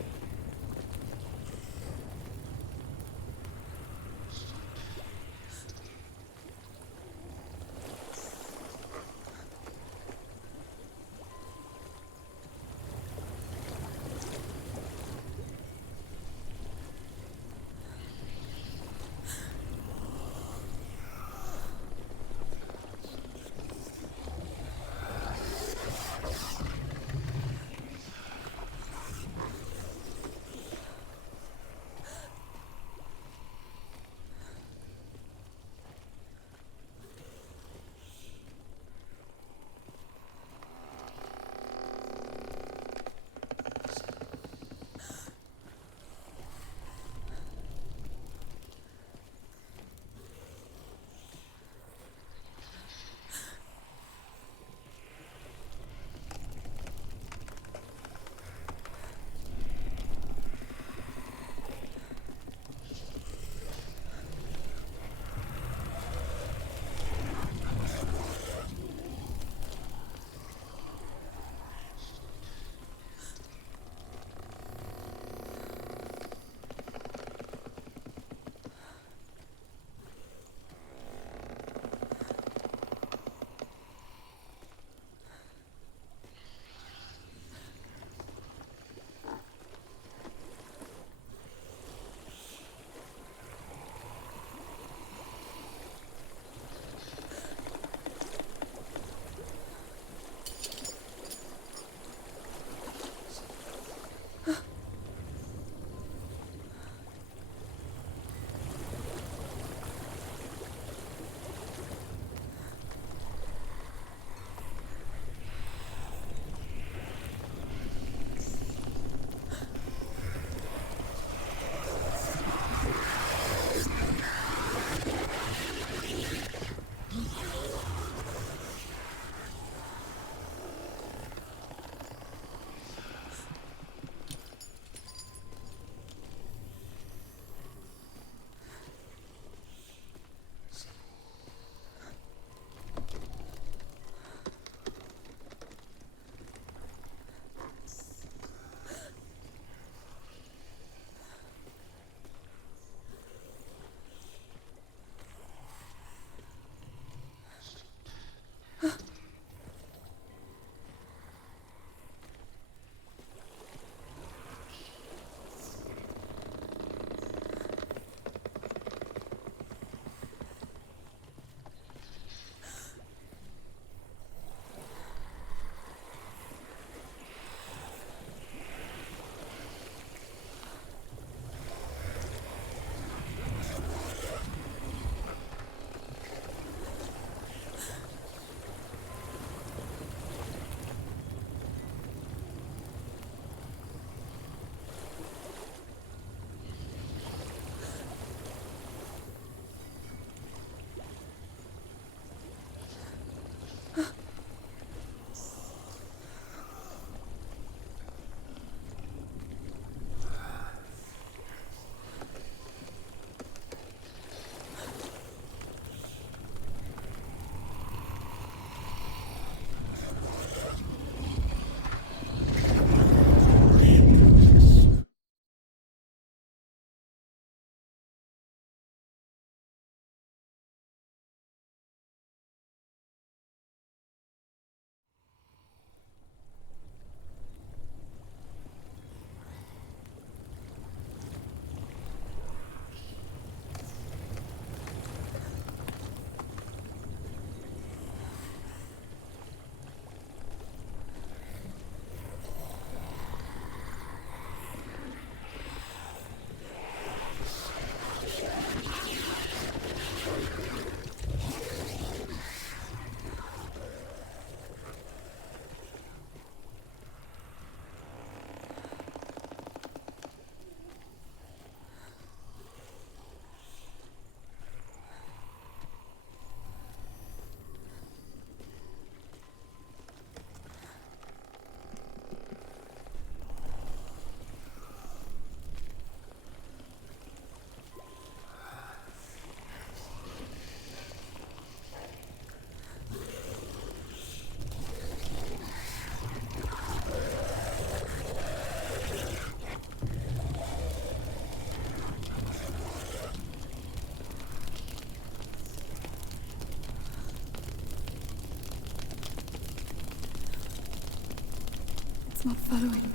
It's not following me.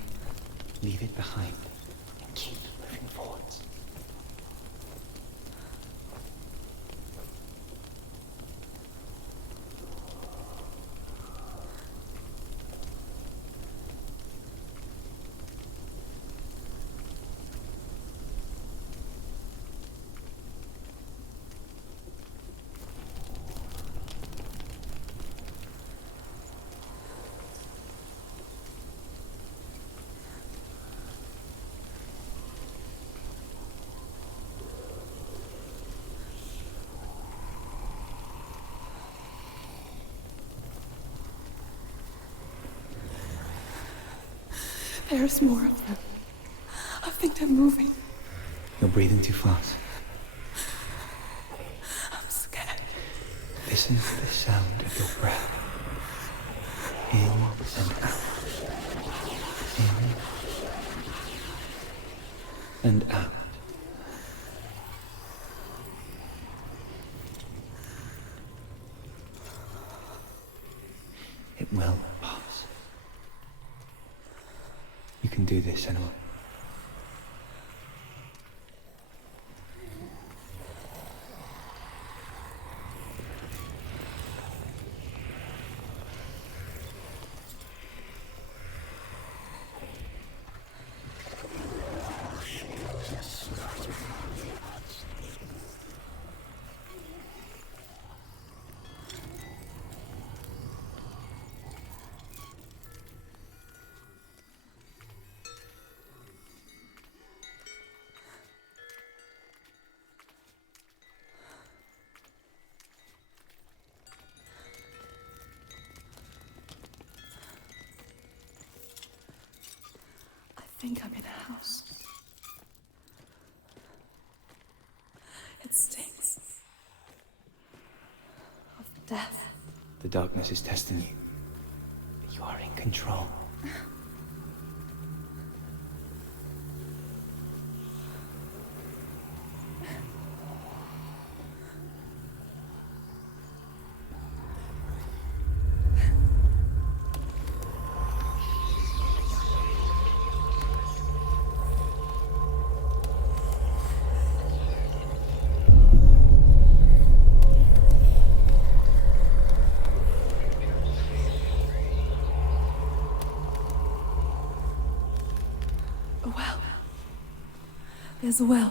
Leave it behind and keep moving forwards. There's more of them. I think they're moving. You're breathing too fast. I'm scared. Listen to the sound of your breath. In and out. In and out. It will pass. You can do this, Senua. I think I'm in a house. It stinks of death. The darkness is testing you. But you are in control. There's a well.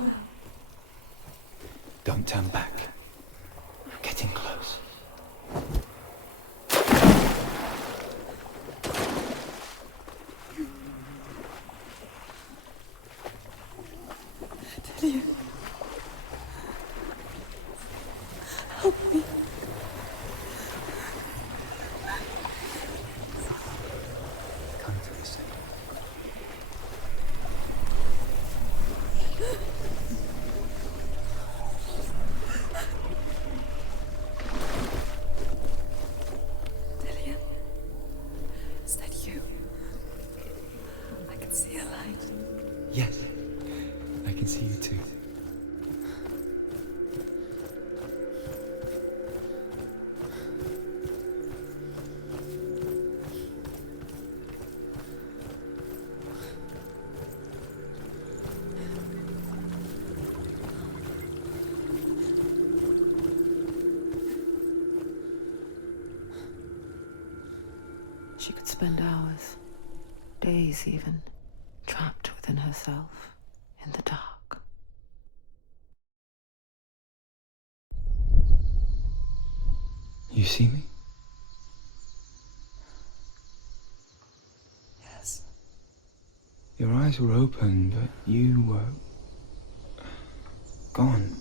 Don't turn back. You're getting close. Delia. Help me. Come to us. Delia. Is that you? I can see a light. Yes, I can see you too. She could spend hours, days even, trapped within herself, in the dark. You see me? Yes. Your eyes were open, but you were gone.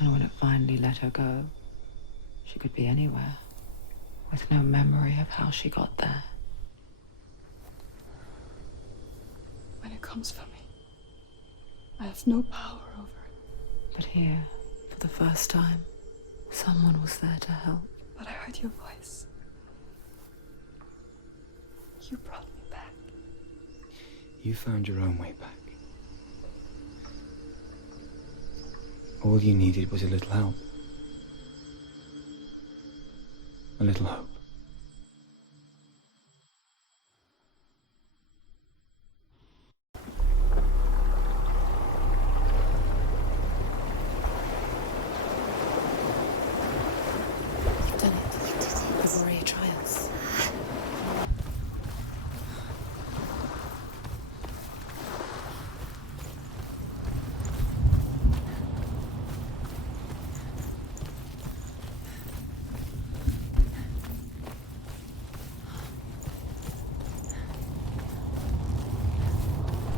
And when it finally let her go, she could be anywhere, with no memory of how she got there. When it comes for me, I have no power over it. But here, for the first time, someone was there to help. But I heard your voice. You brought me back. You found your own way back. All you needed was a little help. A little hope.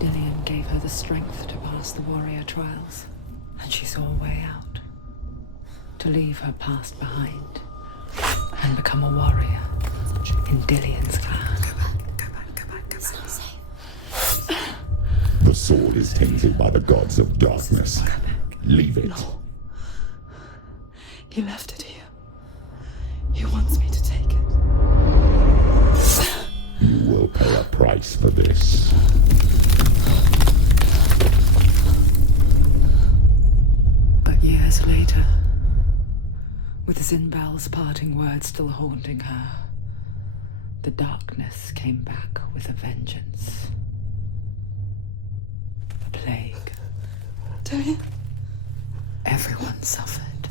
Dillian gave her the strength to pass the warrior trials, and she saw a way out. To leave her past behind and become a warrior in Dillian's clan. Go back. It's not safe. The sword is tainted by the gods of darkness. Leave it. No. He left it here. He wants me to take it. You will pay a price for this. But years later, with Zinbel's parting words still haunting her, the darkness came back with a vengeance. A plague. Dillian? Everyone suffered.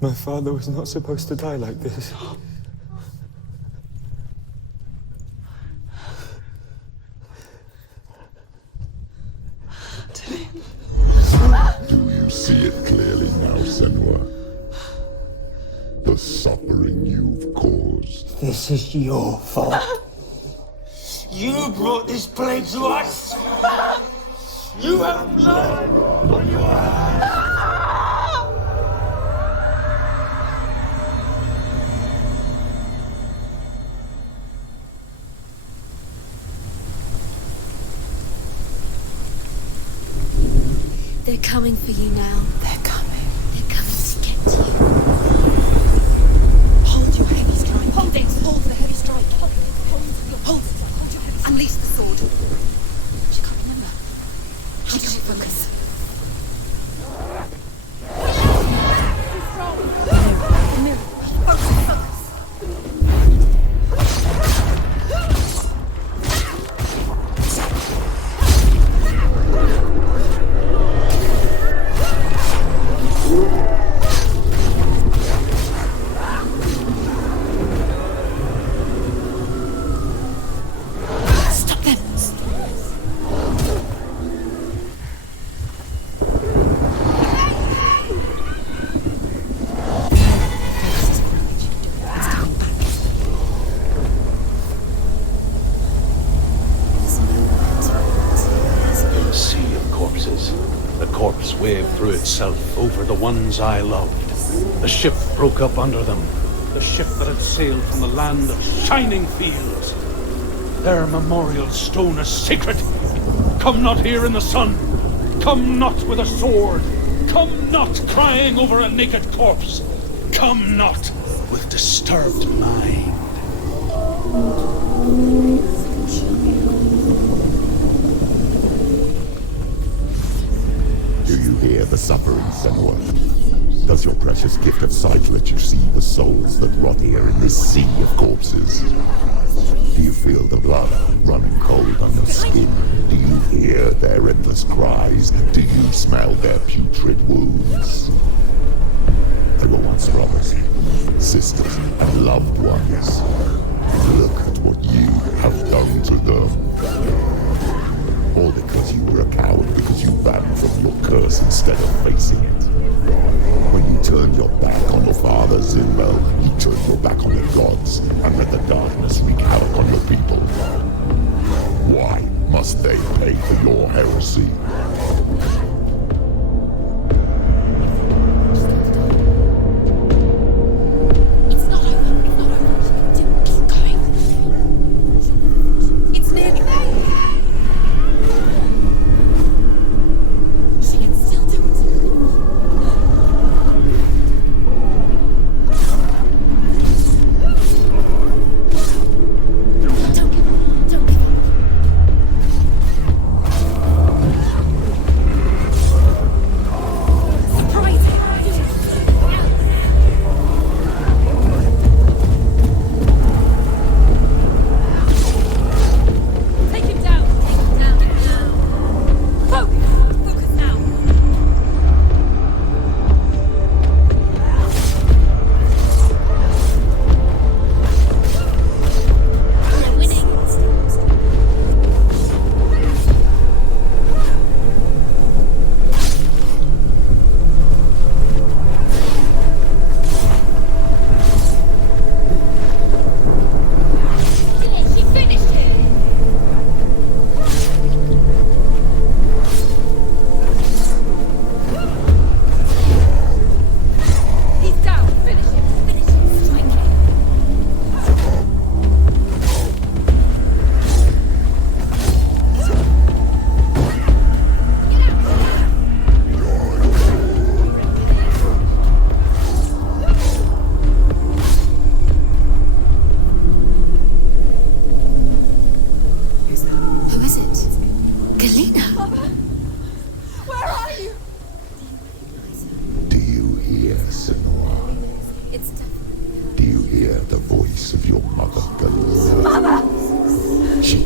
My father was not supposed to die like this. Do you see it clearly now, Senua? The suffering you've caused. This is your fault. You brought this plague to us. You have blood on your hands. They're coming for you now. They're coming. They're coming to get you. Hold your heavy strike. Hold it. Hold the heavy strike. Hold it. Hold it. Hold your heavy strike. Unleash the sword. She can't remember. She can't focus. Itself over the ones I loved. The ship broke up under them. The ship that had sailed from the land of shining fields. Their memorial stone is sacred. Come not here in the sun. Come not with a sword. Come not crying over a naked corpse. Come not with disturbed mind. Do you hear the suffering, Senua? Does your precious gift of sight let you see the souls that rot here in this sea of corpses? Do you feel the blood running cold on your skin? Do you hear their endless cries? Do you smell their putrid wounds? They were once brothers, sisters, and loved ones. Look at what you have done to them. All because you were a coward, because you ran from your curse instead of facing it. When you turned your back on your father, Zinbel, you turned your back on the gods, and let the darkness wreak havoc on your people. Why must they pay for your heresy? It's not over. It's not over. Keep going. It's nearly there. She can still do it.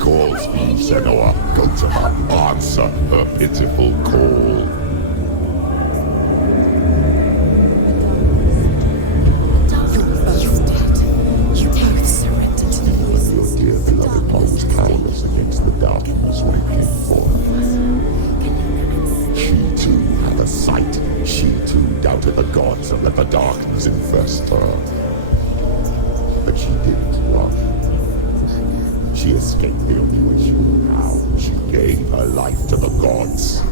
calls me, Senua. Go to her, answer her pitiful call. Your dear beloved mom was powerless against the darkness when it came forth. She too had a sight. She too doubted the gods and let the darkness infest her. But she didn't run. She escaped the only way she knew how. She gave her life to the gods.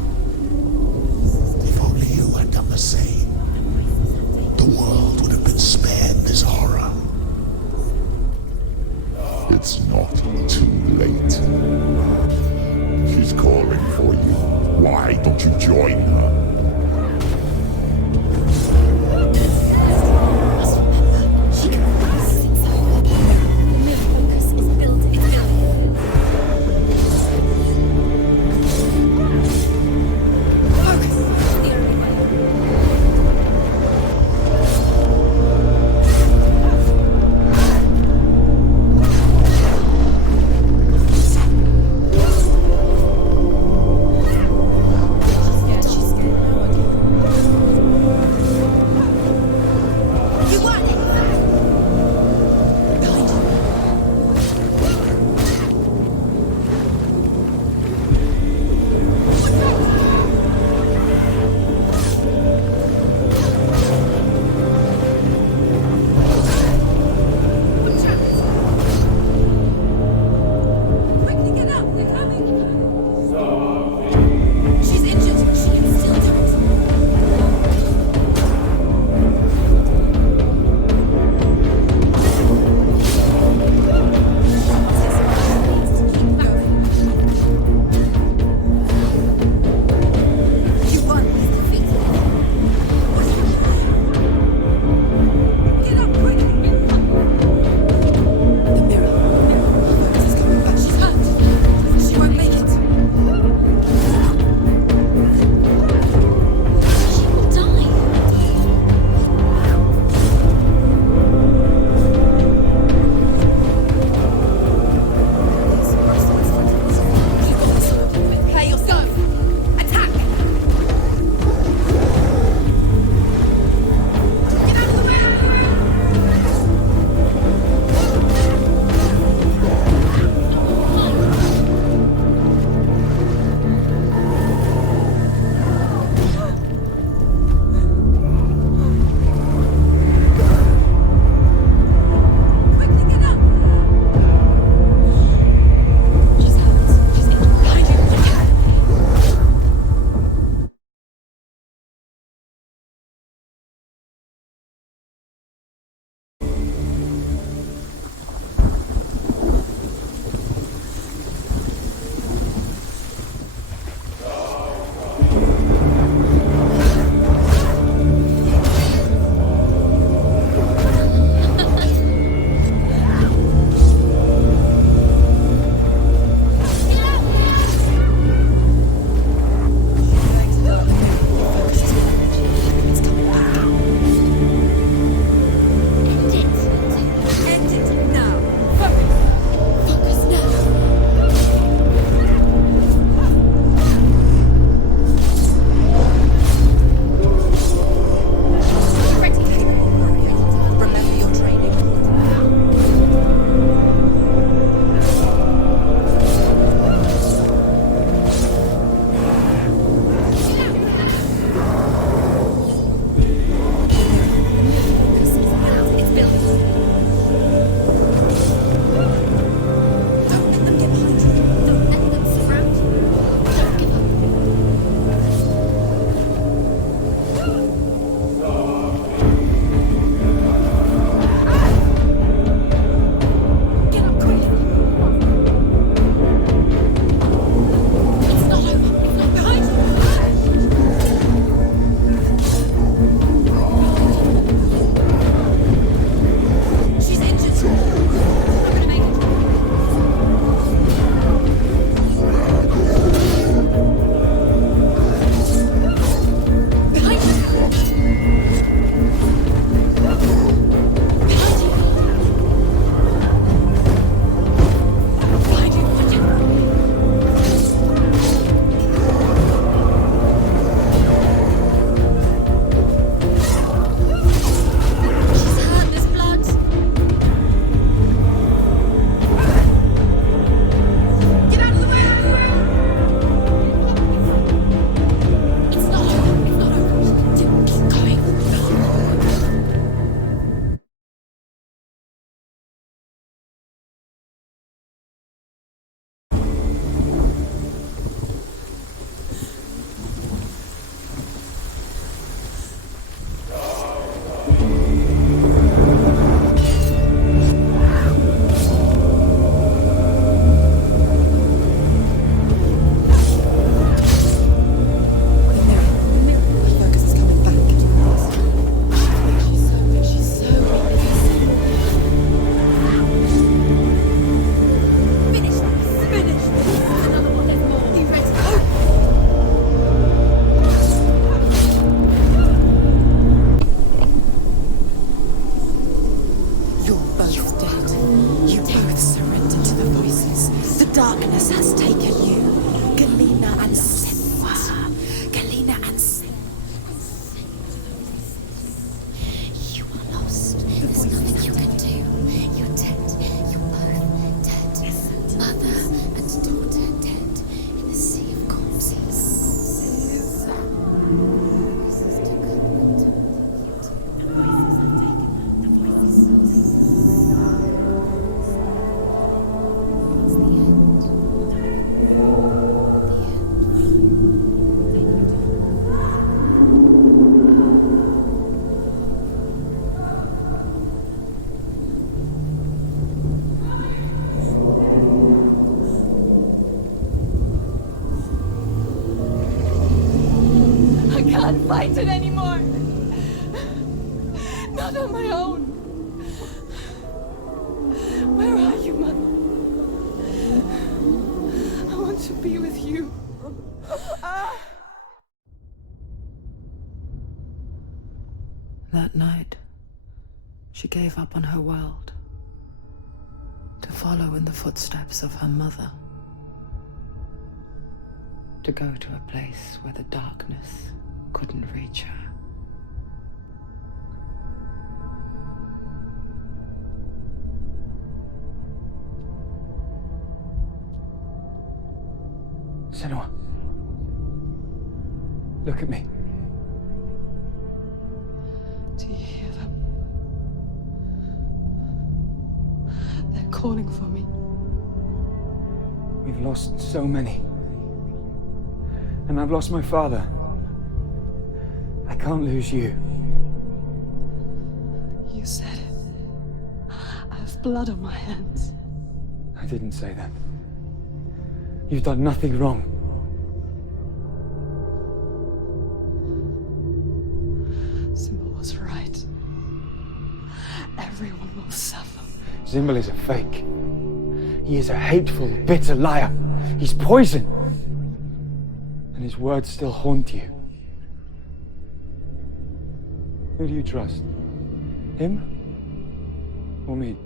If only you had done the same, the world would have been spared this horror. It's not too late. She's calling for you. Why don't you join her? darkness has taken you, Galena and Senua. Galena and Senua. You are lost. There's nothing you can do. You're dead. You're both dead. Mother and daughter dead in a sea of corpses. I can't fight it anymore. Not on my own. Where are you, Mother? I want to be with you. That night, she gave up on her world to follow in the footsteps of her mother, to go to a place where the darkness couldn't reach her. Senua. Look at me. Do you hear them? They're calling for me. We've lost so many. And I've lost my father. I can't lose you. You said it. I have blood on my hands. I didn't say that. You've done nothing wrong. Symbol was right. Everyone will suffer. Symbol is a fake. He is a hateful, bitter liar. He's poison. And his words still haunt you. Who do you trust? Him? Or me?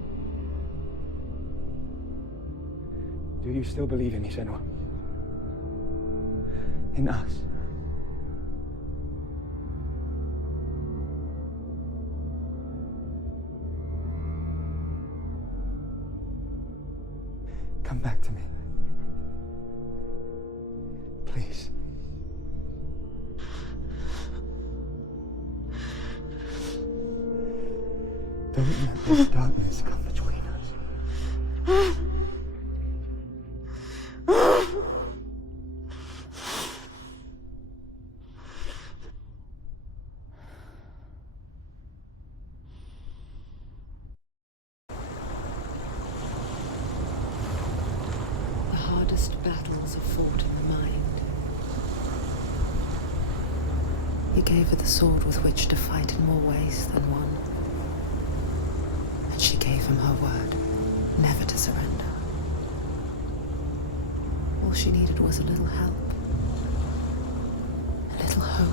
Do you still believe in me, Senua? In us? Come back to me. Please. Don't let this darkness come between us. The hardest battles are fought in the mind. He gave her the sword with which to fight in more ways than one. And she gave him her word, never to surrender. All she needed was a little help, a little hope.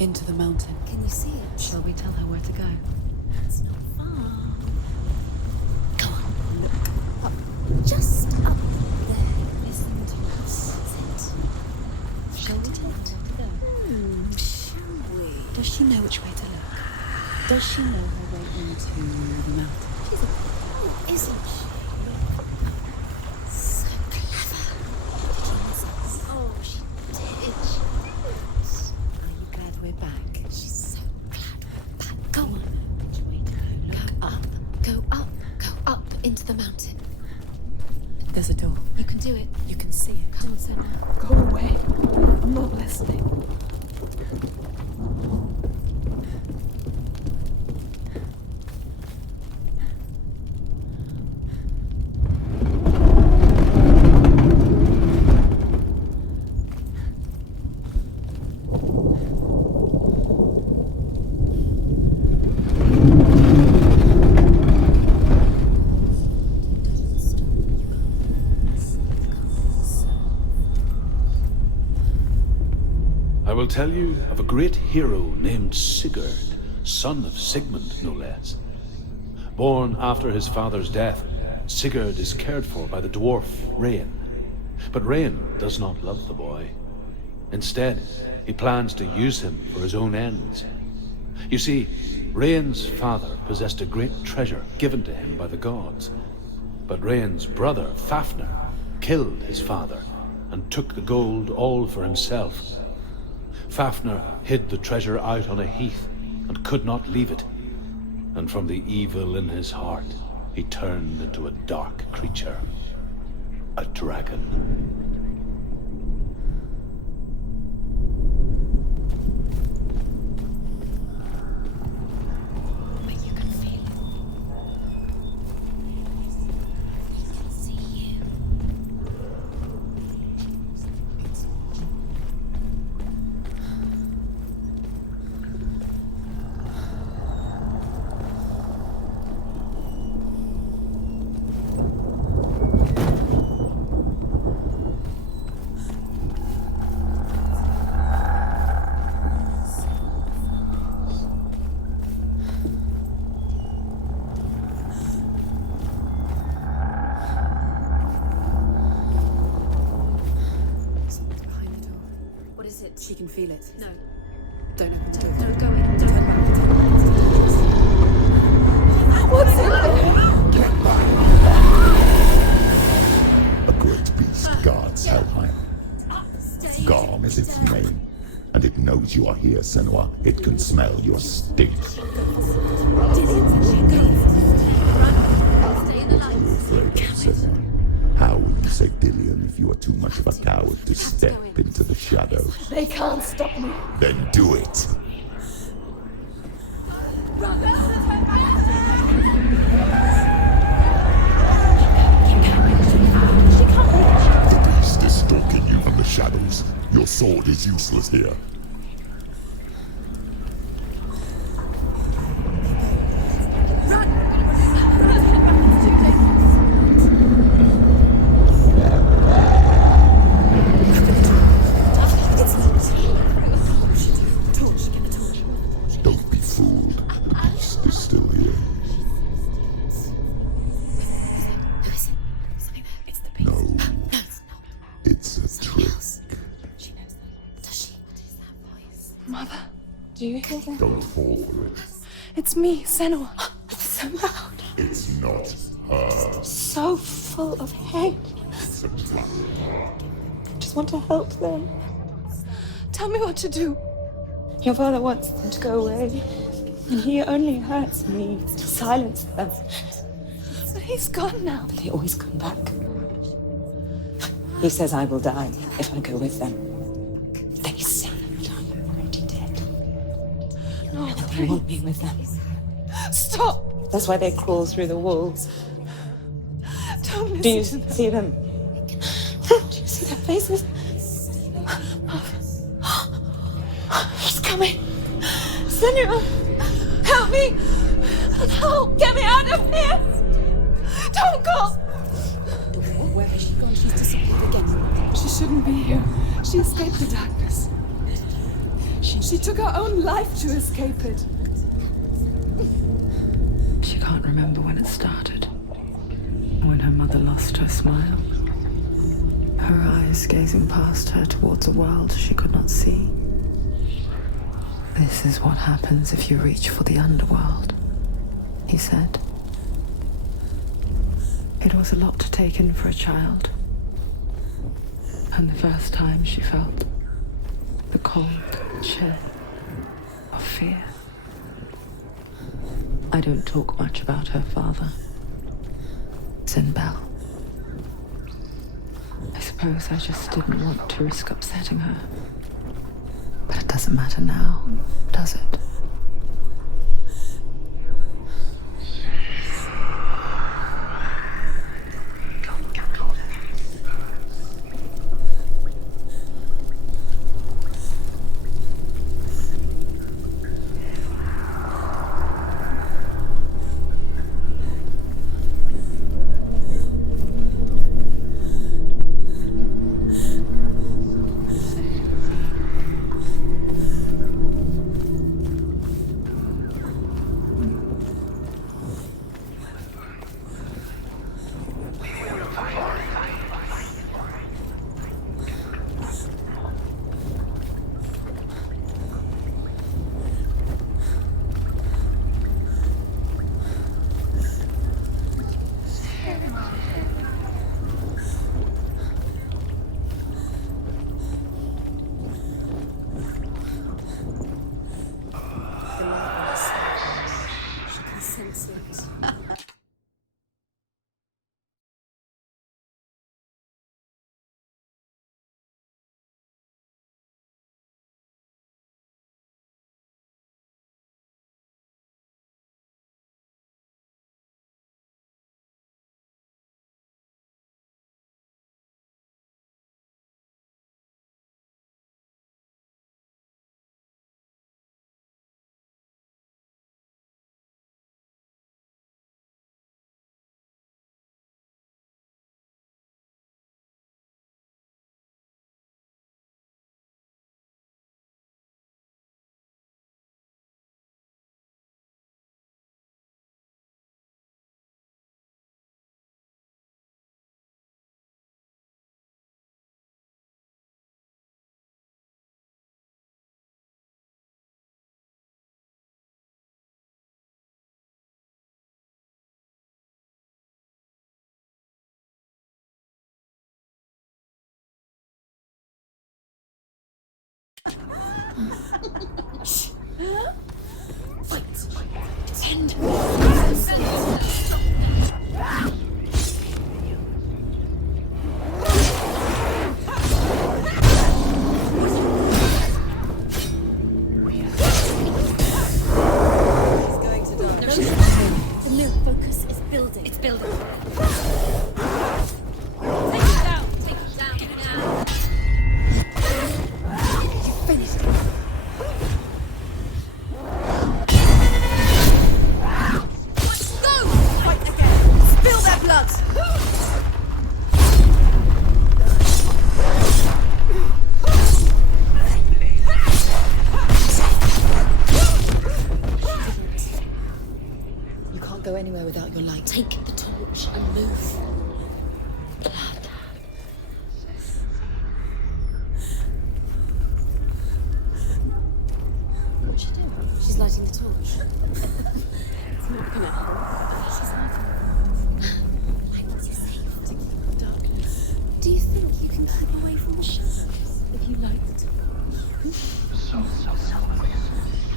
Into the mountain. Can you see it? Shall we tell her where to go? It's not far. Go on, look up. Just up there. Listen to us. That's it. Shall we tell her where to go? Shall we? Does she know which way to look? Does she know her way into the mountain? She's a fool, isn't she? So clever. Oh, she did. Are you glad we're back? She's so glad we're back. Go on. Which way to go? Look up. Go up. Go up into the mountain. There's a door. You can do it. You can see it. Come on, Senua. Go away. I'm not listening. I will tell you of a great hero named Sigurd, son of Sigmund, no less. Born after his father's death, Sigurd is cared for by the dwarf Rain. But Rain does not love the boy. Instead, he plans to use him for his own ends. You see, Rain's father possessed a great treasure given to him by the gods. But Rain's brother, Fafnir, killed his father and took the gold all for himself. Fafnir hid the treasure out on a heath and could not leave it. And from the evil in his heart, he turned into a dark creature. A dragon. She can feel it. No. Don't open the door. Don't go in. Don't Turn back. What's in there? A great beast guards Helheim. Garm is its name, and it knows you are here, Senua. It can smell your stink. What are you afraid of, Senua? How will you save Dillion if you are too much of a coward to step into the shadows? They can't stop me. Then do it! The beast is stalking you from the shadows. Your sword is useless here. Mother, do you hear that? Don't fall for it. It's me, Senua. It's so loud. It's not her. So full of hate. It's a trap. I just want to help them. Tell me what to do. Your father wants them to go away, and he only hurts me to silence them. But he's gone now. But they always come back. He says I will die if I go with them. They say I'm already dead. No, They want me with them. Stop! That's why they crawl through the walls. Don't listen Do you to them. see them? Do you see their faces? He's coming. Senua, help me. Help, get me out of here. Don't go. Where has she gone? She's disappeared again. She shouldn't be here. She escaped the darkness. She She took her own life to escape it. She can't remember when it started. When her mother lost her smile. Her eyes gazing past her towards a world she could not see. This is what happens if you reach for the underworld, he said. It was a lot to take in for a child. And the first time she felt the cold chill of fear. I don't talk much about her father, Sinbel. I suppose I just didn't want to risk upsetting her. But it doesn't matter now, does it? Wait. End. The new focus is building. It's building. Take it down. Take it down. Take it down. You finished it. Let's go! Fight again. Spill their blood. You can't go anywhere without your light. Take the torch and move. Blood. What's she doing? She's lighting the torch. It's not gonna help. She's lighting. I want you safe. To keep the darkness. Do you think you can keep away from the shadows? If you light the torch,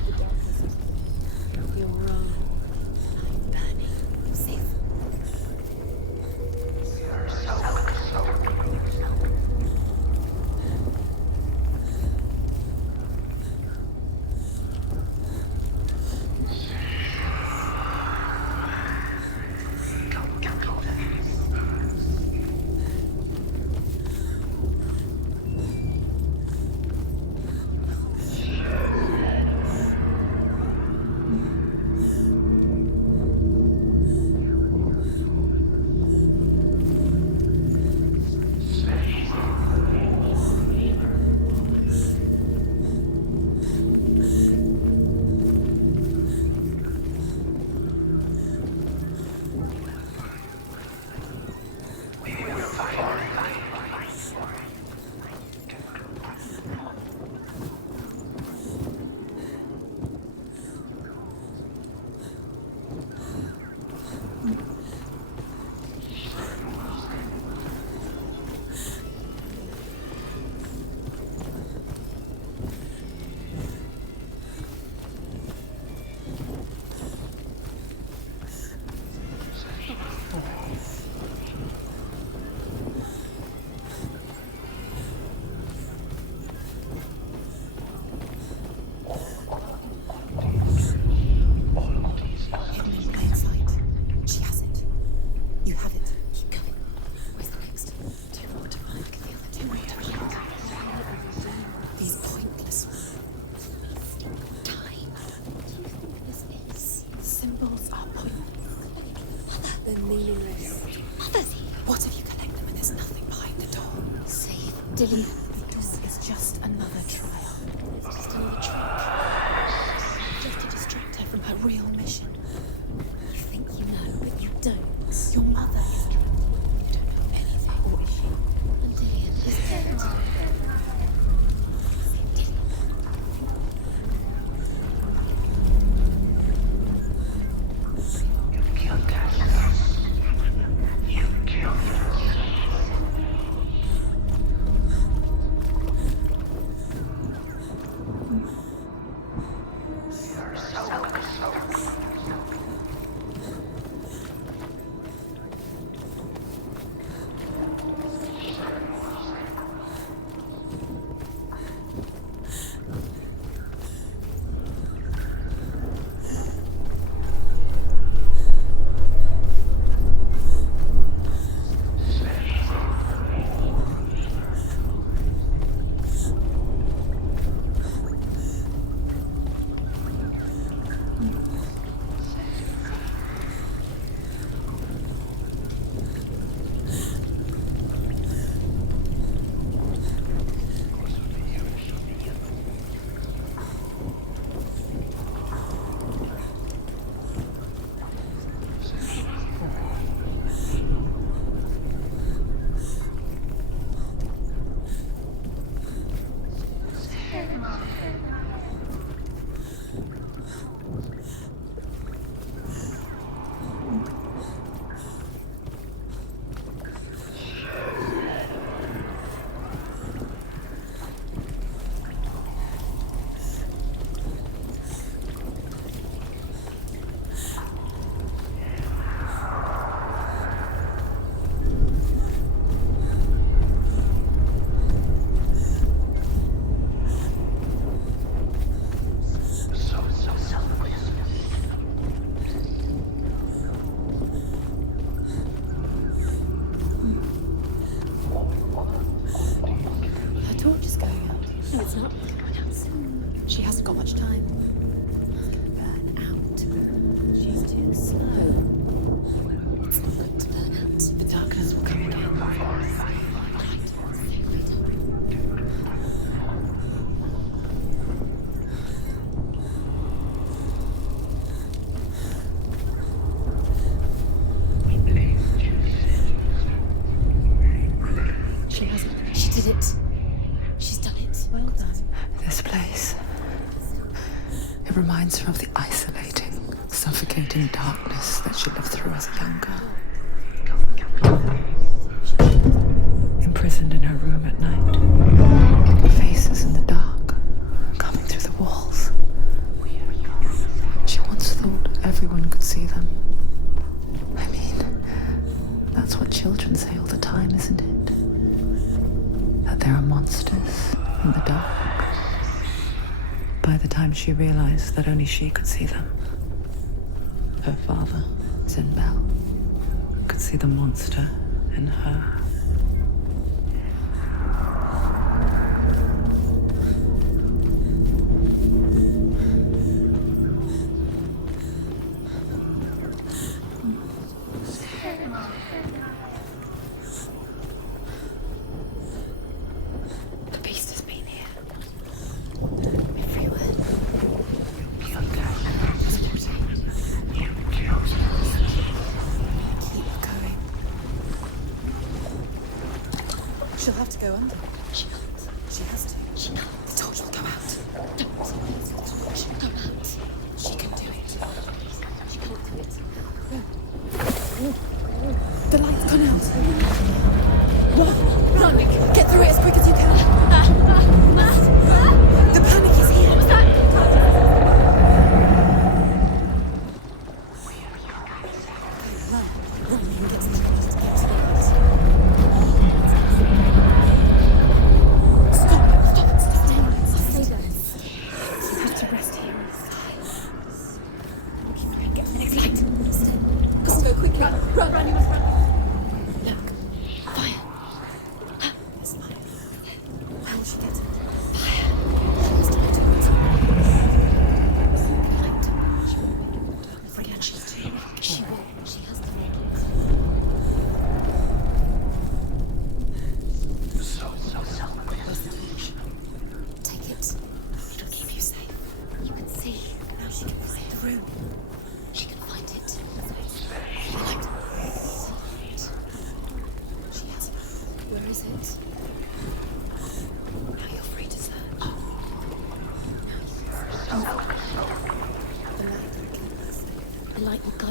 the darkness is gone. You're wrong. I'm burning. I'm safe. Dilly, this is just another trial. It's just another trick. Just to distract her from her real mission. You think you know, but you don't. Your mother is trapped. You don't know anything, or is she? And Dillian is dead. It's not. She hasn't got much time. Burn out. She's too slow. It's not good to burn out. The darkness will come again. She hasn't. She did it. She's done it. Well done. This place. It reminds her of the isolating, suffocating darkness that she lived through as a young girl. Imprisoned in her room at night. Faces in the dark, coming through the walls. She once thought everyone could see them. I mean, that's what children say all the time, isn't it? That there are monsters in the dark. By the time she realized that only she could see them, her father, Zinbel, could see the monster in her. She'll have to go under. She can't. She has to. She can't. The torch will go out. Don't. She'll come out. She can do it. She can't do it. No. The light's gone out. Run! Get through it as quick as you can. The panic is here. What's that? Run and get to the light. Get to the light.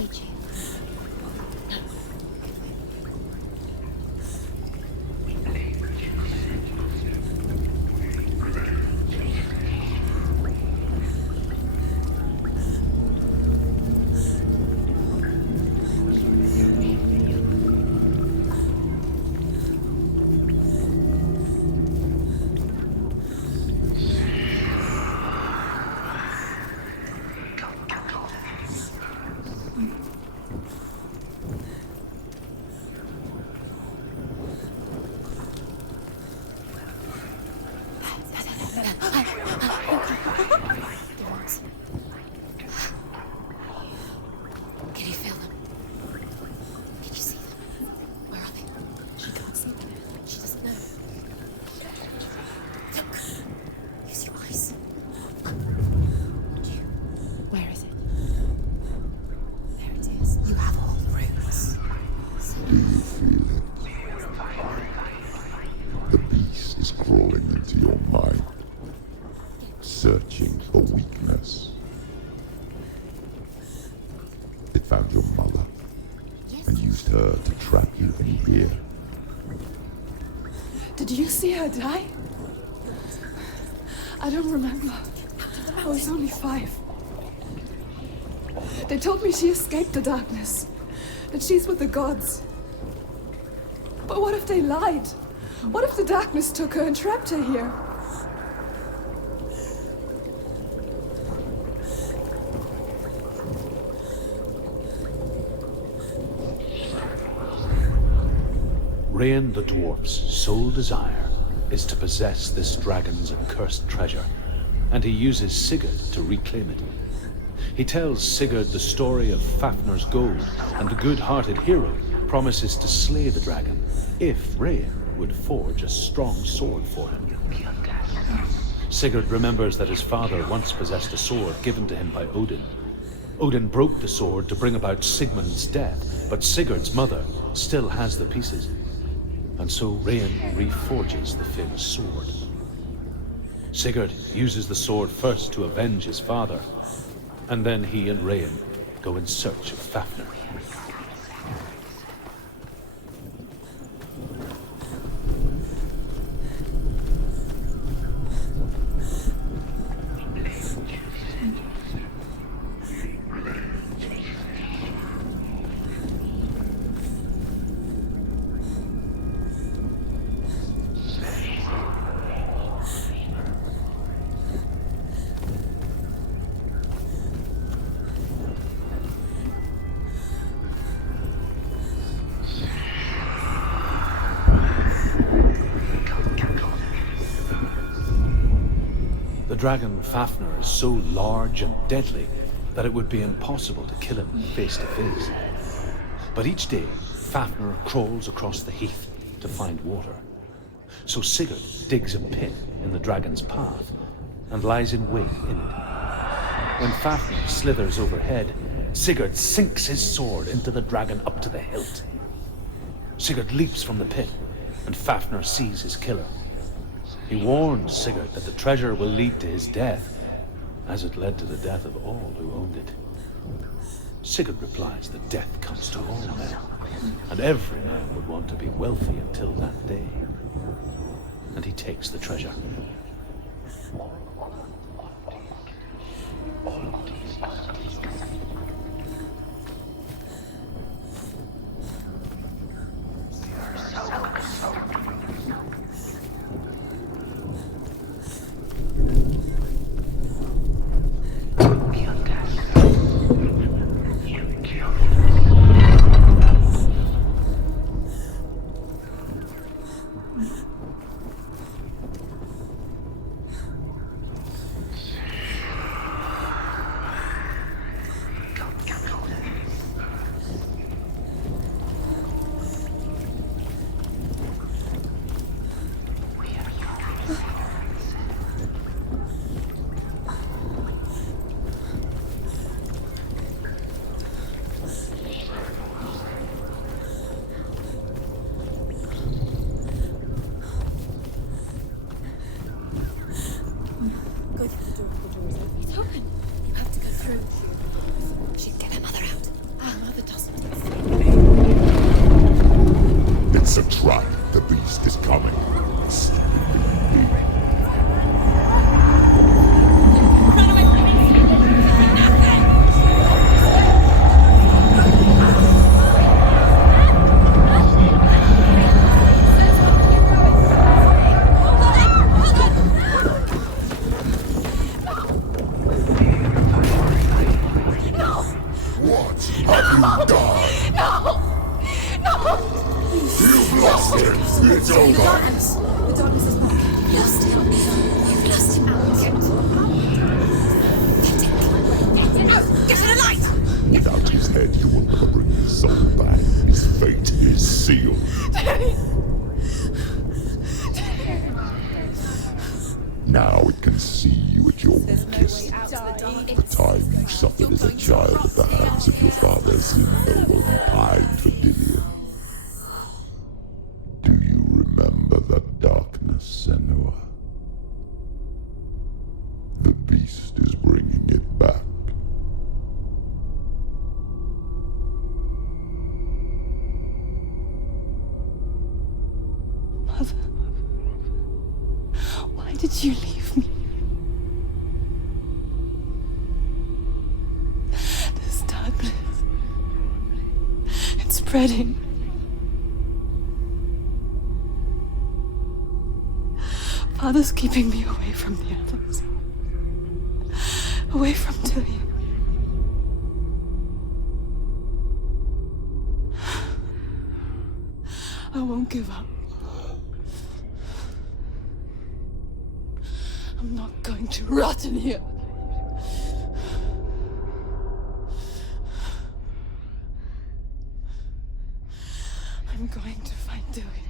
guide you. No. Can you feel them? Can you see them? Where are they? She can't see them. She doesn't know. Look! Use your eyes. Where is it? There it is. You have all the roots. Do you feel it? The beast is crawling into your mind, searching for weakness. It found your mother and used her to trap you in here. Did you see her die? I don't remember. I was only 5. They told me she escaped the darkness, that she's with the gods. But what if they lied? What if the darkness took her and trapped her here? Rain the dwarf's sole desire is to possess this dragon's accursed treasure, and he uses Sigurd to reclaim it. He tells Sigurd the story of Fafnir's gold, and the good-hearted hero promises to slay the dragon if Rain would forge a strong sword for him. Sigurd remembers that his father once possessed a sword given to him by Odin. Odin broke the sword to bring about Sigmund's death, but Sigurd's mother still has the pieces. And so Rain reforges the famous sword. Sigurd uses the sword first to avenge his father, and then he and Rain go in search of Fafnir. The dragon Fafnir is so large and deadly that it would be impossible to kill him face to face. But each day, Fafnir crawls across the heath to find water. So Sigurd digs a pit in the dragon's path and lies in wait in it. When Fafnir slithers overhead, Sigurd sinks his sword into the dragon up to the hilt. Sigurd leaps from the pit, and Fafnir sees his killer. He warns Sigurd that the treasure will lead to his death, as it led to the death of all who owned it. Sigurd replies that death comes to all men, and every man would want to be wealthy until that day. And he takes the treasure. It's open. You have to go through. She'd get her mother out. Ah. track. The beast is coming. It's over. The darkness is back. You've lost him. You've lost him. Get to the light! Without his head, you will never bring his soul back. His fate is sealed. Now it can see you at your weakest. The time you suffered as a child at the hands of your fathers in no one pined for Dillion. Do you remember that darkness, Senua? The beast is bringing it back. Mother, why did you leave me? This darkness, it's spreading. Father's keeping me away from the others. Away from Dillion. I won't give up. I'm not going to rot in here. I'm going to find Dillion.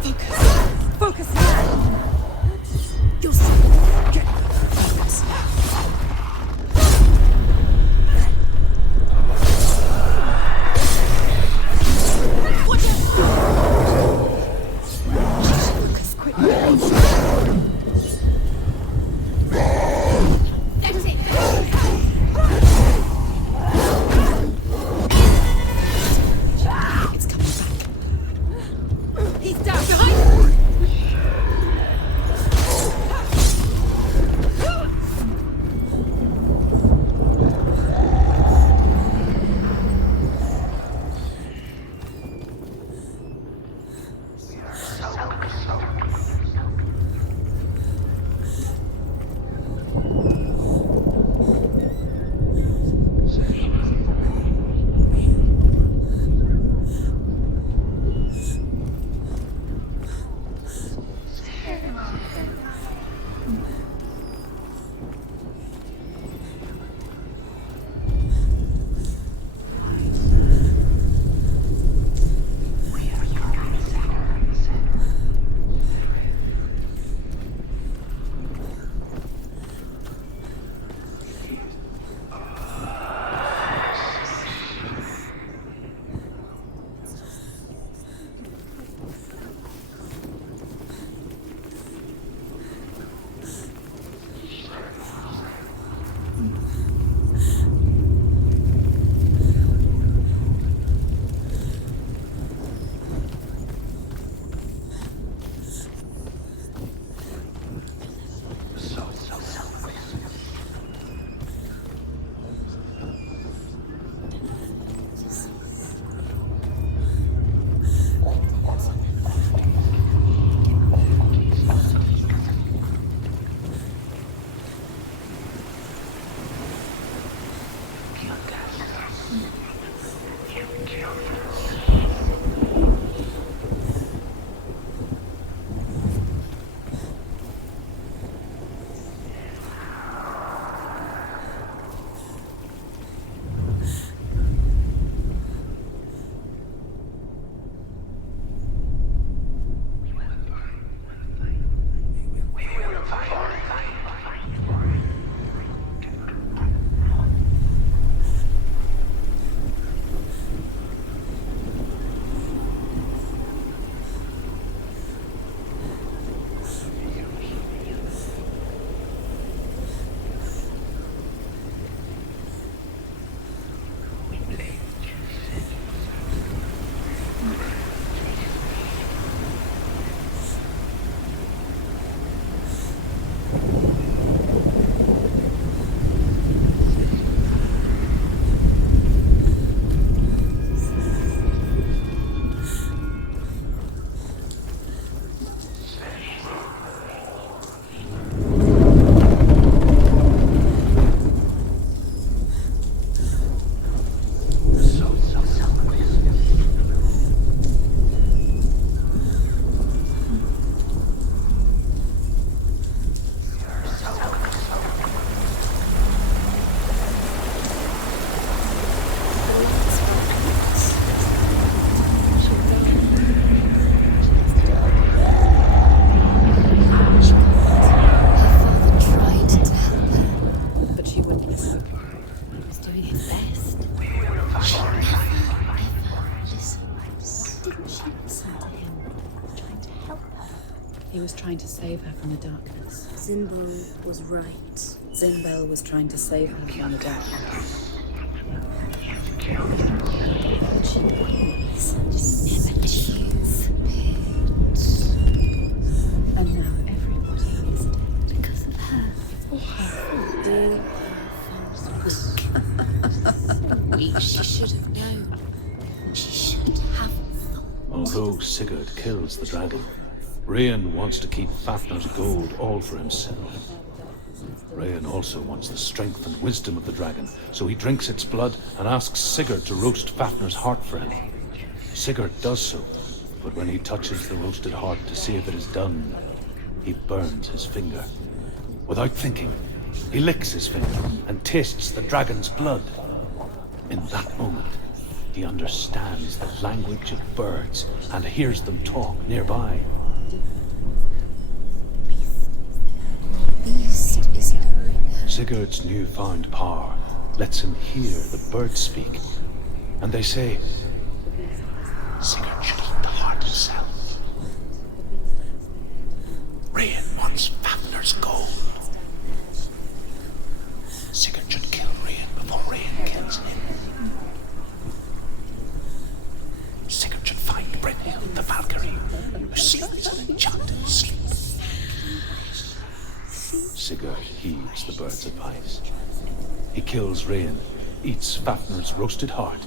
Focus now! You're strong. Get focus. Focus quickly. It's coming back. He's down behind you! He was trying to save her from the darkness. Zimbel was right. Zimbel was trying to save her from the darkness. But she always never choose it. And now everybody is dead. Because of her. It's all her fault. Dear so weak. She should have known. She should have thought. Although Sigurd kills the dragon, Rayan wants to keep Fafnir's gold all for himself. Rayan also wants the strength and wisdom of the dragon, so he drinks its blood and asks Sigurd to roast Fafnir's heart for him. Sigurd does so, but when he touches the roasted heart to see if it is done, he burns his finger. Without thinking, he licks his finger and tastes the dragon's blood. In that moment, He understands the language of birds and hears them talk nearby. Beast is luring her. Sigurd's newfound power lets him hear the birds speak. And they say, Sigurd should eat the heart himself. Rain wants Fafnir's gold. Sigurd should kill Rain before Rain kills him. Sigurd should find Brynhild, the Valkyrie, who sleeps an enchanted sleep. Sigurd heeds the bird's advice. He kills Rain, eats Fafnir's roasted heart,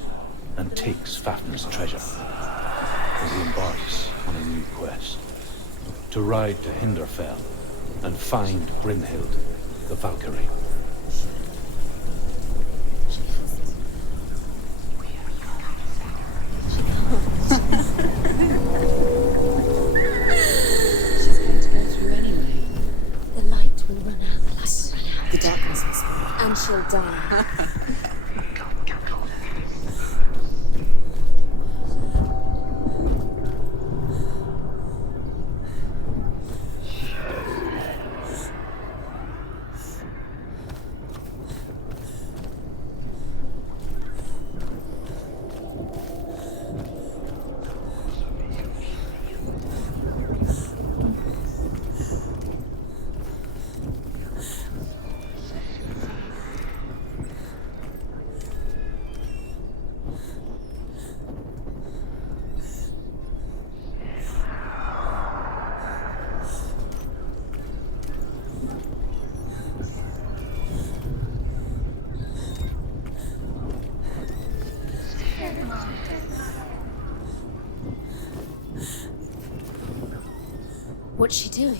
and takes Fafnir's treasure. And he embarks on a new quest. To ride to Hinderfell and find Brynhild, the Valkyrie. She's going to go through anyway. The light will run out. The darkness will speak. And she'll die. What's she doing?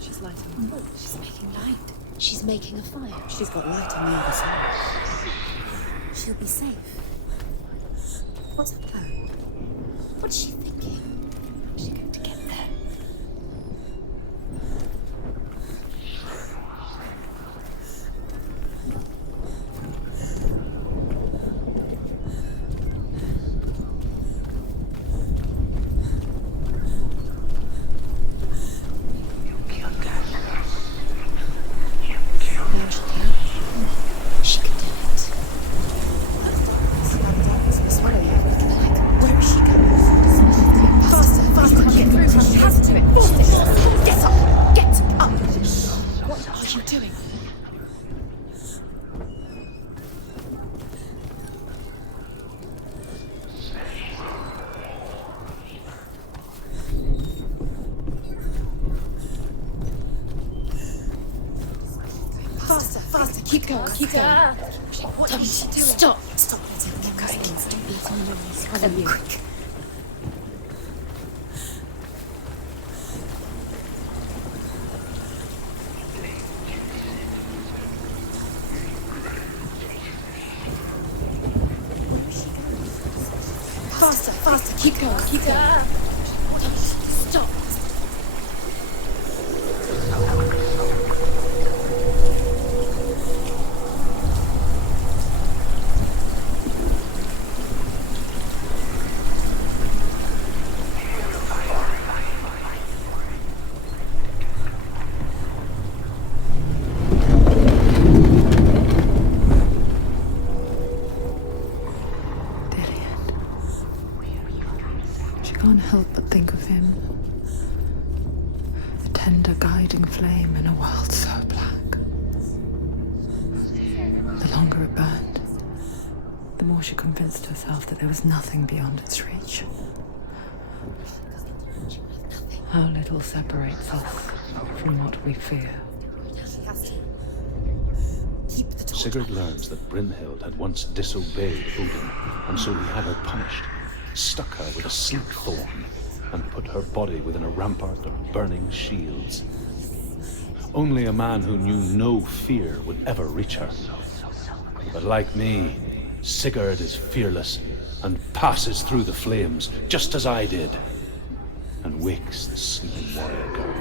She's lighting a wood. She's making light. She's making a fire. She's got light on the other side. She'll be safe. What's her plan? What's she thinking? How's she going to get there? She can do it. Where is she going? Faster, faster, get through her. She has to do it. Force it. Get up. Get up. What are you doing? Faster, faster, keep going, keep going. What are you doing? Stop! Stop, keep going. Stop beating the noise. Follow you. Quick. Faster, faster, keep going, keep going. Stop! She can't help but think of him. A tender guiding flame in a world so black. The longer it burned, the more she convinced herself that there was nothing beyond its reach. How little separates us from what we fear. Sigurd learns that Brynhild had once disobeyed Odin, and so he had her punished, stuck her with a sleek thorn, and put her body within a rampart of burning shields. Only a man who knew no fear would ever reach her. But like me, Sigurd is fearless and passes through the flames, just as I did, and wakes the sleeping warrior girl.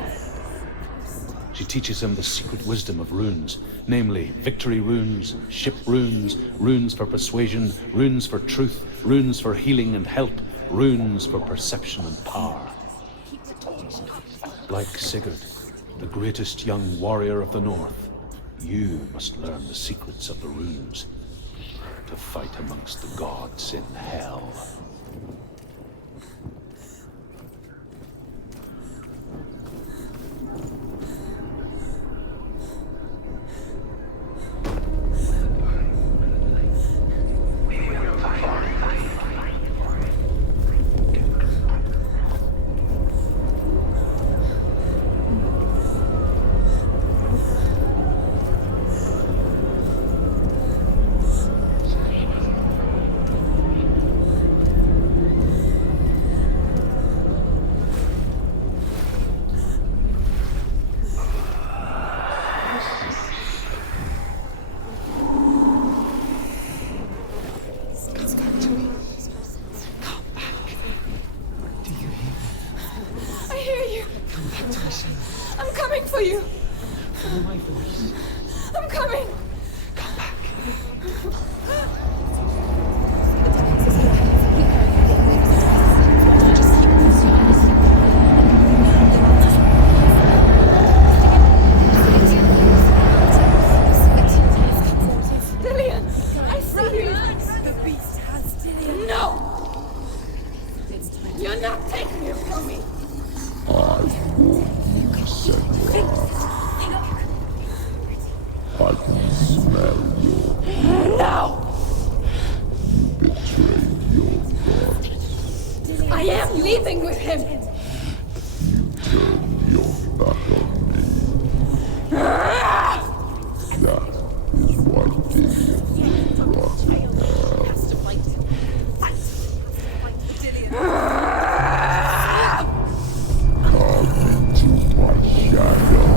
She teaches him the secret wisdom of runes, namely victory runes, ship runes, runes for persuasion, runes for truth, runes for healing and help, runes for perception and power. Like Sigurd, the greatest young warrior of the North, you must learn the secrets of the runes to fight amongst the gods in Hell. I'm coming for you. Follow my voice. I'm coming. Come back. Dillian, I see you. The beast has Dillian. No. You're not taking it from me. I warn you, Senua. I can smell your blood. No. You betrayed your gods. I am leaving with him. You turned your back on me. That is why Dillian will rot in hell. Come into my shadow.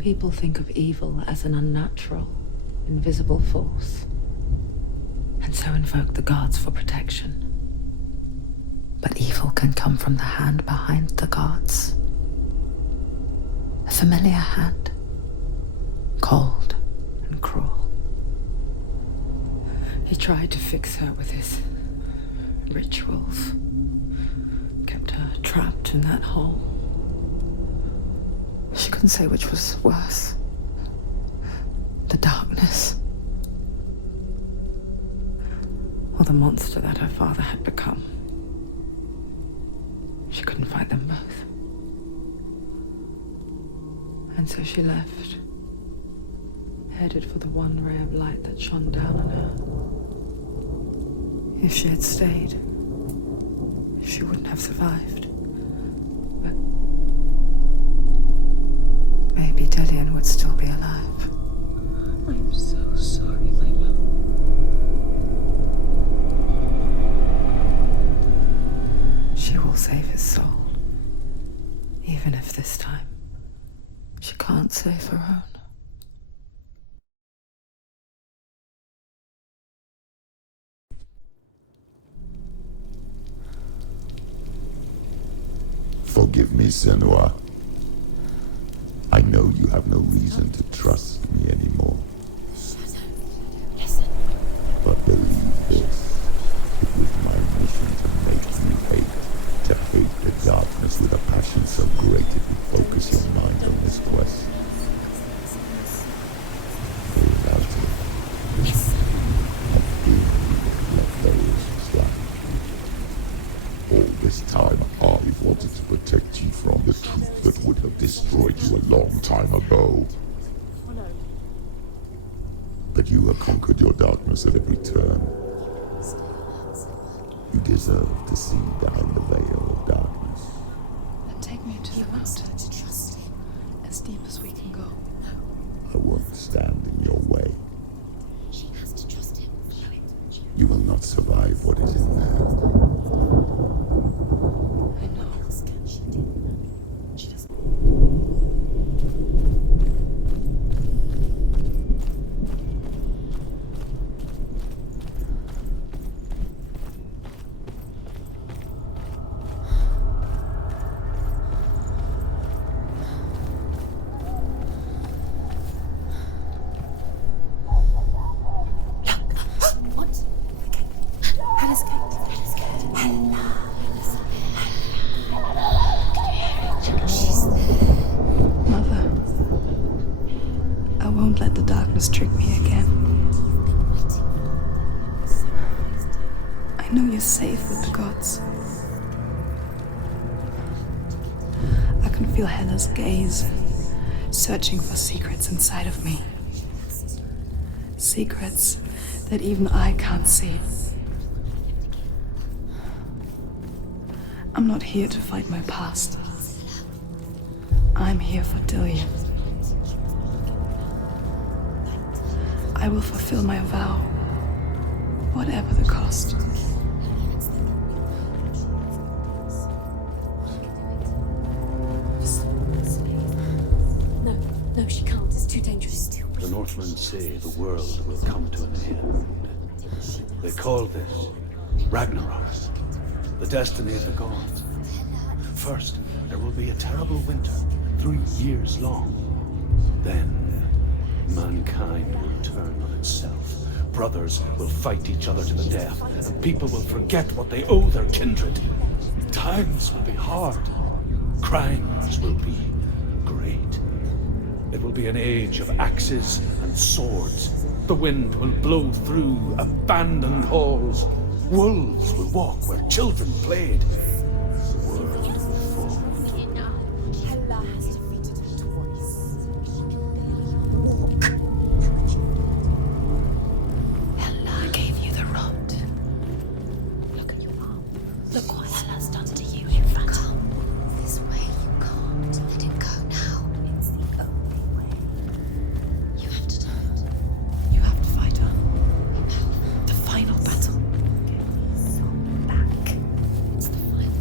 People think of evil as an unnatural, invisible force, and so invoke the gods for protection. But evil can come from the hand behind the gods. A familiar hand, cold and cruel. He tried to fix her with his rituals, kept her trapped in that hole. She couldn't say which was worse. The darkness, or the monster that her father had become. She couldn't fight them both. And so she left, headed for the one ray of light that shone down on her. If she had stayed, she wouldn't have survived. But maybe Dillian would still be alive. I'm so sorry, my love. She will save his soul. Even if this time she can't save her own. Forgive me, Senua. I know you have no reason to trust me anymore. Listen. But believe this, it was my mission to make you hate the darkness with a passion so great it would focus your mind on this quest. Without it, of doom left those slack. All this time I wanted to protect you from the truth that would have destroyed you a long time ago. But you have conquered your darkness at every turn. You deserve to see behind the veil of darkness. Then take me to the mountain. As deep as we can go. I won't stand in your way. She has to trust him. You will not survive what is in there. I know. She doesn't. Trick me again. I know you're safe with the gods. I can feel Hela's gaze, searching for secrets inside of me. Secrets that even I can't see. I'm not here to fight my past. I'm here for Dillian. I will fulfill my vow, whatever the cost. No, she can't. It's too dangerous. The Northmen say the world will come to an end. They call this Ragnarok, the destiny of the gods. First, there will be a terrible winter, 3 years long. Then, mankind will turn on itself. Brothers will fight each other to the death, and people will forget what they owe their kindred. Times will be hard. Crimes will be great. It will be an age of axes and swords. The wind will blow through abandoned halls. Wolves will walk where children played. The world will fall. Hela has defeated her twice. Hela gave you the rod. Look at your arm. Look what Hela's done to you in front of you. This way you can't let it go now. It's the only way. You have to do it. You have to fight her. The final battle. Back. It's the final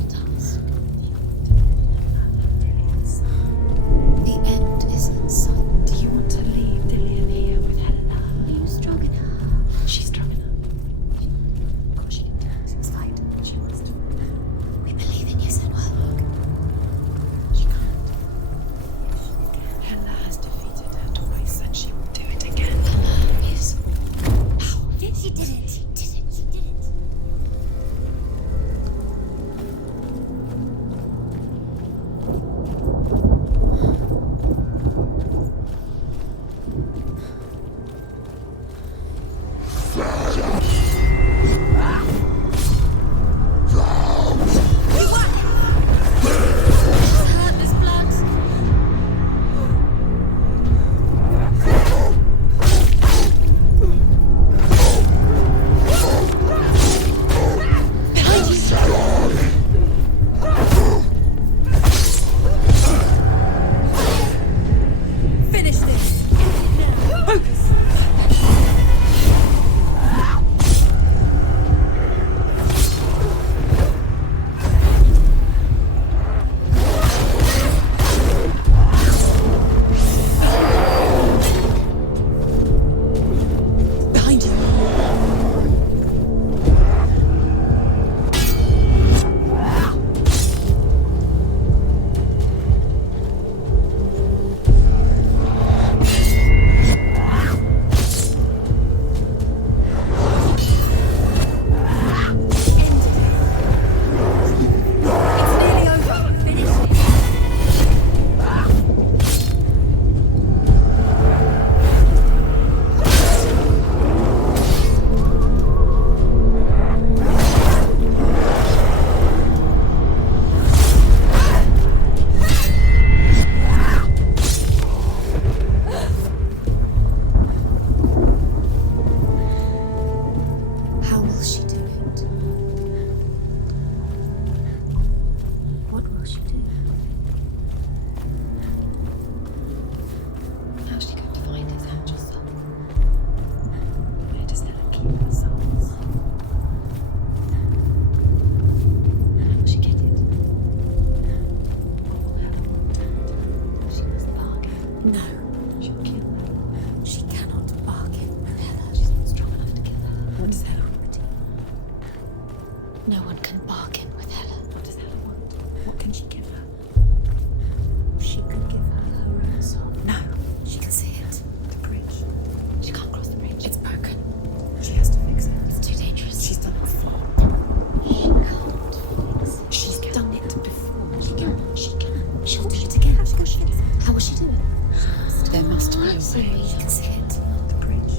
Follow me. You can see it. The bridge.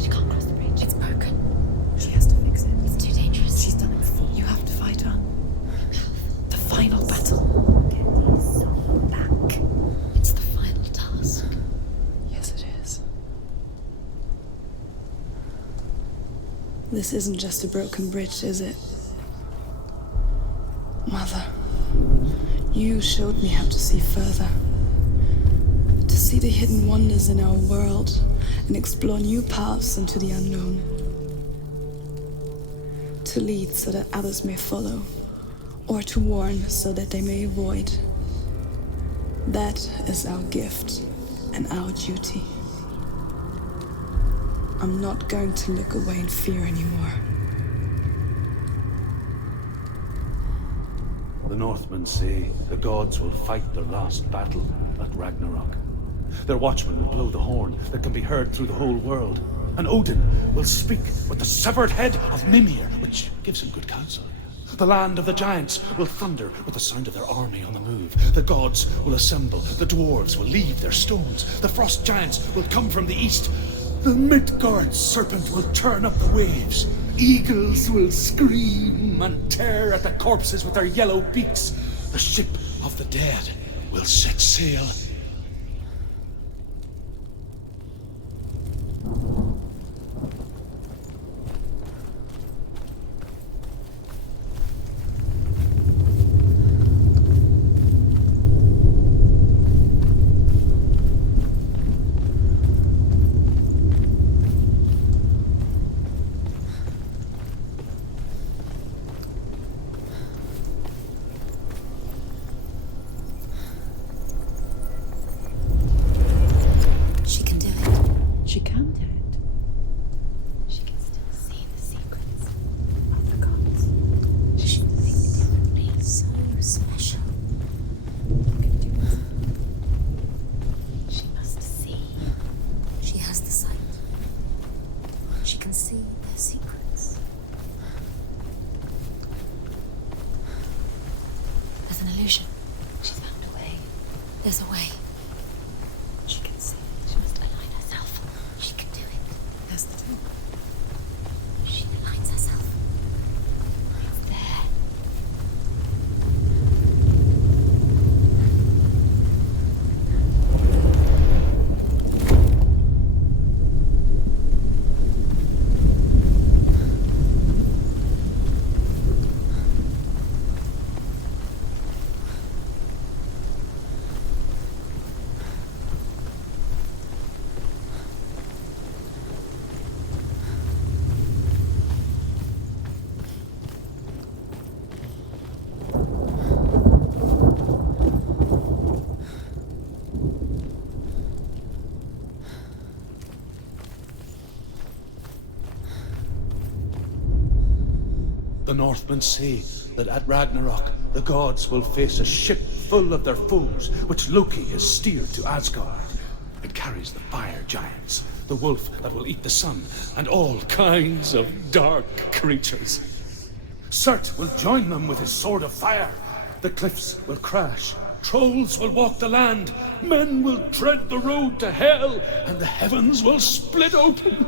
She can't cross the bridge. It's broken. She has to fix it. It's too dangerous. She's done it before. You have to fight her. The final battle. Get these souls back. It's the final task. Yes, it is. This isn't just a broken bridge, is it? Mother, you showed me how to see further. To see the hidden wonders in our world and explore new paths into the unknown. To lead so that others may follow, or to warn so that they may avoid. That is our gift and our duty. I'm not going to look away in fear anymore. The Northmen say the gods will fight their last battle at Ragnarok. Their watchmen will blow the horn that can be heard through the whole world. And Odin will speak with the severed head of Mimir, which gives him good counsel. The land of the giants will thunder with the sound of their army on the move. The gods will assemble. The dwarves will leave their stones. The frost giants will come from the east. The Midgard serpent will turn up the waves. Eagles will scream and tear at the corpses with their yellow beaks. The ship of the dead will set sail. She can do it. She can do it. She can still see the secrets of the gods. She thinks differently. So special. She must see. She has the sight. She can see their secrets. There's an illusion. She's found a way. There's a way. She can see. She must align herself. She can do it. There's the door. She aligns herself. It's there. The Northmen say that at Ragnarok, the gods will face a ship full of their foes, which Loki has steered to Asgard. It carries the fire giants, the wolf that will eat the sun, and all kinds of dark creatures. Surtr will join them with his sword of fire. The cliffs will crash. Trolls will walk the land. Men will tread the road to hell, and the heavens will split open.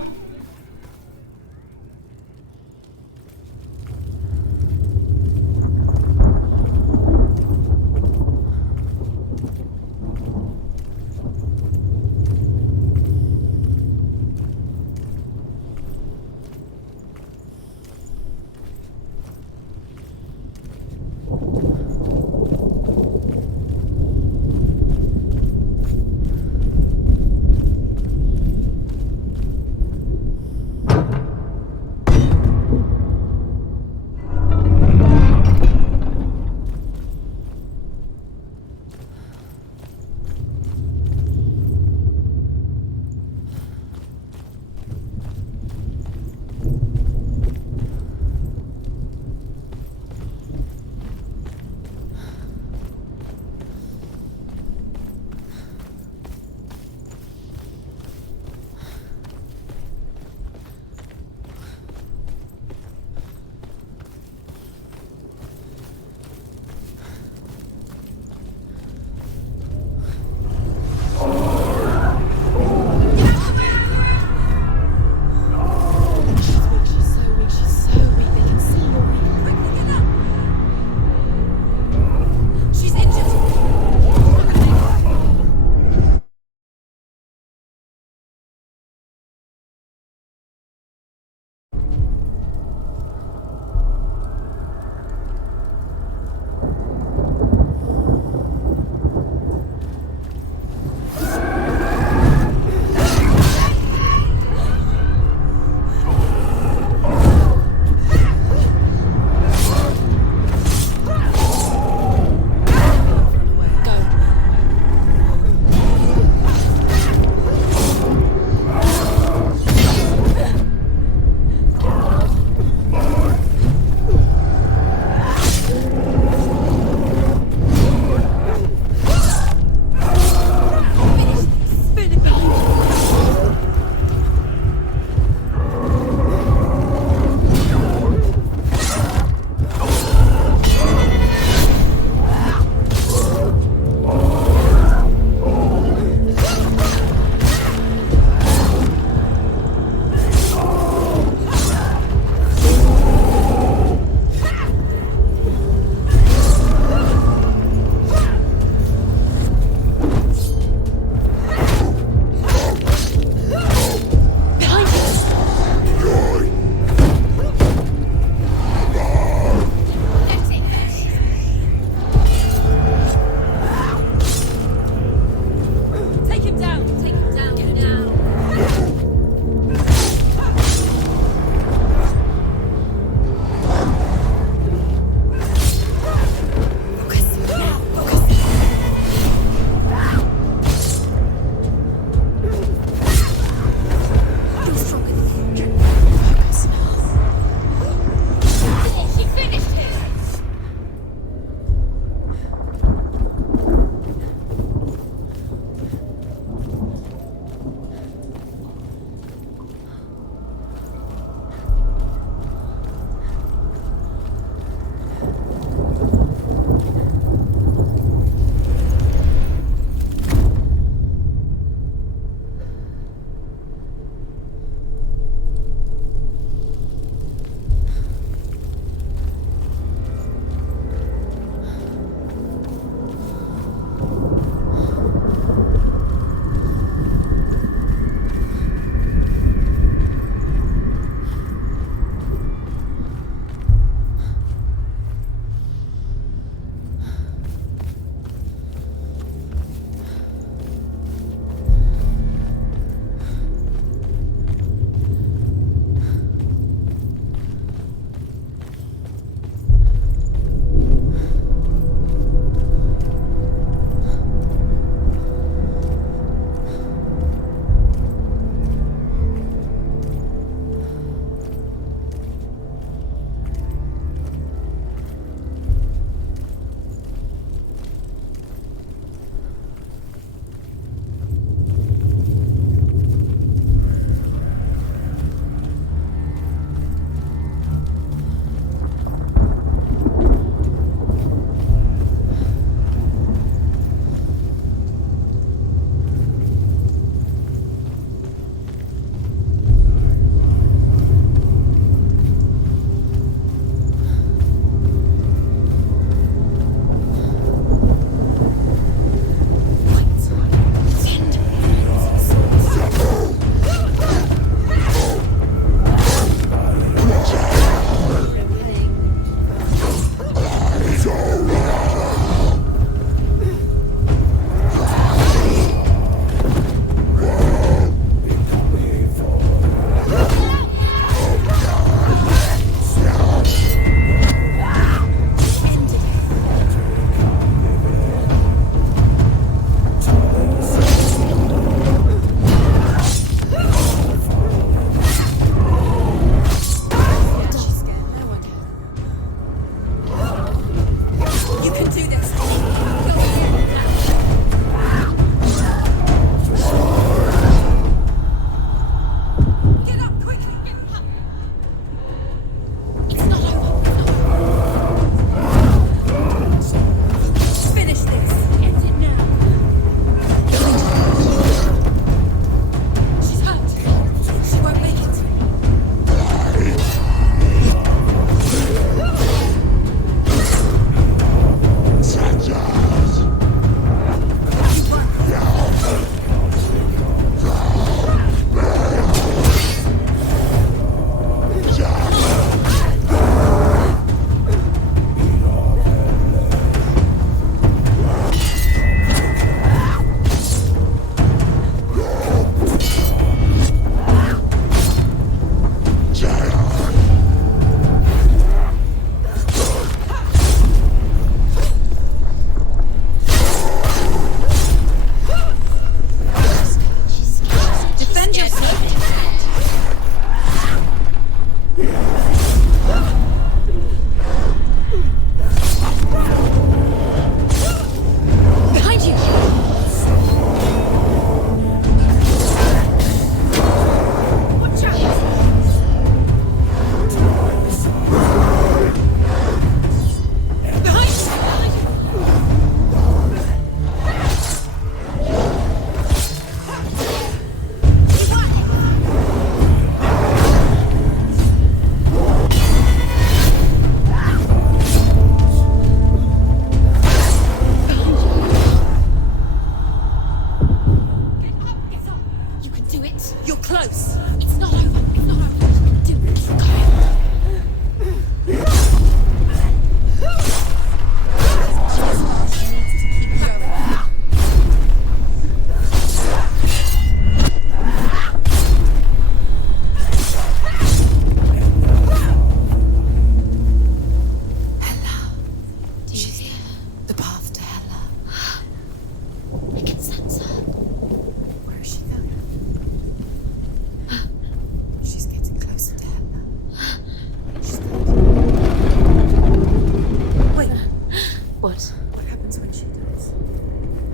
What? What happens when she dies?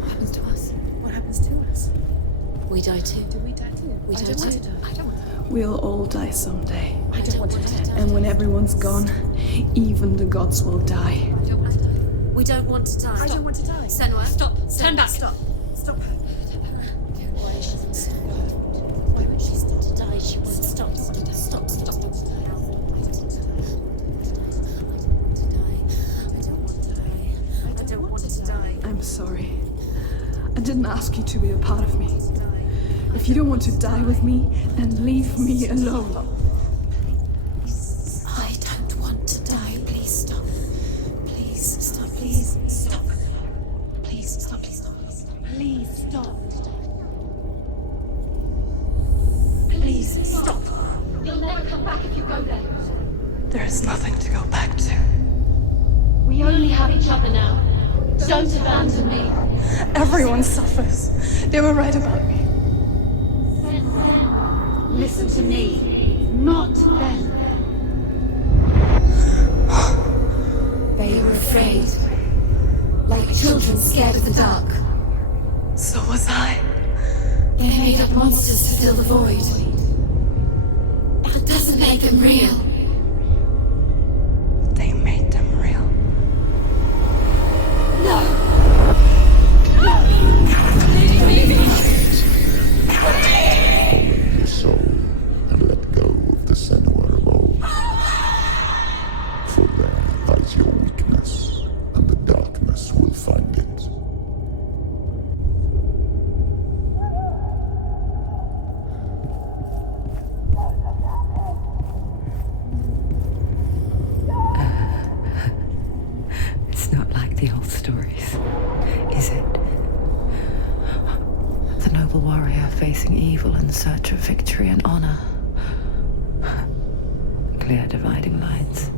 What happens to us? What happens to us? We die too. Do we die too? We I die don't want too. to die. I don't want to. We'll all die someday. I don't want to die. And when everyone's gone, even the gods will die. I don't want to die. We don't want to die. I don't want to die. Senua, stop. Turn back. Stop. Stop her. Why is she so Why won't she stop to die? She won't stop. Stop. I don't want to die. I'm sorry. I didn't ask you to be a part of me. If you don't want to die with me, then leave me alone. I don't want to die. Please stop. Please stop. Please stop. Please stop. Please stop. Please stop. Please stop. You'll never come back if you go there. There is nothing to go back to. We only have each other now. Don't abandon me. Everyone suffers. They were right about me. Listen to me, not them. They were afraid, like children scared of the dark. So was I. They made up monsters to fill the void. That doesn't make them real. They made them real. No! Follow your soul and let go of the Senua of old. For there lies your weakness, and the darkness will find it. It's not like the old stories, is it? The noble warrior facing evil in search of victory and honor. Clear dividing lines.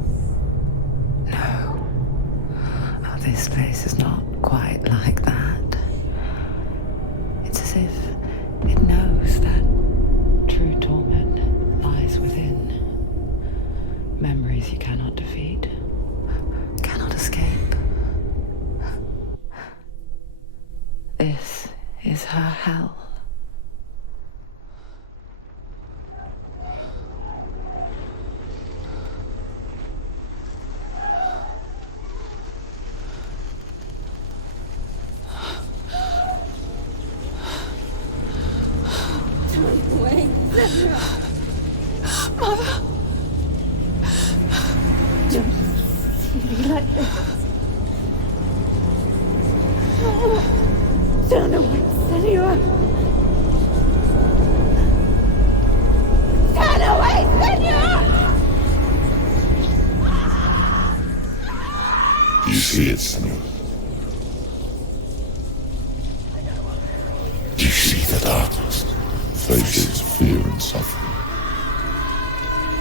No. Oh, this place is not quite like that. It's as if it knows that true torment lies within. Memories you cannot defeat, cannot escape. This is her hell. Wait, Mother! Don't be like this. Turn away, Senua! Turn away, Senua! Do you see it, Senua? Do you see the darkness? Faces fear and suffering.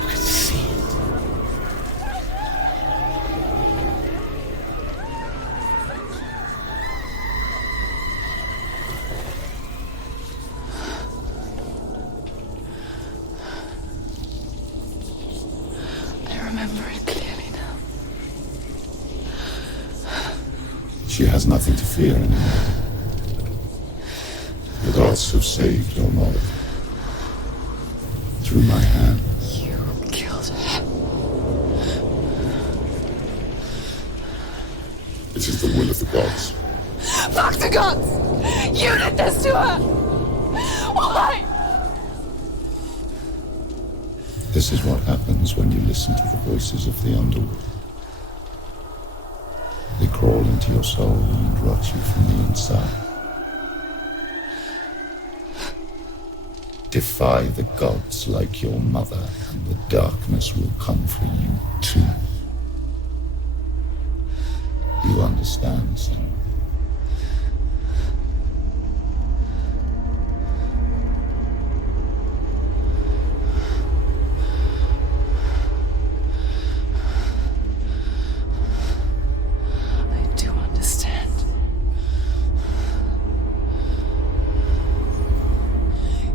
You can see it. I remember it clearly now. She has nothing to fear anymore. The gods have saved your mother. Through my hand. You killed her. It is the will of the gods. Fuck the gods! You did this to her! Why? This is what happens when you listen to the voices of the underworld. They crawl into your soul and rot you from the inside. Defy the gods like your mother, and the darkness will come for you too. You understand, Senua? I do understand.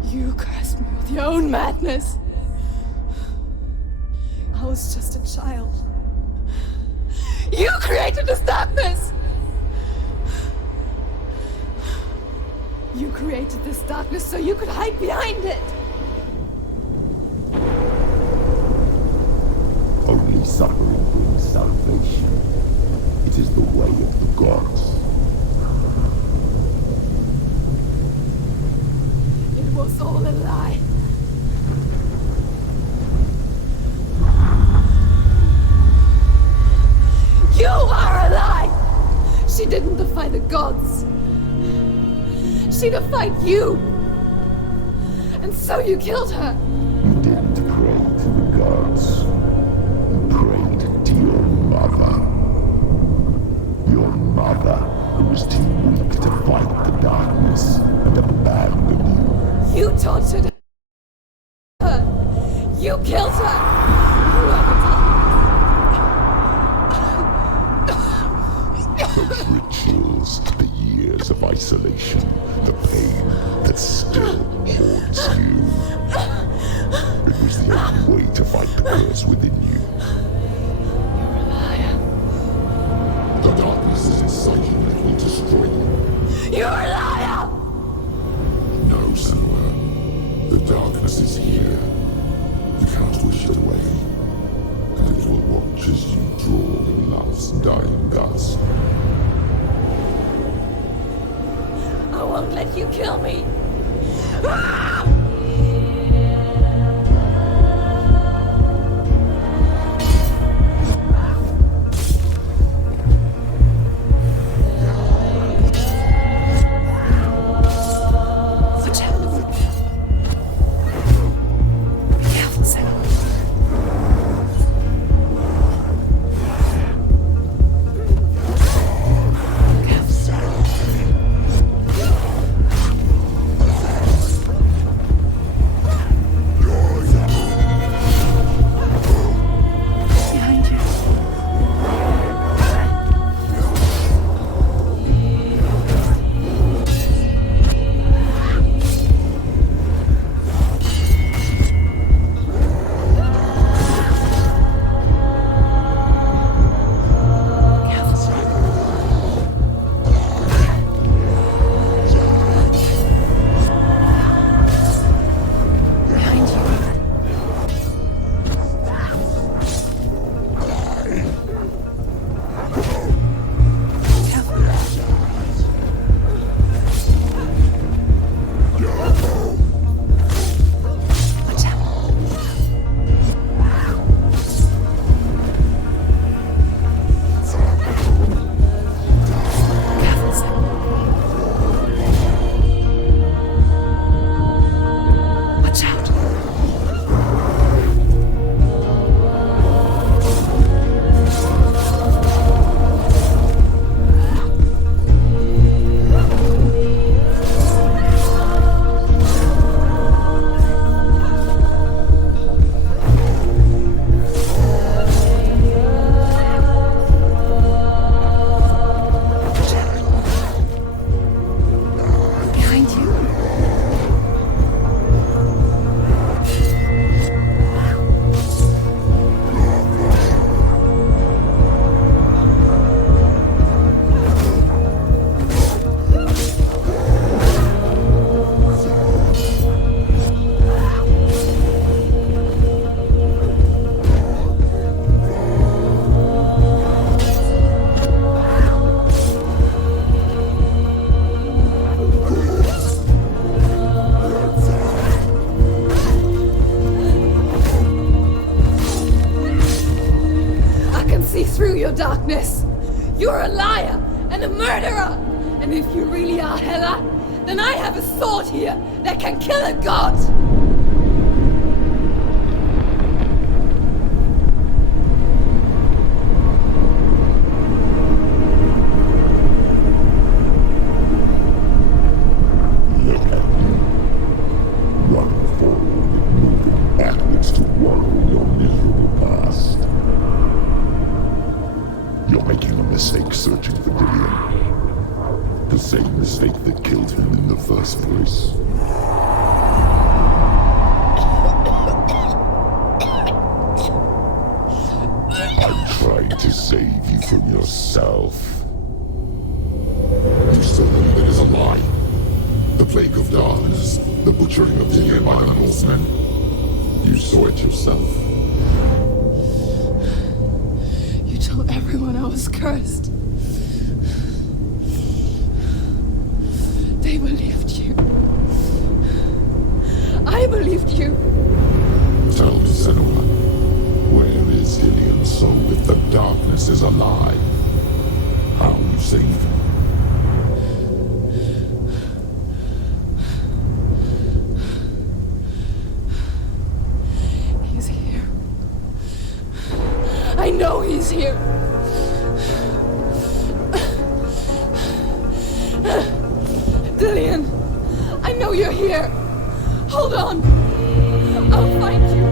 You cursed me with your own madness. I was just a child. You created this darkness! created this darkness so you could hide behind it. Only suffering brings salvation. It is the way of the gods. It was all a lie. You are a lie! She didn't defy the gods. She defied you. And so you killed her. You didn't pray to the gods. You prayed to your mother. Your mother, who was too weak to fight the darkness and abandoned you. You tortured her. You killed her. You are the Those rituals, the years of isolation, the pain that still haunts you. It was the only way to fight the curse within you. You're a liar. The darkness is inside you, let me destroy you. You're a liar! No, Senua. The darkness is here. You cannot wish it away. And it will watch as you draw the last dying gasp. I won't let you kill me. Darkness. You're a liar and a murderer. And if you really are Hela, then I have a sword here that can kill a god. Look at you. Running forward, moving backwards to wallow your miserable past. You're making a mistake searching for Dillion. The same mistake that killed him in the first place. I'm trying to save you from yourself. You still believe it is a lie. The plague of dark butchering of Tyr by the Northmen. You saw it yourself. You told everyone I was cursed. They believed you. I believed you. Tell me, Senua, where is Ilian's soul if the darkness is alive? How you save him? He's here. I know he's here. Dillian, I know you're here. Hold on. I'll find you.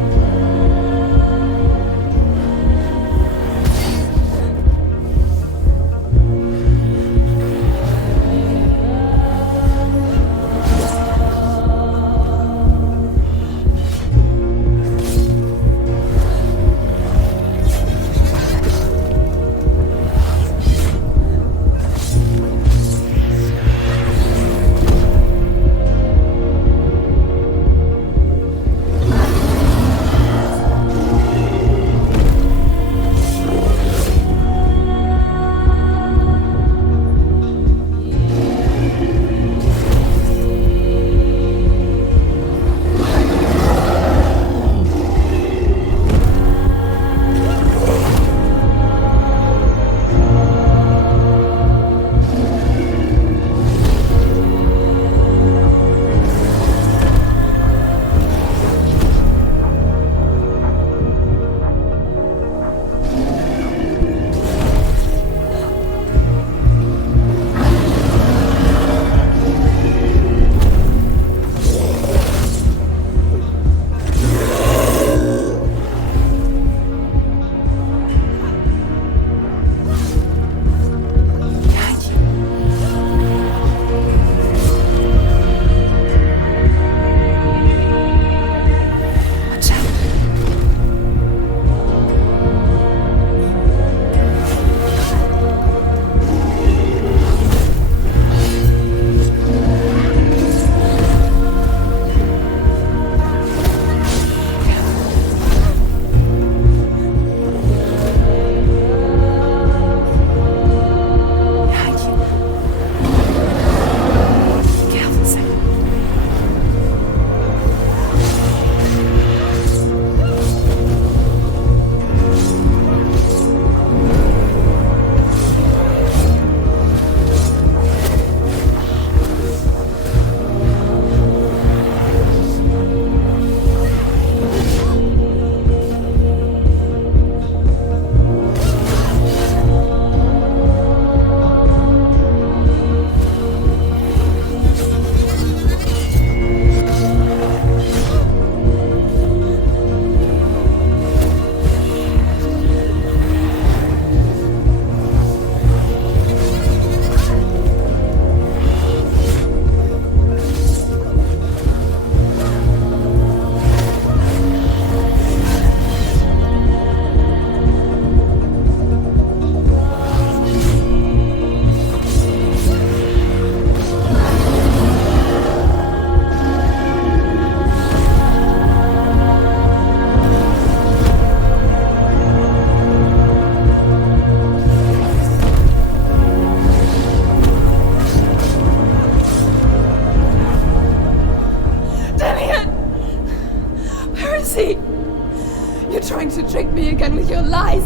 trying to trick me again with your lies.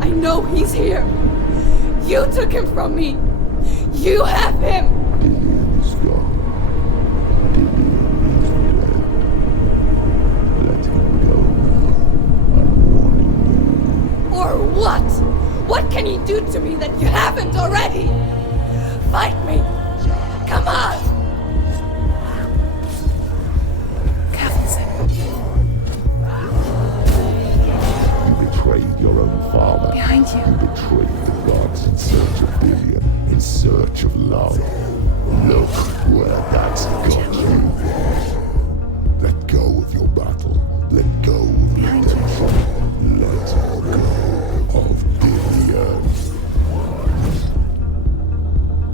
I know he's here. You took him from me. You have him. Dillian's gone. Dillian is dead. Let him go now. I'm warning you. Or what? What can he do to me that you haven't already? Fight me. Come on. You betrayed your own father. Behind you. You betrayed the gods in search of Dillian, in search of love. Look where that's got you. Let go of your battle. Let go of redemption. Let go of Dillian.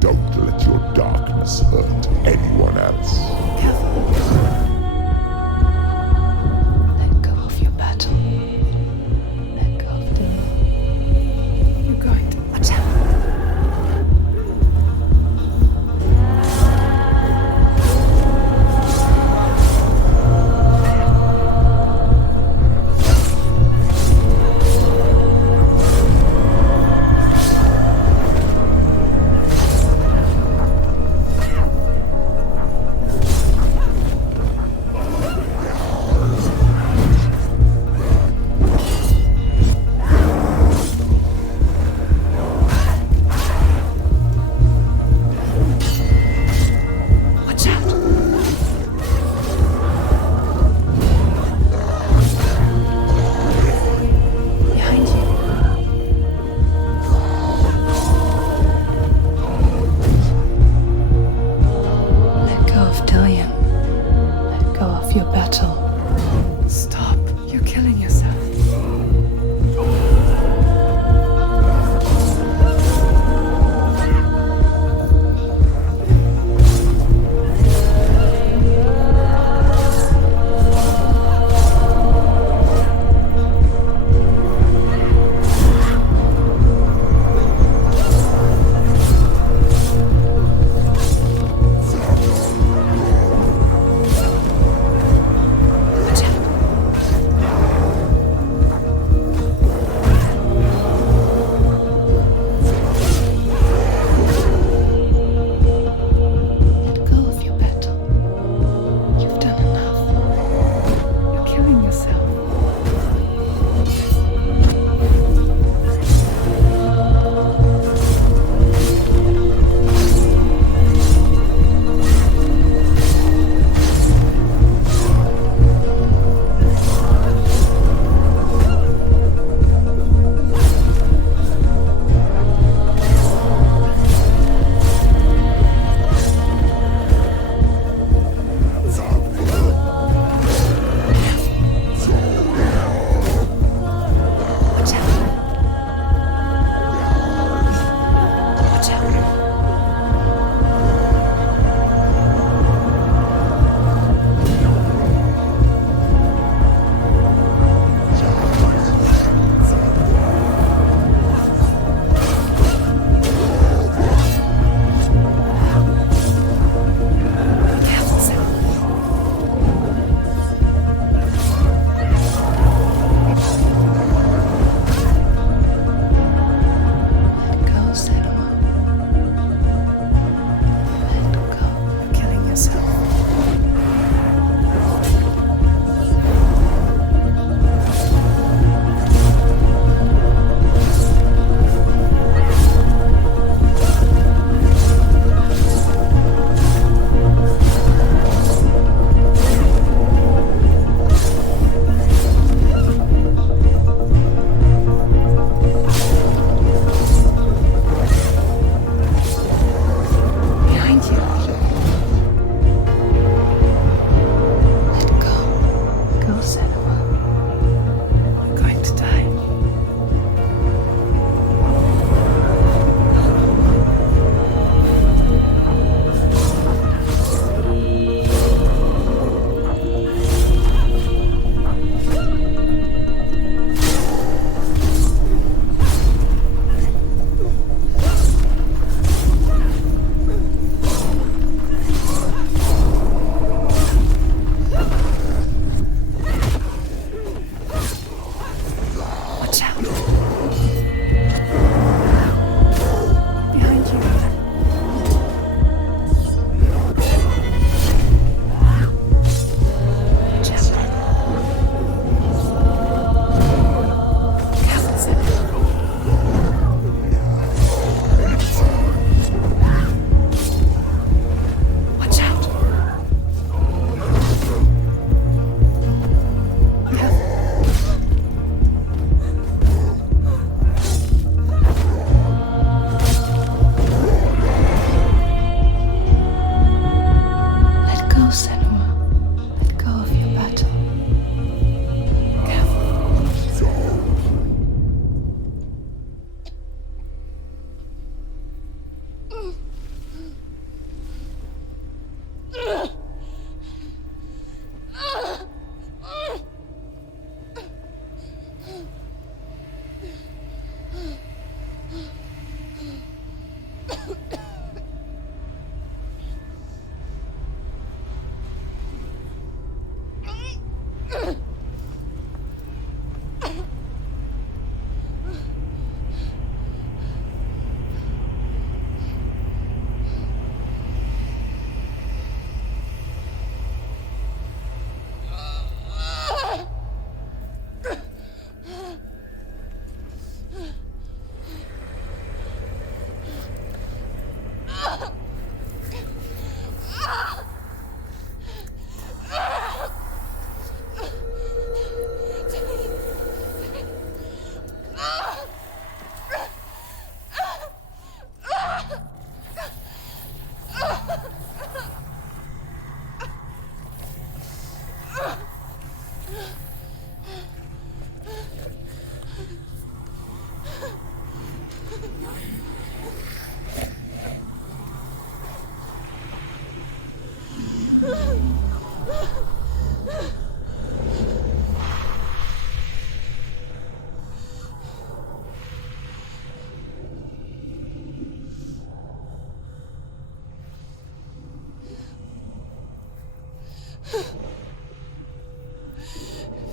Don't let your darkness hurt anyone else.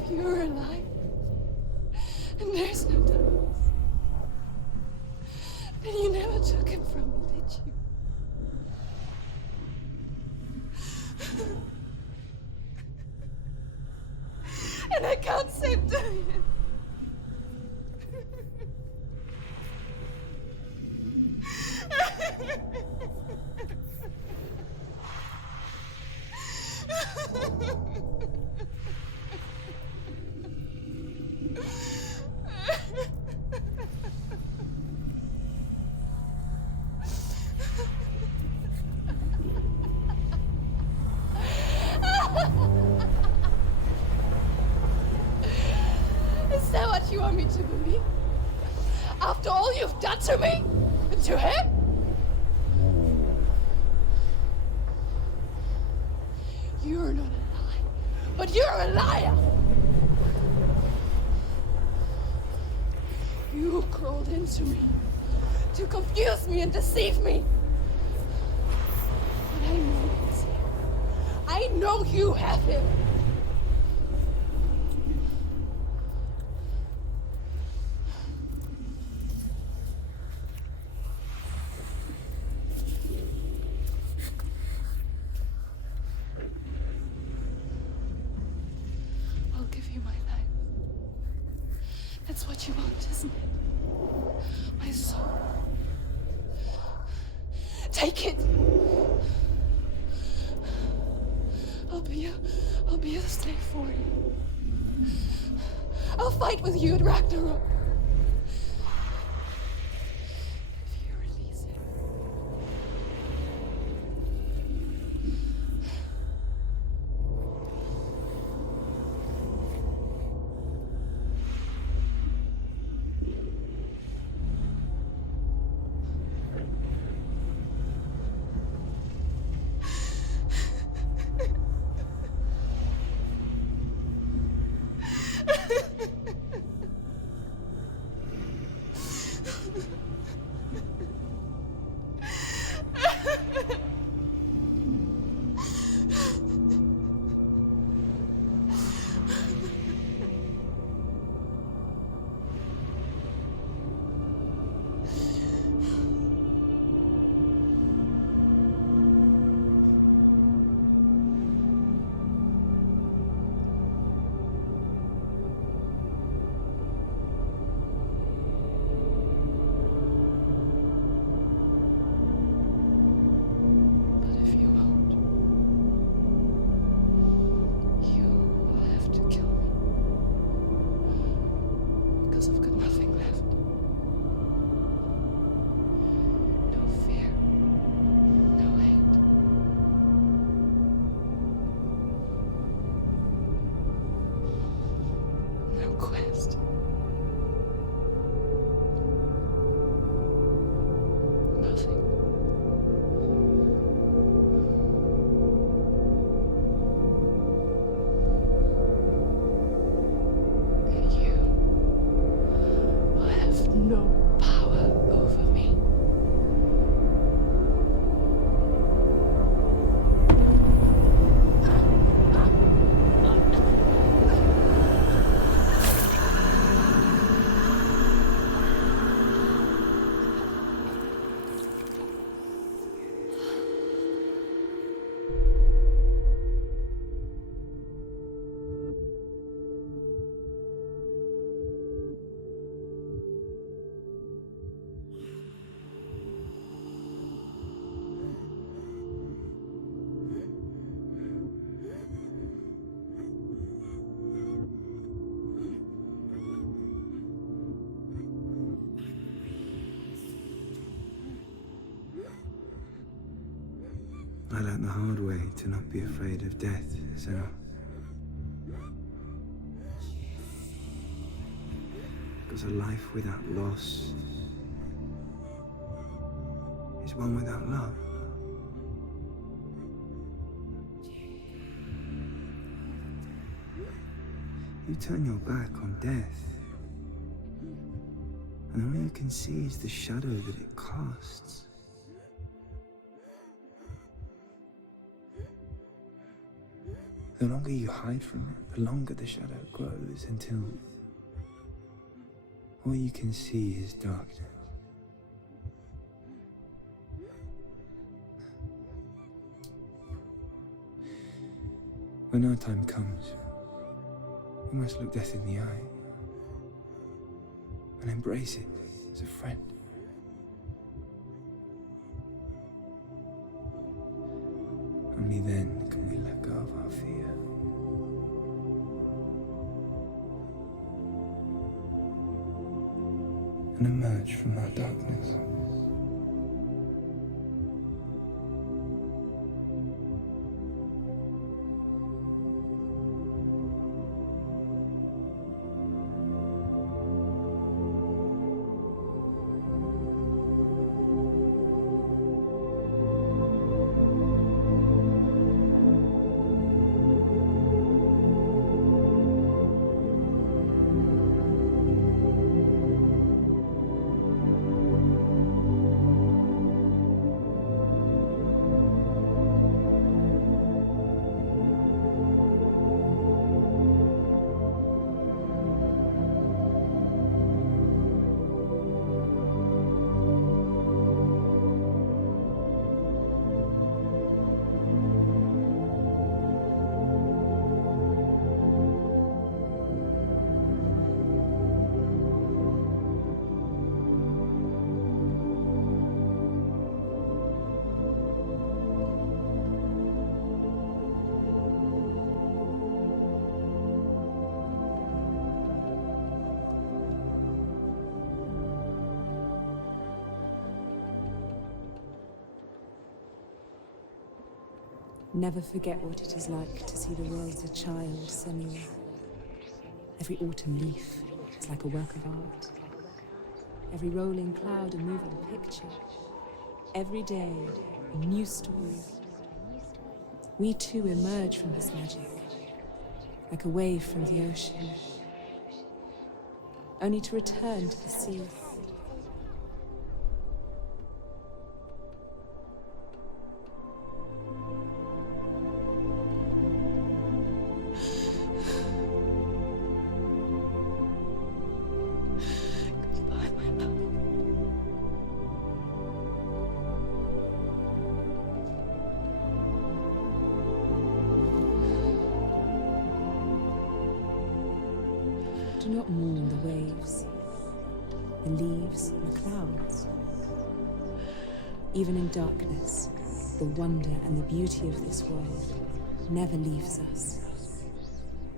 If you're alive, and there's no darkness, then you never took him from me, did you? And I can't save Diane. Is that what you want me to believe? After all you've done to me? And to him? You're not a lie, but you're a liar! You crawled into me to confuse me and deceive me. But I know he's here. I know you have him. I'll give you my life. That's what you want, isn't it? My soul. Take it. I'll be a slave for you. I'll fight with you at Ragnarok. If you release him. I learned the hard way to not be afraid of death, Senua. Because a life without loss is one without love. You turn your back on death, and all you can see is the shadow that it casts. The longer you hide from it, the longer the shadow grows until all you can see is darkness. When our time comes, we must look death in the eye and embrace it as a friend. Only then can we let go of our fear. And emerge from that darkness. Never forget what it is like to see the world as a child, Senua. Every autumn leaf is like a work of art. Every rolling cloud a moving picture. Every day a new story. We too emerge from this magic, like a wave from the ocean, only to return to the sea. Do not mourn the waves, the leaves, and the clouds. Even in darkness, the wonder and the beauty of this world never leaves us.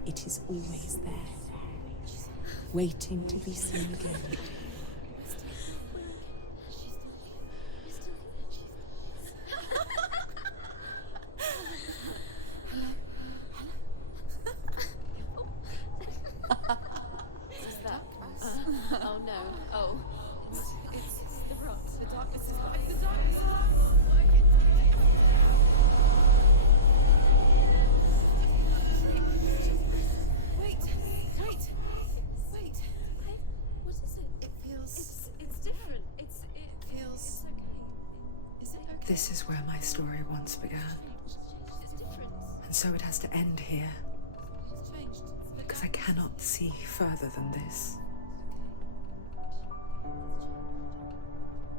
It is always there, waiting to be seen again. Oh no. Oh. It's the rot. The darkness is back. The darkness is back. Wait. What is it? It feels... It's different. It feels... okay. Is it okay? This is where my story once began. It's different. And so it has to end here. It's changed. Because I cannot see further than this.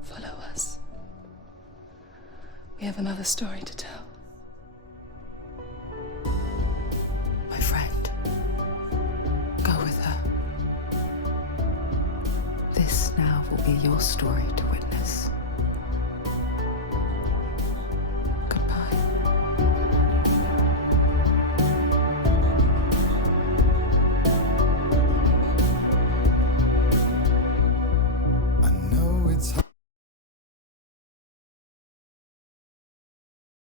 Follow us. We have another story to tell. My friend, go with her. This now will be your story